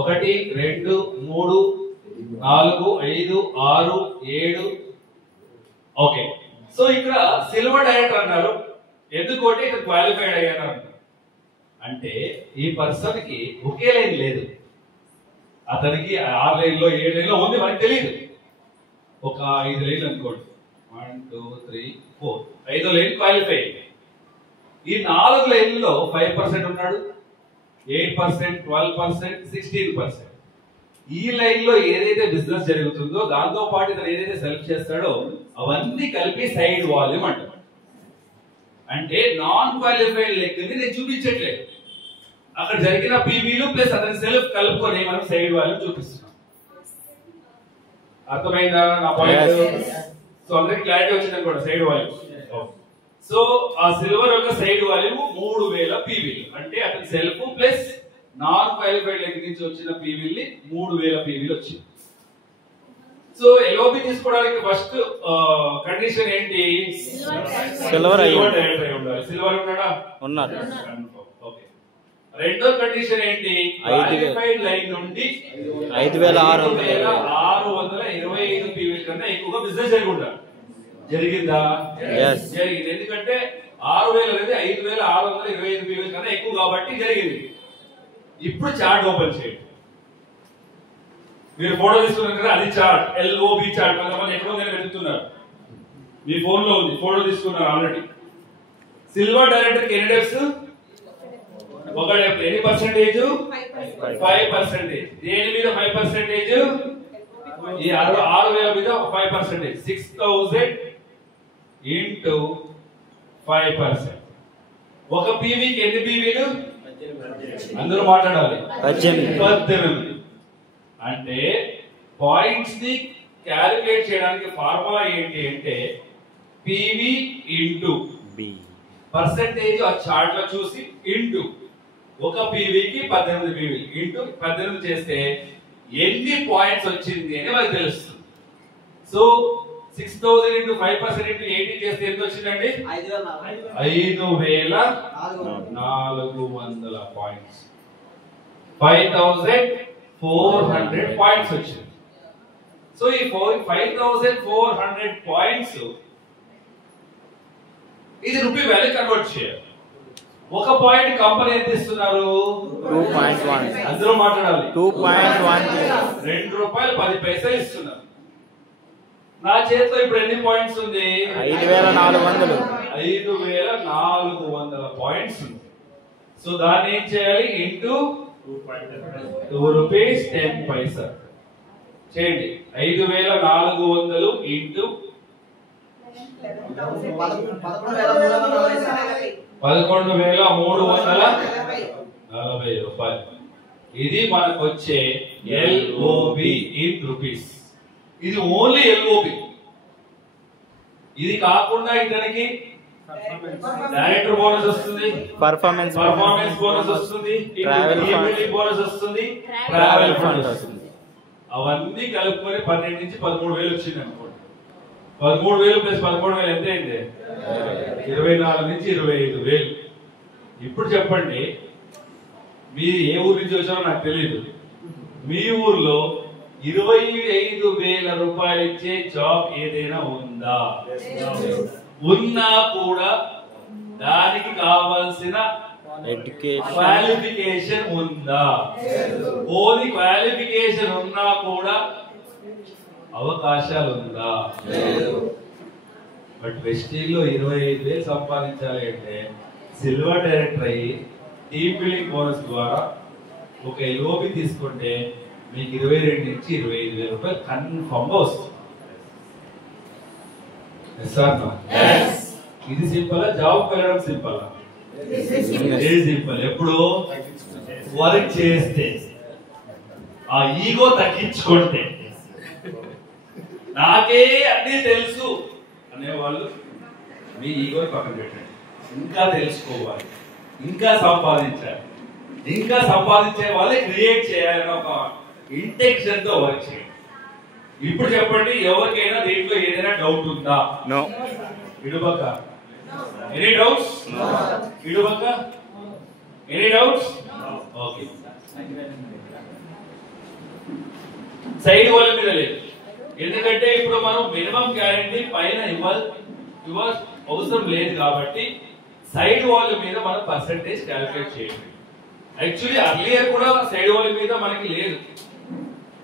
1 2 3 4 5 6 7. ఓకే, సో ఇక్కడ సిల్వర్ డైరెక్టర్ అన్నారు. ఎందుకంటే ఇక్కడ క్వాలిఫైడ్ అయ్యాను అంటే ఈ పర్సన్ కి ఒకే లైన్ లేదు. అతనికి 6 లైన్లో 7 లైన్లో ఉంది, మనకి తెలియదు. ఒక 5 లైన్లు అనుకోండి, 1 2 3 4, 5వ లైన్ క్వాలిఫై అయింది. ఈ 4 లైన్లలో 5% ఉన్నాడు, 8%, 12%, 16%. ఈ లైన్ లో ఏదైతే బిజినెస్ జరుగుతుందో దాంతో పాటు ఇతను ఏదైతే సెలెక్ట్ చేస్తాడో అవన్నీ కలిపి సైడ్ వాల్యూమ్ అంటారు. అంటే నాన్ క్వాలిఫైడ్ లెగ్ ని నేను చూపించట్లేదు, అక్కడ జరిగిన పీవీలు ప్లస్ అతని సెల్ఫ్ కలుపుకొని మనం సైడ్ వాల్యూమ్ చూపిస్తున్నాం. అర్థమైందా నా పాయింట్? సో అందరికి క్లారిటీ వచ్చింది కూడా సైడ్ వాల్యూమ్. సో ఆ సిల్వర్ యొక్క సైడ్ వాల్యూమ్ 3,000 పీవీలు. అంటే అతని self plus non qualified leg నుంచి వచ్చిన పీవీల్ని 3,000 పీవీలు వచ్చింది. సో ఎల్ఓబి తీసుకోవడానికి ఫస్ట్ కండిషన్ ఏంటి? సిల్వర్ అయి ఉండాలి. సిల్వర్ ఉన్నాడా? ఉన్నారు. ఓకే. రెండో కండిషన్ ఏంటి? క్వాలిఫైడ్ లైన్ నుండి 5,625 పీవీల కన్నా ఎక్కువగా బిజినెస్ చేయకుండా. జరిగిందా? జరిగింది. ఎందుకంటే 6,000 అనేది 5,625 పీవీల కన్నా ఎక్కువ కాబట్టి జరిగింది. ఇప్పుడు చార్ట్ ఓపెన్ చేయండి. మీరు ఫోటో తీసుకున్నారు కదా, అది చార్ట్, ఎల్ఓబి చార్ట్. కొంతమంది ఎక్కడో నేను వెతుకుతున్నారు, మీ ఫోన్ లో ఉంది, ఫోటో తీసుకున్నారు ఆల్రెడీ. సిల్వర్ డైరెక్టర్ కి ఎన్ని డెప్స్? ఒకటి ఎన్ని పర్సెంటేజ్ 5%. దేని మీద 5%? ఈ 6,000 మీద 5%. 6,000 ఇంటూ 5%. ఒక పీవీకి ఎన్ని పీవీలు? అందరూ మాట్లాడాలి. 18. అంటే పాయింట్స్ ని క్యాలిక్యులేట్ చేయడానికి ఫార్ములా ఏంటి అంటే పీవీ ఇంటూ పర్సెంటేజ్ ఆ చార్ట్ లో చూసి ఇంటూ ఒక పీవీకి 18 పీవీ ఇంటూ 18 చేస్తే ఎన్ని పాయింట్స్ వచ్చింది అని మనకు తెలుస్తుంది. సో 6,000 ఇంటూ 5% ఇంటూ 18 చేస్తే ఎంత వచ్చిందండి? 5,400 పాయింట్స్. 5,400 పాయింట్స్ వచ్చింది. సో ఈ 5,400 పాయింట్స్ ఇది రూపీ వాల్యూ కన్వర్ట్ చేయాలి. ఒక పాయింట్ కంపెనీ ఎంత ఇస్తున్నారు? 2.1. అందరూ మాట్లాడాలి. 2.1. ₹2.10 ఇస్తున్నారు. నా చేతిలో ఇప్పుడు ఎన్ని పాయింట్స్ ఉంది? 5,400. 5,400 పాయింట్స్ ఉంది. సో దాన్ని ఏం చేయాలి? ఇంటూ ₹2.10 చేయండి. 5,400 ఇంటూ 11,340 రూపాయలు. ఇది మనకు వచ్చే ఎల్ఓబి ఇన్ రూపీస్. ఇది ఓన్లీ ఎల్ఓబి. ఇది కాకుండా ఇతనికి డైరెక్టర్ బోనస్ వస్తుంది, పర్ఫార్మెన్స్ బోనస్ వస్తుంది, ట్రావెల్ బోనస్ వస్తుంది, ట్రావెల్ ఫండ్ వస్తుంది. అవన్నీ కలుపుకొని 12 నుంచి 13,000 వచ్చింది అనుకోండి. 13,000 ప్లస్ 13,000 ఎంత అయింది? 24 నుంచి 25,000. ఇప్పుడు చెప్పండి, మీరు ఏ ఊరు నుంచి వచ్చారో నాకు తెలియదు. మీ ఊర్లో 25,000 రూపాయలు ఇచ్చే జాబ్ ఏదైనా ఉందా? ఉన్నా కూడా దానికి కావాల్సిన క్వాలిఫికేషన్ ఉందా? ఓన్లీ క్వాలిఫికేషన్ ఉన్నా కూడా అవకాశాలు ఉందా? బట్ వెస్టీజ్ లో 25,000 సంపాదించాలి అంటే సిల్వర్ డైరెక్టర్ అయ్యి టీమ్ బిల్డింగ్ బోనస్ ద్వారా ఒక ఎల్ఓబి తీసుకుంటే మీకు 22 నుంచి 25,000 రూపాయలు కన్ఫర్మ్ గా వస్తుంది. ఇది సింపుల్. జాబ్ వెళ్ళడం సింపుల్. సింపుల్. ఎప్పుడు వర్క్ చేస్తే, ఆ ఈగో తగ్గించుకుంటే, నాకే అన్ని తెలుసు అనేవాళ్ళు మీ ఈగోని పక్కన పెట్టండి. ఇంకా తెలుసుకోవాలి, ఇంకా సంపాదించాలి, ఇంకా సంపాదించే వాళ్ళే క్రియేట్ చేయాలని ఒక ఇంటెన్షన్ తో వర్క్ చేయండి. ఇప్పుడు చెప్పండి, ఎవరికైనా దీంట్లో ఏదైనా డౌట్ ఉందా? నో. ఇడుబక్క ఎనీ డౌట్స్? ఇడుబక్క ఎనీ డౌట్స్? ఓకే. సైడ్ వాళ్ళ మీద లేదు, ఎందుకంటే ఇప్పుడు మనం మినిమం గ్యారెంటీ పైన ఇవ్వాలి అవసరం లేదు కాబట్టి సైడ్ వాల్ మీద మనం పర్సెంటేజ్ క్యాలిక్యులేట్ చేయండి. యాక్చువల్లీ అర్లియర్ కూడా సైడ్ వాల్ మీద మనకి లేదు.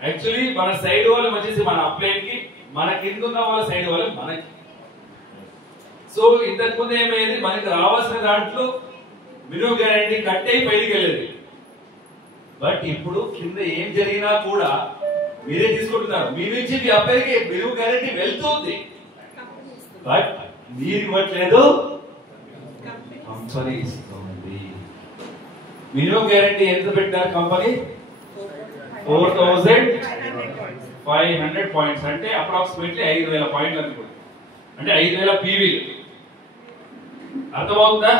యాక్చువల్లీ మన సైడ్ వాల్ వచ్చేసి మన అప్లైన్ కి, మన కింద ఉన్న వాళ్ళ సైడ్ వాల్ మనకి. సో ఇంతకు ముందు ఏమైంది, మనకి రావాల్సిన దాంట్లో మినిమం గ్యారెంటీ కట్ అయి పైకి వెళ్ళేది. బట్ ఇప్పుడు కింద ఏం జరిగినా కూడా మీరే తీసుకుంటున్నారు. మీ నుంచి మీ అబ్బాయికి మినిమం గ్యారెంటీ వెళ్తుంది, బట్ మీరు ఇవ్వట్లేదు, కంపెనీ ఇస్తుంది. మినిమం గ్యారెంటీ ఎంత పెట్టారు కంపెనీ? 4,500 పాయింట్స్, అంటే అప్రాక్సిమేట్లీ 5,000 పాయింట్లు అనుకోండి, అంటే 5,000 పీవీలు. అర్థమవుతుందా?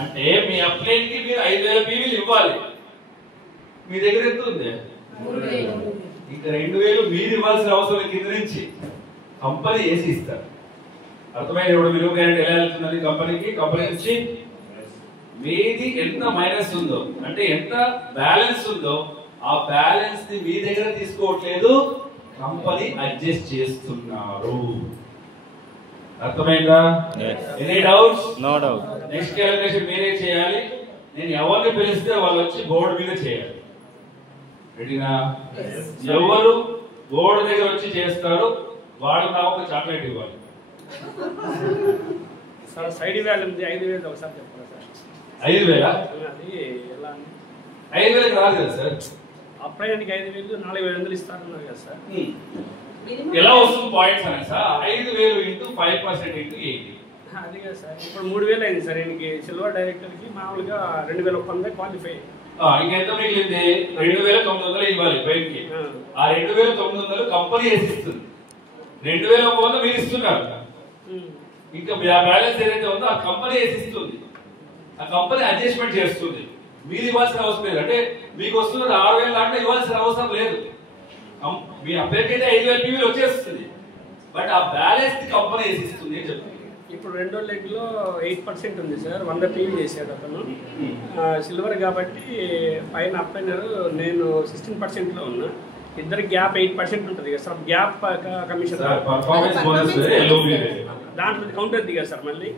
అంటే మీ అప్లైన్ కి మీరు 5,000 పీవీలు ఇవ్వాలి. మీ దగ్గర ఎంత ఉంది? ఇంకా 2,000 మీరు ఇవ్వాల్సిన అవసరం కింద నుంచి కంపెనీ వేసి ఇస్తారు. అర్థమైంది? ఇప్పుడు మినిమం గ్యారెంటీ ఎలా వెళ్తున్నది కంపెనీకి? కంపెనీ నుంచి మీది ఎంత మైనస్ ఉందో, అంటే ఎంత బ్యాలెన్స్ ఉందో, ఆ బ్యాలెన్స్ ని మీ దగ్గర తీసుకోవట్లేదు, కంపెనీ అడ్జస్ట్ చేస్తున్నారు. అర్థమైందా? Any doubts? No doubt. Next calculation మీరే చేయాలి. నేను ఎవరిని పిలిస్తే వాళ్ళు వచ్చి బోర్డు మీద చేయాలి. రెడీనా? ఎవరు బోర్డు దగ్గర వచ్చి చేస్తారు వాళ్ళు నాకు ఒక చాక్లెట్ ఇవ్వాలి. సార్ సైడ్ వాల్యూ 5,000 ఒకసారి చెప్పండి సార్. 5,000 అది ఎలా అని 5,000 రాదు కదా సార్. అప్లైన్కి 5,000 4,500 ఇస్తారన్నారు కదా సార్. ఎలా వస్తుంది పాయింట్స్ అని సార్? 5,000 into 5% into 80. అది కదా సార్. ఇప్పుడు 3,000 అయింది సార్. ఈయనకి సిల్వర్ డైరెక్టర్కి మామూలుగా 2,100 క్వాలిఫై. ఇంకెంత మిగిలింది? 2,900 ఇవ్వాలి బయటికి. ఆ 2,900 కంపెనీ వేసిస్తుంది, 2,100 మీరు ఇస్తున్నారు. ఇంకా బ్యాలెన్స్ ఏదైతే ఉందో ఆ కంపెనీ వేసిస్తుంది, ఆ కంపెనీ అడ్జస్ట్మెంట్ చేస్తుంది. మీరు ఇవ్వాల్సిన అవసరం లేదు. అంటే మీకు వస్తున్న 6,000 దాంట్లో ఇవ్వాల్సిన అవసరం లేదు. మీ అప్లైకి అయితే 5,000 PVలు వచ్చేస్తుంది, బట్ ఆ బ్యాలెన్స్ కంపెనీ వేసిస్తుంది అని చెప్తుంది. ఇప్పుడు రెండో లెగ్ లో 8% ఉంది సార్. 100 PV చేశాడు అతను. సిల్వర్ కాబట్టి పైన అప్లైనర్ నేను 16% లో ఉన్నా. ఇద్దరు గ్యాప్ 8% ఉంటుంది కదా sir. Gap commission performance bonus LOB దాంట్లో కౌంట్ అవుతుంది కదా సార్. మళ్ళీ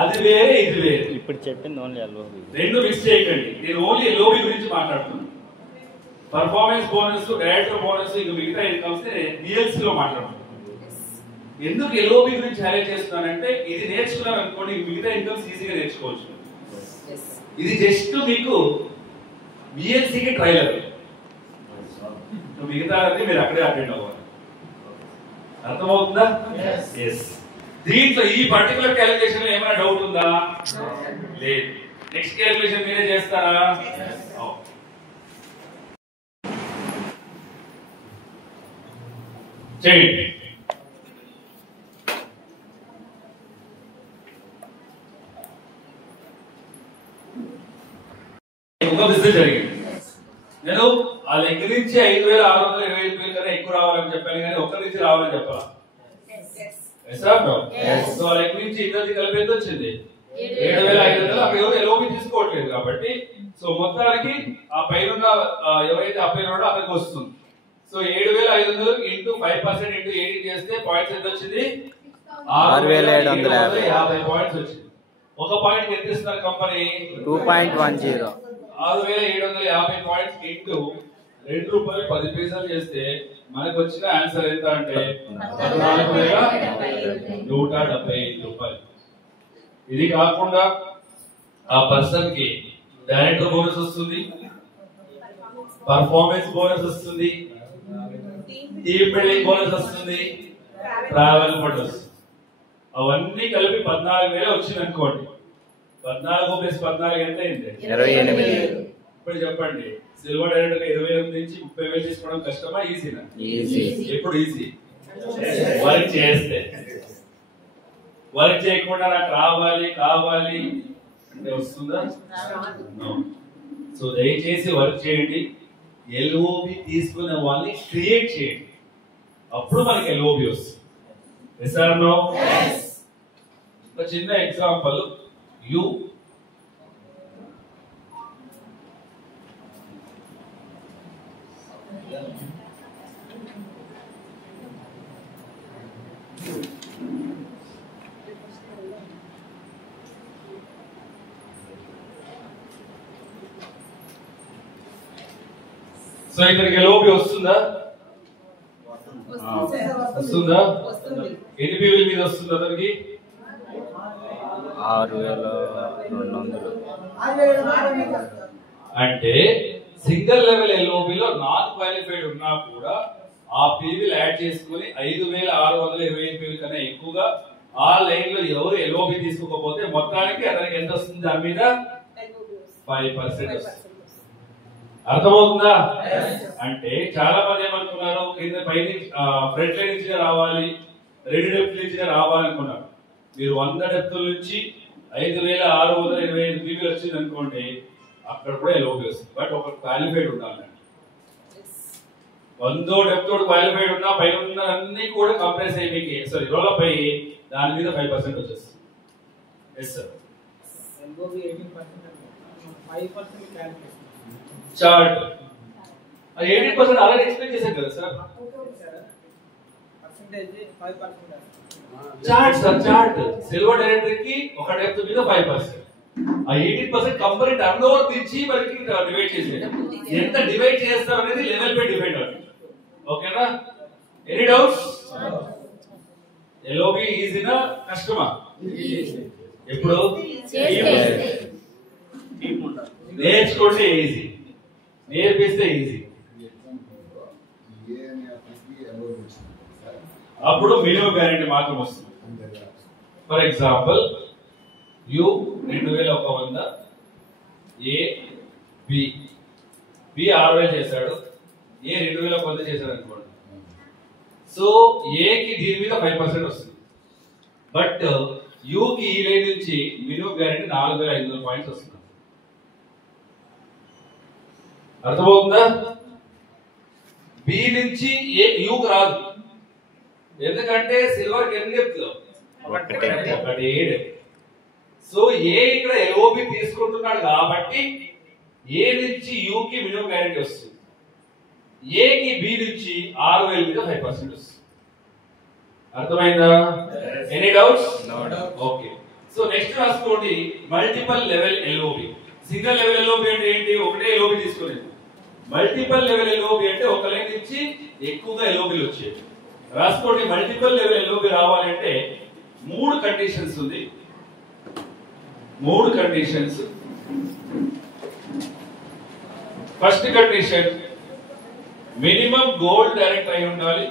అది వేరే ఇది వేరే. ఇప్పుడు చెప్పింది ఓన్లీ ఎల్ఓబి. రెండు మిక్స్ చేయకండి. నేను ఓన్లీ ఎల్ఓబి గురించి మాట్లాడుతున్నాను. పర్ఫార్మెన్స్ బోనస్, డైరెక్టర్ బోనస్, ఇంకా మిగతా ఇన్కమ్స్ బిఎల్సి లో మాట్లాడుతున్నాను. ఎందుకు ఎల్ఓబి గురించి హైలైట్ చేస్తున్నానంటే ఇది నేర్చుకున్నారు అనుకోండి, మిగతా ఇన్కమ్స్ ఈజీగా నేర్చుకోవచ్చు. ఇది జస్ట్ మీకు బిఎల్సికి ట్రైలర్, మిగతా మీరు అక్కడే అటెండ్ అవ్వాలి. అర్థమవుతుందా? ఎస్. దీంట్లో ఈ పర్టికులర్ క్యాలిక్యులేషన్ లో ఏమైనా డౌట్ ఉందా? లేదు. నెక్స్ట్ క్యాలిక్యులేషన్ మీరే చేస్తారా? చేయండి. ఒక బిజినెస్ జరిగింది. నేను ఆ లెక్క నుంచి 5,625 కన్నా ఎక్కువ రావాలని చెప్పాను, కానీ ఒక్కరి నుంచి రావాలని చెప్పాలా? సో ఆ లెక్క నుంచి ఇద్దరికి కలిపి ఎంత వచ్చింది? 7,500. అక్కడ ఎవరు ఎల్ఓబి తీసుకోవట్లేదు కాబట్టి సో మొత్తానికి ఆ పైన ఎవరైతే అప్లై ఉన్నాడో అక్కడికి వస్తుంది. సో 7,500 ఇంటూ 5% ఇంటూ 80 చేస్తే పాయింట్స్ ఎంత వచ్చింది? 6,750 పాయింట్స్ వచ్చింది. ఒక పాయింట్ ఎంత ఇస్తున్నారు కంపెనీ? 2.10. 6,750 పాయింట్స్ ఇంటూ ₹2.10 చేస్తే మనకు వచ్చిన ఆన్సర్ ఎంత అంటే 14,175. ఇది కాకుండా ఆ పర్సన్ కి డైరెక్టర్ బోనస్ వస్తుంది, పర్ఫార్మెన్స్ బోనస్ వస్తుంది, టీమ్ బిల్డింగ్ బోనస్ వస్తుంది, ట్రావెల్ ఫండ్ వస్తుంది. అవన్నీ కలిపి 14,000 వచ్చింది అనుకోండి. 14 + 14 ఎంత అయింది? 28. ఇప్పుడు చెప్పండి, సిల్వర్ డైరెక్టర్ 28 నుంచి 30,000 తీసుకోవడం కష్టమా ఈజీనా? ఈజీ. ఎప్పుడు ఈజీ? వర్క్ చేస్తే. వర్క్ చేయకుండా నాకు రావాలి కావాలి అంటే వస్తుందా? సో దయచేసి వర్క్ చేయండి. ఎల్ఓబి తీసుకునే వాళ్ళని క్రియేట్ చేయండి, అప్పుడు మనకి ఎల్ఓబి వస్తుంది. ఒక చిన్న ఎగ్జాంపుల్. యు సో ఇతనికి ఎల్ఓబి వస్తుందా? వస్తుందా? ఎన్ని పీవీల మీద వస్తుంది అతనికి? 6,200. అంటే సింగిల్ లెవెల్ ఎల్ఓబిలో నాన్ క్వాలిఫైడ్ ఉన్నా కూడా ఆ పీవీలు యాడ్ చేసుకుని 5,625 పీవీ కన్నా ఎక్కువగా ఆ లైన్ లో ఎవరు ఎల్ఓబి తీసుకోకపోతే మొత్తానికి అతనికి ఎంత వస్తుంది? దాని మీద 5% వస్తుంది. అర్థమవుతుందా? అంటే చాలా మంది ఏమనుకున్నారు, కింద పైన ఫ్రంట్ లైన్ నుంచి రావాలి, 2 డెప్త్ నుంచి రావాలనుకున్నారు. మీరు 100 డెప్త్ నుంచి 5,625 పీవీ వచ్చింది అనుకోండి, అక్కడ కూడా ఎల్ఓబి వస్తుంది. బట్ ఒక క్వాలిఫైడ్ ఉండాలి. 100 డెప్త్ క్వాలిఫైడ్ ఉన్నా పైన ఉన్న అన్ని కూడా కంప్రెస్ అయ్యి రోలప్ అయ్యి దాని మీద 5% వచ్చేస్తుంది. Yes sir. Chart 80% already explain చేశాను కదా sir. Chart sir, chart. Silver director కి ఒక డెప్త్ మీద 5%. ఆ 80% కంపెనీ టర్న్ ఓవర్ నుంచి మనకి డివైడ్ చేసేది. ఎంత డివైడ్ చేస్తారు అనేది లెవెల్ పై డిపెండ్ అవుతుంది. ఓకేనా? Any doubts? ఎల్ఓబి ఈజీనా కష్టమా? ఎప్పుడు టీమ్ ఉండాలి. నేర్చుకుంటే ఈజీ, నేర్పిస్తే ఈజీ. అప్పుడు మినిమం గ్యారెంటీ మాత్రం వస్తుంది. For example you 2100, A B, B 6000 చేశాడు, ఏ 2100 చేశాడు అనుకోండి. సో ఏకి దీని మీద 5% వస్తుంది. బట్ యూకి ఈ లైన్ నుంచి మినిమం గ్యారెంటీ 4500 పాయింట్స్ వస్తుంది. అర్థమవుతుందా? బి నుంచి ఏ యూకి రాదు, ఎందుకంటే సిల్వర్ ఎన్ని చెప్తున్నావు? 1 సో ఏ ఇక్కడ ఎల్ఓబి తీసుకుంటున్నాడు కాబట్టి ఏ నుంచి యూకి మినిమం గ్యారెంటీ వస్తుంది. ఏకి బి నుంచి 6000 మీద 5% వస్తుంది. అర్థమైందా? Any doubts? Okay. So next రాసుకోండి multiple level LOB. Single level LOB అంటే ఏంటి? ఒకటే ఎల్ఓబి తీసుకోలేదు. మల్టిపల్ లెవెల్ ఎల్ఓబి అంటే ఒక లైన్ నుంచి ఎక్కువగా ఎల్ఓబిలు వచ్చాయి. రాసుకోండి. మల్టిపల్ లెవెల్ ఎల్ఓబి రావాలంటే 3 కండిషన్స్ ఉంది. 3 conditions. First condition minimum gold director అయి ఉండాలి.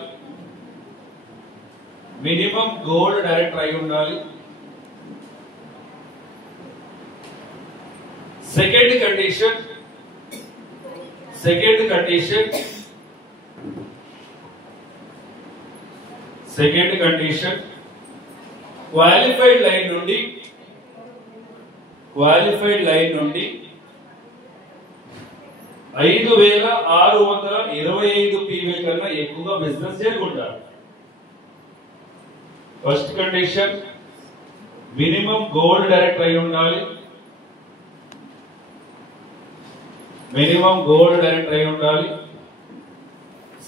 మినిమం గోల్డ్ డైరెక్టర్ అయి ఉండాలి. సెకండ్ కండిషన్ క్వాలిఫైడ్ లైన్ నుండి 5625 పీవీ కన్నా ఎక్కువగా బిజినెస్ చేసుకుంటారు. First condition minimum gold director అయి ఉండాలి.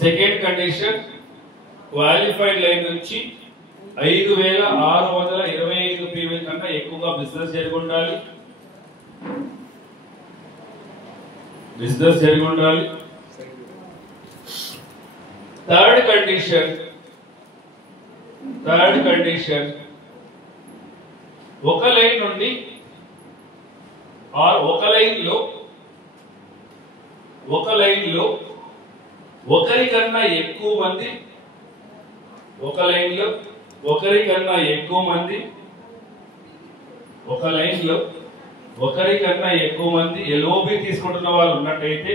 సెకండ్ కండిషన్ క్వాలిఫైడ్ లైన్ నుంచి 5625 పీవీ కన్నా ఎక్కువగా బిజినెస్ జరిగి ఉండాలి. థర్డ్ కండిషన్ ఒక లైన్ నుండి ఒక లైన్ లో ఒకరికన్నా ఎక్కువ మంది ఎల్ఓబి తీసుకుంటున్న వాళ్ళు ఉన్నట్టయితే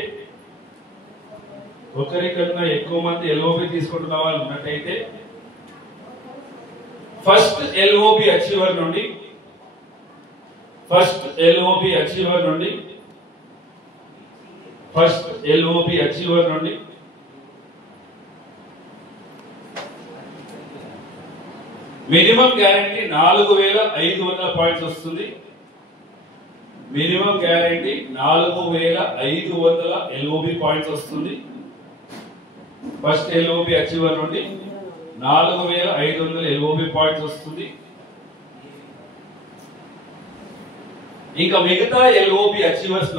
ఫస్ట్ ఎల్ఓబి అచీవర్ నుండి మినిమం గ్యారెంటీ 4500 పాయింట్స్ వస్తుంది. మినిమం గ్యారెంటీ 4500 ఎల్ఓబి పాయింట్స్ వస్తుంది. ఫస్ట్ ఎల్ఓబి అచీవర్ నుండి 4500 ఎల్ఓబి పాయింట్స్ వస్తుంది. ఇంకా మిగతా ఎల్ఓబి అచీవర్స్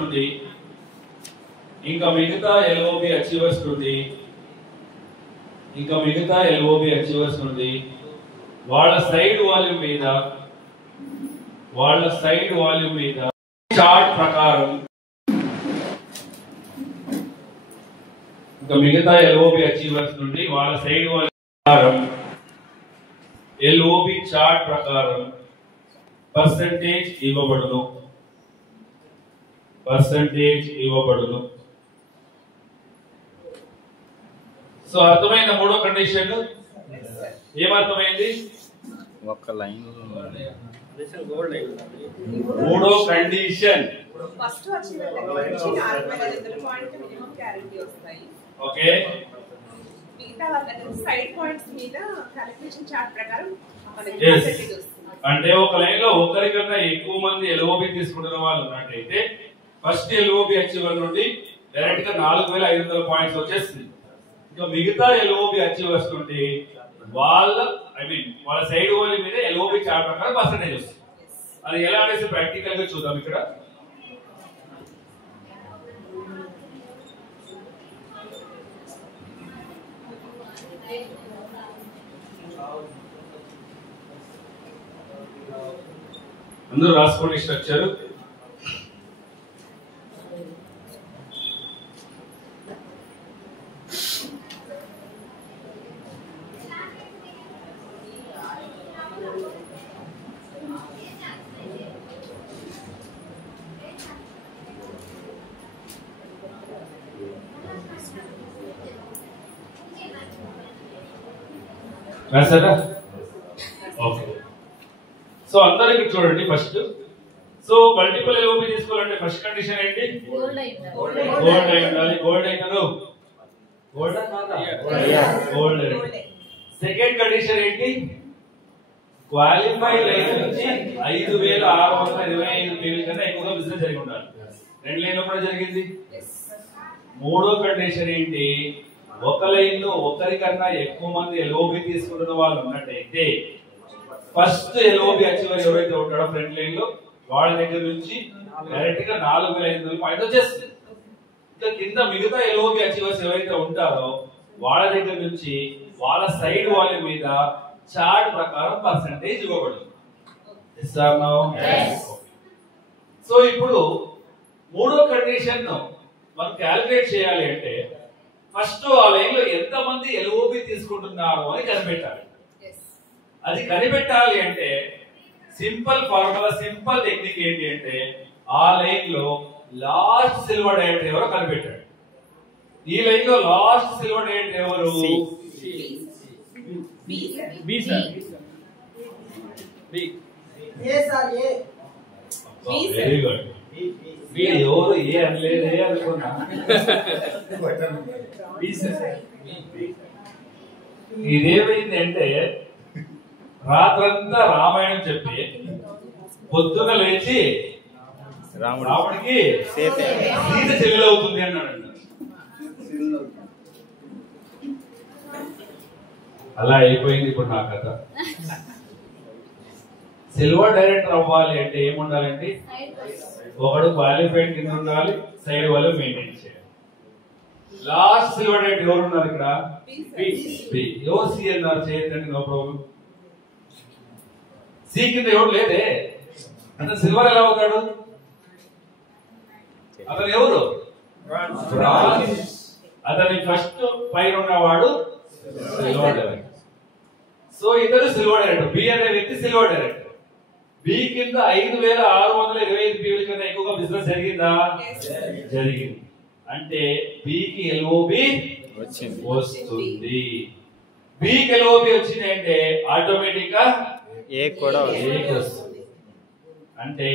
నుండి వాళ్ళ సైడ్ వాల్యూమ్ మీద చార్ట్ ప్రకారం మిగతా ఎల్ఓబి అచీవర్స్ నుండి వాళ్ళ సైడ్ వాల్యూమ్ ప్రకారం ఎల్ఓబి చార్ట్ ప్రకారం పర్సెంటేజ్ ఇవ్వబడును. సో అర్థమైన మూడో కండిషన్ ఏమర్థమైంది? ఒక లైన్ మూడో కండిషన్ ఫస్ట్ వచ్చిన నుంచి 4500 పాయింట్ మినిమం గ్యారెంటీ వస్తాయి. ఓకే. మిగతా వాళ్ళ సైడ్ పాయింట్స్ మీద క్యాలిక్యులేషన్ చార్ట్ ప్రకారం అంటే ఒక లైన్ లో ఒకరికన్నా ఎక్కువ మంది ఎల్ఓబి తీసుకుంటున్న వాళ్ళు ఉన్నట్టయితే ఫస్ట్ ఎల్ఓబి అచీవర్ నుండి డైరెక్ట్ గా 4500 పాయింట్స్ వచ్చేస్తుంది. ఇంకా మిగతా ఎల్ఓబి అచీవర్స్ నుండి వాళ్ళ సైడ్ వాల్యూమ్ మీద ఎల్ఓబి చార్ట్ ప్రకారం పర్సెంటేజ్ వస్తుంది. అది ఎలా అనేసి ప్రాక్టికల్ గా చూద్దాం. ఇక్కడ అందరూ రాసుకోండి స్ట్రక్చర్. రాసారా? ఓకే. సో అందరికి చూడండి ఫస్ట్. సో మల్టిపుల్ LOB తీసుకోవాలంటే ఫస్ట్ కండిషన్ ఏంటి? గోల్డ్ అయి ఉండాలి. గోల్డ్ అయి ఉండాలి. గోల్డ్ అయితే గోల్డ్. సెకండ్ కండిషన్ ఏంటి? క్వాలిఫైడ్ లైన్ నుంచి 5,625 పేర్ల కన్నా ఎక్కువగా బిజినెస్ జరిగి ఉండాలి. 2 లైన్లో కూడా జరిగింది. మూడో కండిషన్ ఏంటి? ఒక లైన్ లో ఒకరికన్నా ఎక్కువ మంది LOB తీసుకుంటున్న వాళ్ళు ఉన్నట్టయితే ఫస్ట్ LOB అచీవర్ ఎవరైతే ఉంటాడో ఫ్రంట్ లైన్ లో వాళ్ళ దగ్గర నుంచి డైరెక్ట్ గా 4,500 పాయింట్ వచ్చేస్తుంది. ఇంకా కింద మిగతా LOB అచీవర్స్ ఎవరైతే ఉంటారో వాళ్ళ దగ్గర నుంచి వాళ్ళ సైడ్ వాల్యూమ్ మీద చార్ట్ ప్రకారం పర్సెంటేజ్ ఇవ్వబడుతుంది. సో ఇప్పుడు మూడో కండిషన్ మనం క్యాలిక్యులేట్ చేయాలి అంటే ఫస్ట్ ఆ లైన్ లో ఎంత మంది LOB తీసుకుంటున్నారు అని కనిపెట్టాలి. అది కనిపెట్టాలి అంటే సింపుల్ ఫార్ములా, సింపుల్ టెక్నిక్ ఏంటి అంటే ఆ లైన్ లో లాస్ట్ సిల్వర్ డైరెక్టర్ ఎవరో కనిపెట్టాడు. ఈ లైన్ లో లాస్ట్ సిల్వర్ డైరెక్టర్ ఎవరు? Very good. ఎవరు ఏ అనలేదే అనుకున్నా. ఇదేమైంది అంటే రాత్రంతా రామాయణం చెప్పి పొద్దున లేచి రాముడికి సీత చెల్లెలు అవుతుంది అన్నాడు. అలా అయిపోయింది ఇప్పుడు నా కథ. సిల్వర్ డైరెక్టర్ అవ్వాలి అంటే ఏముండాలండి? ఒకడు క్వాలిఫైడ్ కింద ఉండాలి, సైడ్ వాళ్ళు మెయింటైన్ చేయాలి. లాస్ట్ సిల్వర్ డైరెక్టర్ ఎవరు ఉన్నారు ఇక్కడ? ఎవరు సి అన్నారు? చేయొద్దండి, నో ప్రాబ్లం. సి కింద ఎవరు లేదే, అతను సిల్వర్ ఎలా అవుతాడు? అతను ఎవరు? అతని ఫస్ట్ పైన ఉన్నవాడు సిల్వర్ డైరెక్టర్. సో ఇతడు సిల్వర్ డైరెక్టర్. బి అనే వ్యక్తి సిల్వర్ డైరెక్టర్. బి కింద 5,625 పీపుల్ కన్నా ఎక్కువగా బిజినెస్ జరిగిందా? జరిగింది. అంటే బికి LOB వస్తుంది. బికి LOB వచ్చింది అంటే ఆటోమేటిక్ గా ఏ కూడా వస్తుంది. అంటే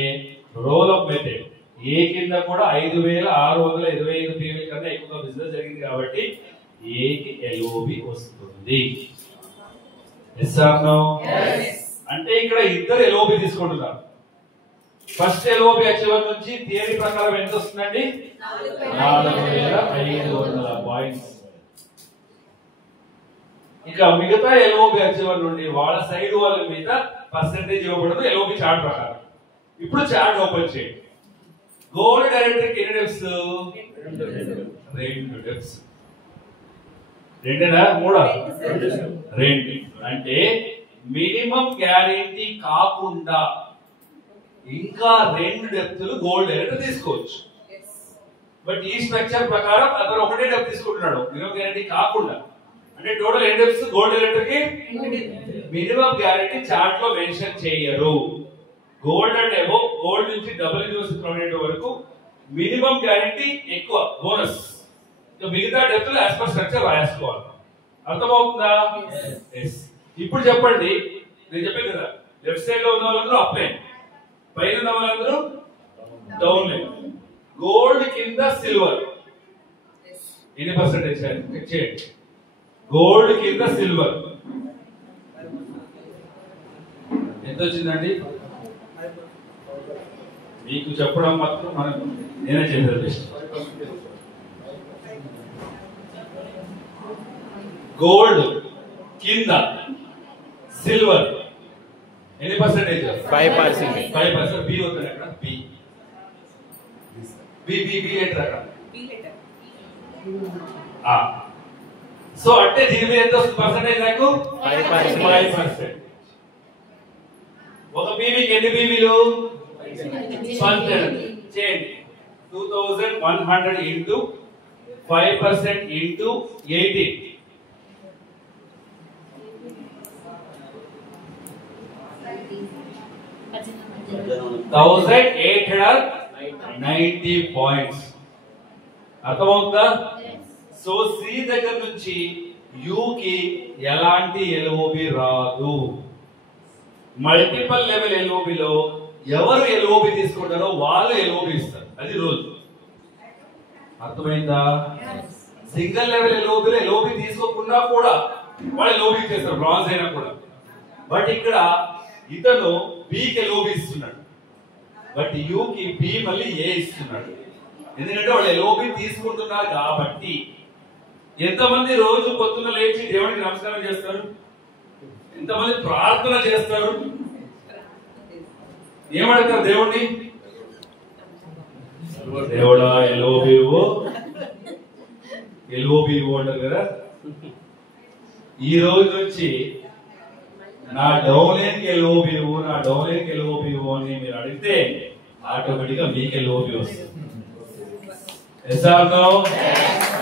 రోల్ ఆఫ్ మెథడ్ ఏ కింద కూడా 5,625 పీపుల్ కన్నా ఎక్కువగా బిజినెస్ జరిగింది కాబట్టి ఏకి LOB వస్తుంది. Yes or no? అంటే ఇక్కడ ఇద్దరు LOB తీసుకుంటున్నారు. ఫస్ట్ LOB అచీవర్ నుంచి థియరీ ప్రకారం ఎంత వస్తుందండి? 4,500 పాయింట్స్. ఇక మిగతా LOB అచీవర్ నుండి వాళ్ళ సైడ్ వాళ్ళ మీద పర్సెంటేజ్ ఇవ్వబడదు LOB చార్ట్ ప్రకారం. ఇప్పుడు చార్ట్ ఓపెన్ చేయండి. గోల్డ్ డైరెక్టర్ ఎన్ని డెప్స్? 2 డెప్స్. 2 3 2. అంటే మినిమం గ్యారెంటీ కాకుండా ఇంకా 2 డెప్త్లు గోల్డ్ డైరెక్టర్ తీసుకోవచ్చు. బట్ ఈ స్ట్రక్చర్ ప్రకారం అతను ఒకటే డెప్త్ తీసుకుంటున్నాడు మినిమం గ్యారెంటీ కాకుండా. అంటే టోటల్ ఎన్ని డెప్త్స్ గోల్డ్ డైరెక్టర్ కి? మినిమం గ్యారెంటీ చార్ట్ లో మెన్షన్ చేయరు. గోల్డ్ అండ్ అబో, గోల్డ్ నుంచి డబుల్ యూనివర్సిటీ వరకు మినిమం గ్యారెంటీ ఎక్కువ బోనస్. మిగతా డెప్త్లు యాజ్ పర్ స్ట్రక్చర్ రాసుకోవాలి. అర్థమవుతుందా? ఇప్పుడు చెప్పండి, నేను చెప్పాను కదా, లెఫ్ట్ సైడ్ లో ఉన్న వాళ్ళందరూ అప్ లైన్, పైన ఉన్న వాళ్ళందరూ డౌన్ లైన్. గోల్డ్ కింద సిల్వర్ ఎన్ని పర్సెంటేజ్ చేయండి? గోల్డ్ కింద సిల్వర్ ఎంత వచ్చిందండి? మీకు చెప్పడం మాత్రం మనం నేనే చేసేది బెస్ట్. గోల్డ్ కింద సిల్వర్ ఎన్ని పర్సెంటేజ్? 5%. 5%. బి అవుతుంది అక్కడ. బి లెటర్ అక్కడ. సో అంటే దీని మీద ఎంత వస్తుంది పర్సెంటేజ్? నాకు 5%. ఒక బీబీకి ఎన్ని బీబీలు? 12 చేయండి. 2100 ఇంటూ 5% ఇంటూ 18. 1890 పాయింట్స్. అర్థమవుతుందా? సో సి దగ్గర నుంచి యూ కి ఎలాంటి ఎల్ఓబి రాదు. మల్టిపల్ లెవెల్ ఎల్ఓబిలో ఎవరు ఎల్ఓబి తీసుకుంటారో వాళ్ళు ఎల్ఓబి ఇస్తారు, అది రూల్. అర్థమైందా? సింగిల్ లెవెల్ ఎల్ఓబిలో ఎల్ఓబి తీసుకోకుండా కూడా వాళ్ళు ఎల్ఓబి చేస్తారు, బ్రాంజ్ అయినా కూడా. బట్ ఇక్కడ ఇతను బికి ఎల్ఓబి ఇస్తున్నాడు, బట్ యూకి బి మళ్ళీ ఏ ఇస్తున్నాడు. ఎందుకంటే వాళ్ళు ఎల్ఓబి తీసుకుంటున్నారు కాబట్టి. ఎంతమంది రోజు పొద్దున్న లేచి దేవుడికి నమస్కారం చేస్తారు? ఎంతమంది ప్రార్థన చేస్తారు? ఏమడతారు దేవుడిని? దేవుడా ఎల్ఓబి అంటారు కదా. ఈ రోజు నుంచి నా డౌన్లైన్కి ఎల్ఓబి నా డౌన్లైన్కి ఎల్ఓబి అని మీరు అడిగితే ఆటోమేటిక్ గా మీకు ఎల్ఓబి వస్తుంది.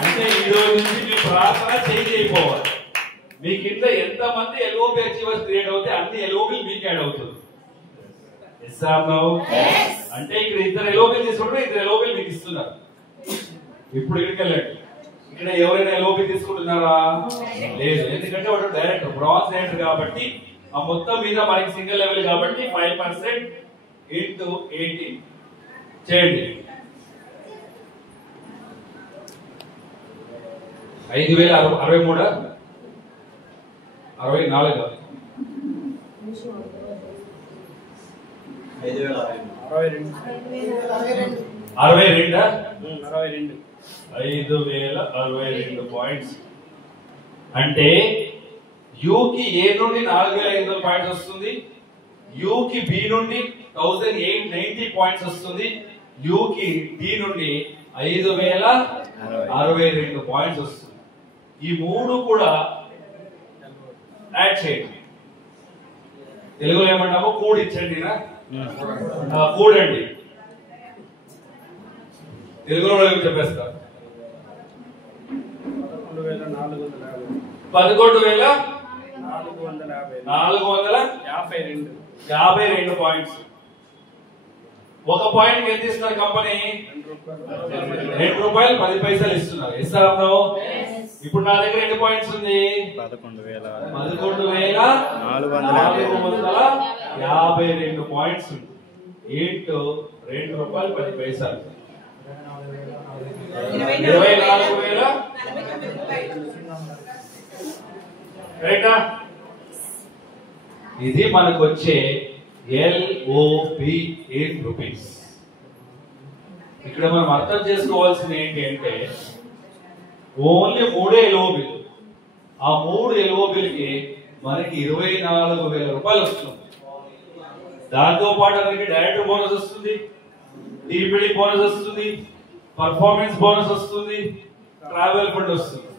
అంటే ఈ రోజు నుంచి మీ ప్రార్థన చేయకపోవాలి. మీ కింద ఎంత మంది ఎల్ఓబి అచీవర్స్ క్రియేట్ అవుతే అన్ని ఎల్ఓబి మీకు యాడ్ అవుతుంది. అంటే ఇక్కడ ఇద్దరు ఎల్ఓబి తీసుకుంటే ఇద్దరు ఎల్ఓబి మీకు ఇస్తున్నారు. ఇప్పుడు ఇక్కడికి వెళ్ళండి, ఇక్కడ ఎవరైనా ఎల్ఓబి తీసుకుంటున్నారా? లేదు, ఎందుకంటే వాడు డైరెక్టర్, బ్రాంజ్ డైరెక్టర్ కాబట్టి ఆ మొత్తం మీద మనకి సింగిల్ లెవెల్ కాబట్టి 5% ఇంటూ 18 చేయండి. 5063 64 5062 పాయింట్స్. అంటే యూకి ఏ నుండి 4500 పాయింట్స్ వస్తుంది, యూకి బి నుండి 1890 పాయింట్స్ వస్తుంది, యూకి డి నుండి 5062 పాయింట్స్ వస్తుంది. ఈ మూడు కూడా యాడ్ చేయండి. తెలుగులో ఏమంటాము? కూడిచ్చండి. కూడండి. తెలుగులో చెప్పేస్తా. 11,452 పాయింట్స్. ఒక పాయింట్ ఎంత ఇస్తున్నారు కంపెనీ? ₹2.10 ఇస్తున్నారు. ఇస్తారా? ఇప్పుడు నా దగ్గర ఎన్ని పాయింట్స్ ఉంది? 11,452 పాయింట్స్ ఉంది. ఇంటూ ₹2.10 24,000. రైటా? ఇది మనకు వచ్చే ఎల్ఓబి ఇన్ రూపీస్. ఇక్కడ మనం అర్థం చేసుకోవాల్సింది ఏంటి అంటే ఓన్లీ 3 ఎల్ఓబిలు. ఆ 3 ఎల్ఓబిలకి మనకి 24,000 రూపాయలు వస్తుంది. దాంతో పాటు మనకి డైరెక్టర్ బోనస్ వస్తుంది, టీపీడీ బోనస్ వస్తుంది, పర్ఫార్మెన్స్ బోనస్ వస్తుంది, ట్రావెల్ ఫండ్ వస్తుంది.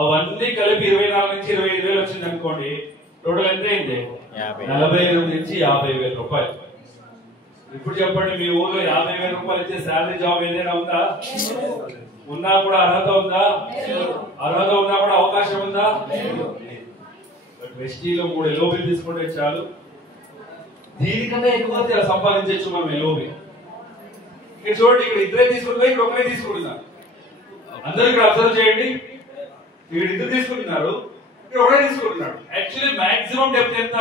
అవన్నీ కలిపి 24 నుంచి 25,000 వచ్చింది అనుకోండి. టోటల్ ఎంత అయింది? 48 నుంచి 50,000 రూపాయలు. ఇప్పుడు చెప్పండి, మీ ఊర్లో 50,000 రూపాయలు ఇచ్చే శాలరీ జాబ్ ఏదైనా ఉందా? ఉన్నా కూడా అర్హత ఉందా? అర్హత ఉన్నా కూడా అవకాశం ఉందా? వెస్టీలో 3 ఎల్ఓబిలు తీసుకుంటే చాలు. దీనికన్నా ఎక్కువ సంపాదించవచ్చు మనం ఎల్ఓబి. ఇక్కడ చూడండి, ఇక్కడ ఇద్దరే తీసుకుంటున్నారు, ఇక్కడ ఒకరే తీసుకుంటున్నారు. అందరూ ఇక్కడ అబ్జర్వ్ చేయండి. ఇక్కడ ఇద్దరు తీసుకుంటున్నారు, ఇక్కడ ఒకరే తీసుకుంటున్నాడు. యాక్చువల్లీ మాక్సిమం డెప్త్ ఎంత?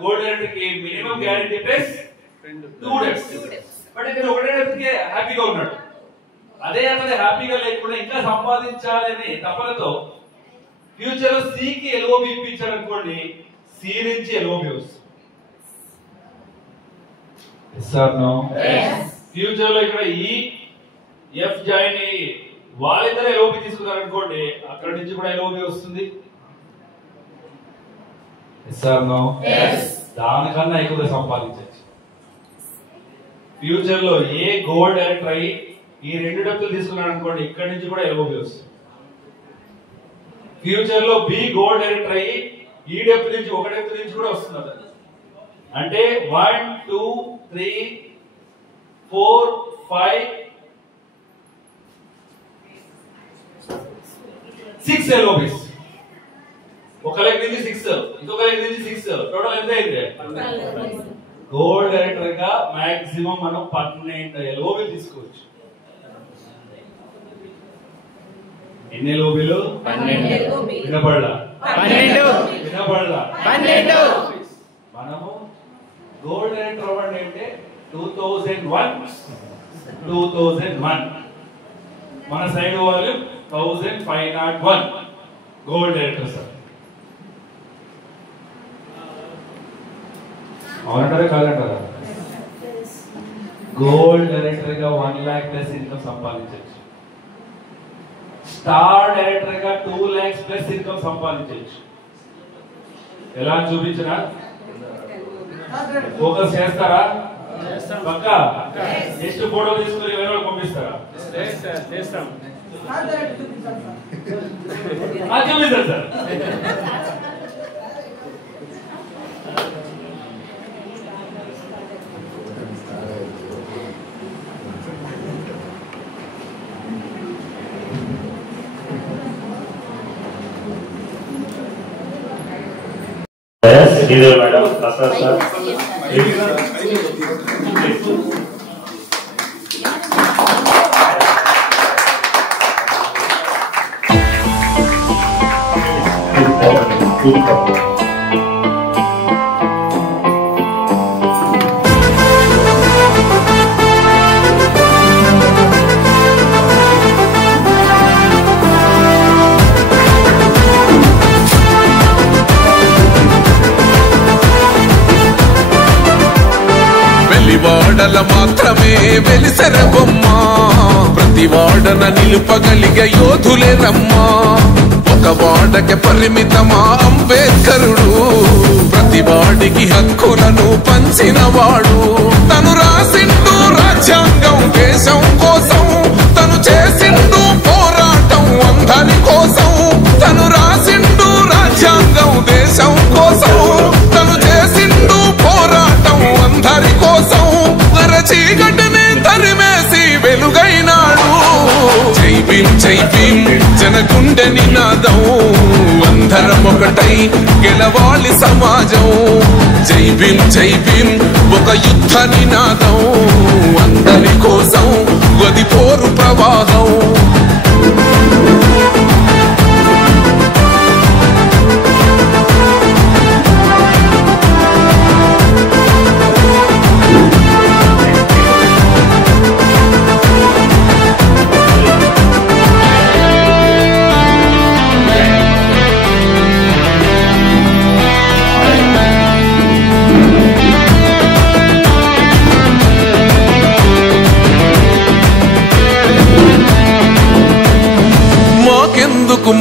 గోల్డ్ డైరెక్టర్ కి minimum guarantee plus 2 depth. But ఇక్కడ ఒకటే డెప్త్ కి హ్యాపీగా ఉన్నాడు. అదే అతను హ్యాపీగా లేకుండా ఇంకా సంపాదించాలని తపనతో ఫ్యూచర్ లో సి కి ఎల్ఓబి ఇప్పించాడు అనుకోండి, సి నుంచి ఎల్ఓబి వస్తుంది. ఫ్యూచర్ లో ఇక్కడ ఈ ఎఫ్ జాయిన్ అయ్యి వాళ్ళిద్దరు ఎల్ఓబి తీసుకున్నారు అనుకోండి, అక్కడ నుంచి కూడా ఎల్ఓబి వస్తుంది. దానికన్నా ఎక్కువ సంపాదించవచ్చు. ఫ్యూచర్ లో ఏ గోల్డ్ డైరెక్టర్ అయ్యి ఈ 2 డబ్బులు తీసుకున్నాడు అనుకోండి, ఇక్కడ నుంచి కూడా ఎల్ఓబి వస్తుంది. ఫ్యూచర్ లో బి గోల్డ్ డైరెక్టర్ అయ్యి ఈ డబ్బు నుంచి 1 డబ్బు నుంచి కూడా వస్తుంది. అంటే 1 2 3 4 5 6 ఎల్ఓబిస్. ఒక లెగ్ నుంచి 6, ఇంకొక లెగ్ నుంచి 6, టోటల్ ఎంత అయింది? గోల్డ్ డైరెక్టర్ గా మాక్సిమం మనం 12 ఎల్ఓబి తీసుకోవచ్చు. ఎన్ని ఎల్ఓబిలు? 12. వినపడలా? వినపడదా? మనము గోల్డ్ డైరెక్టర్ అవార్డు అంటే 2001 మన సైడ్ వాళ్ళు 1501 గోల్డ్ డైరెక్టర్ సార్. అవునంటారా కాదంటారా? గోల్డ్ డైరెక్టర్ గా 1 lakh ప్లస్ ఇన్కమ్ సంపాదించవచ్చు. స్టార్ డైరెక్టర్ గా 2 lakhs ప్లస్ ఇన్కమ్ సంపాదించవచ్చు. ఎలా చూపించినా ఫోకస్ చేస్తారా? పక్కా నెక్స్ట్ ఫోటో తీసుకుని వేరే పంపిస్తారా? చేస్తాం. చూపిస్తారు సార్. Madam Prasad sir. వాడల మాత్రమే వెలిసెర బొమ్మ, ప్రతి వాడన నిలుపగలిగే యోధులే రమ్మా. ఒక వాడకి పరిమితమా అంబేద్కరుడు, ప్రతి వాడికి హక్కులను పంచినవాడు. తను రాసిండు రాజ్యాంగం దేశం కోసం, తను చేసిండు పోరాటం అందరి కోసం. తను రాసిండు రాజ్యాంగం దేశం కోసం, తను చేసిండు పోరాటం అందరి కోసం. చీకటిని తరిమేసి వెలుగైనాడు. జై భీమ్ జై భీమ్ జనగుండె నినాదం, అందరం ఒకటై గెలవాలి సమాజం. జై భీమ్ జై భీమ్ ఒక యుద్ధ నినాదం, అందరి కోసం గది పోరు ప్రవాహం.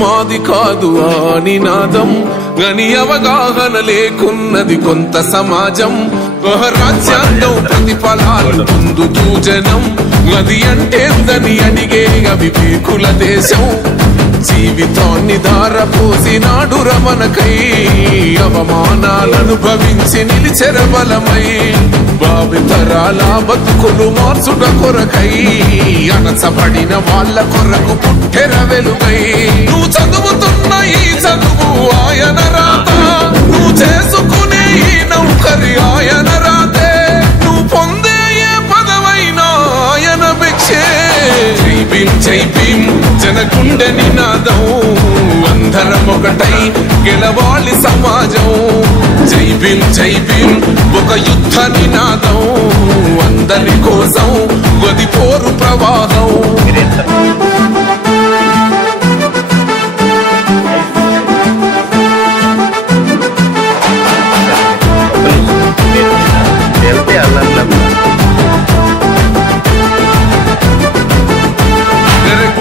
మాది కాదు ఆ నినాదం, గని అవగాహన లేకున్నది కొంత సమాజం. రాజ్యాంగం ప్రతిఫలాలు పొందుతూ జనం, అది అంటేందని అడిగే అవివేకుల దేశం. జీవితాన్ని ధారపోసినాడు రమణకై, అవమానాలను భవించి నిలిచెర బలమై. భావితరాల బతుకులు మార్చుట కొరకై, అణచబడిన వాళ్ళ కొరకు పుట్టెర వెలుగై. నువ్వు చదువుతున్న ఈ చదువు ఆయన రాత, నువ్వు చేసుకునే ఈ నౌకరి ఆయన రాతే, నువ్వు పొందే ఏ పదవైనా ఆయన భిక్షే. జై భీమ్ జై భీమ్ జనగుండె నినాదం, అందరం ఒకటై గెలవాలి సమాజం. జై భీమ్ జై భీమ్ ఒక యుద్ధ నినాదం, అందరి కోసం గది పోరు ప్రవాహం.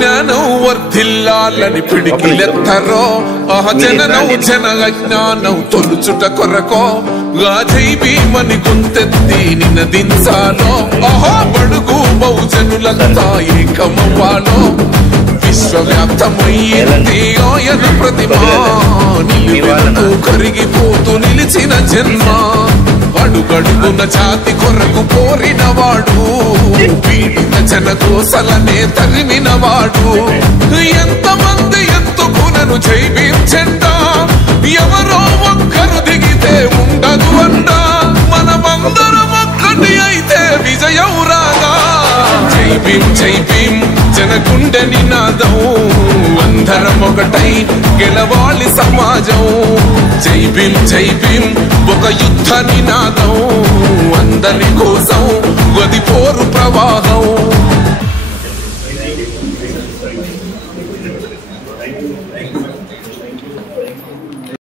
జ్ఞానం వర్ధిల్లాలని పిడికిలెత్తరో, జననం జన అజ్ఞానం తొలుచుట కొరకో. జై భీమని గొంతెత్తి నినదించాలో, బడుగు బహుజనులంతా ఏకమవ్వాలో. విశ్వవ్యాప్తమయ్యింది ఆయన ప్రతిమ, నిలువెత్తు కరిగిపోతూ నిలిచిన జన్మ. అడుగడుగున జాతి కొరకు పోరినవాడు, పీడిత జన కోసలనే తరిమినవాడు. ఎంతమంది ఎత్తుకునను జై భీమ్ జెండా, ఎవరో ఒక్కరు దిగితే ఉండదు అంట. మనమందరం ఒక్కటి అయితే విజయం రాగా. జై భీమ్ జై భీమ్ జనగుండె నినాదం అందరం ఒకటై గెలవాలి సమాజం జై భీం ఒక యుద్ధ నినాదం అందరి కోసం గది పోరు ప్రవాహం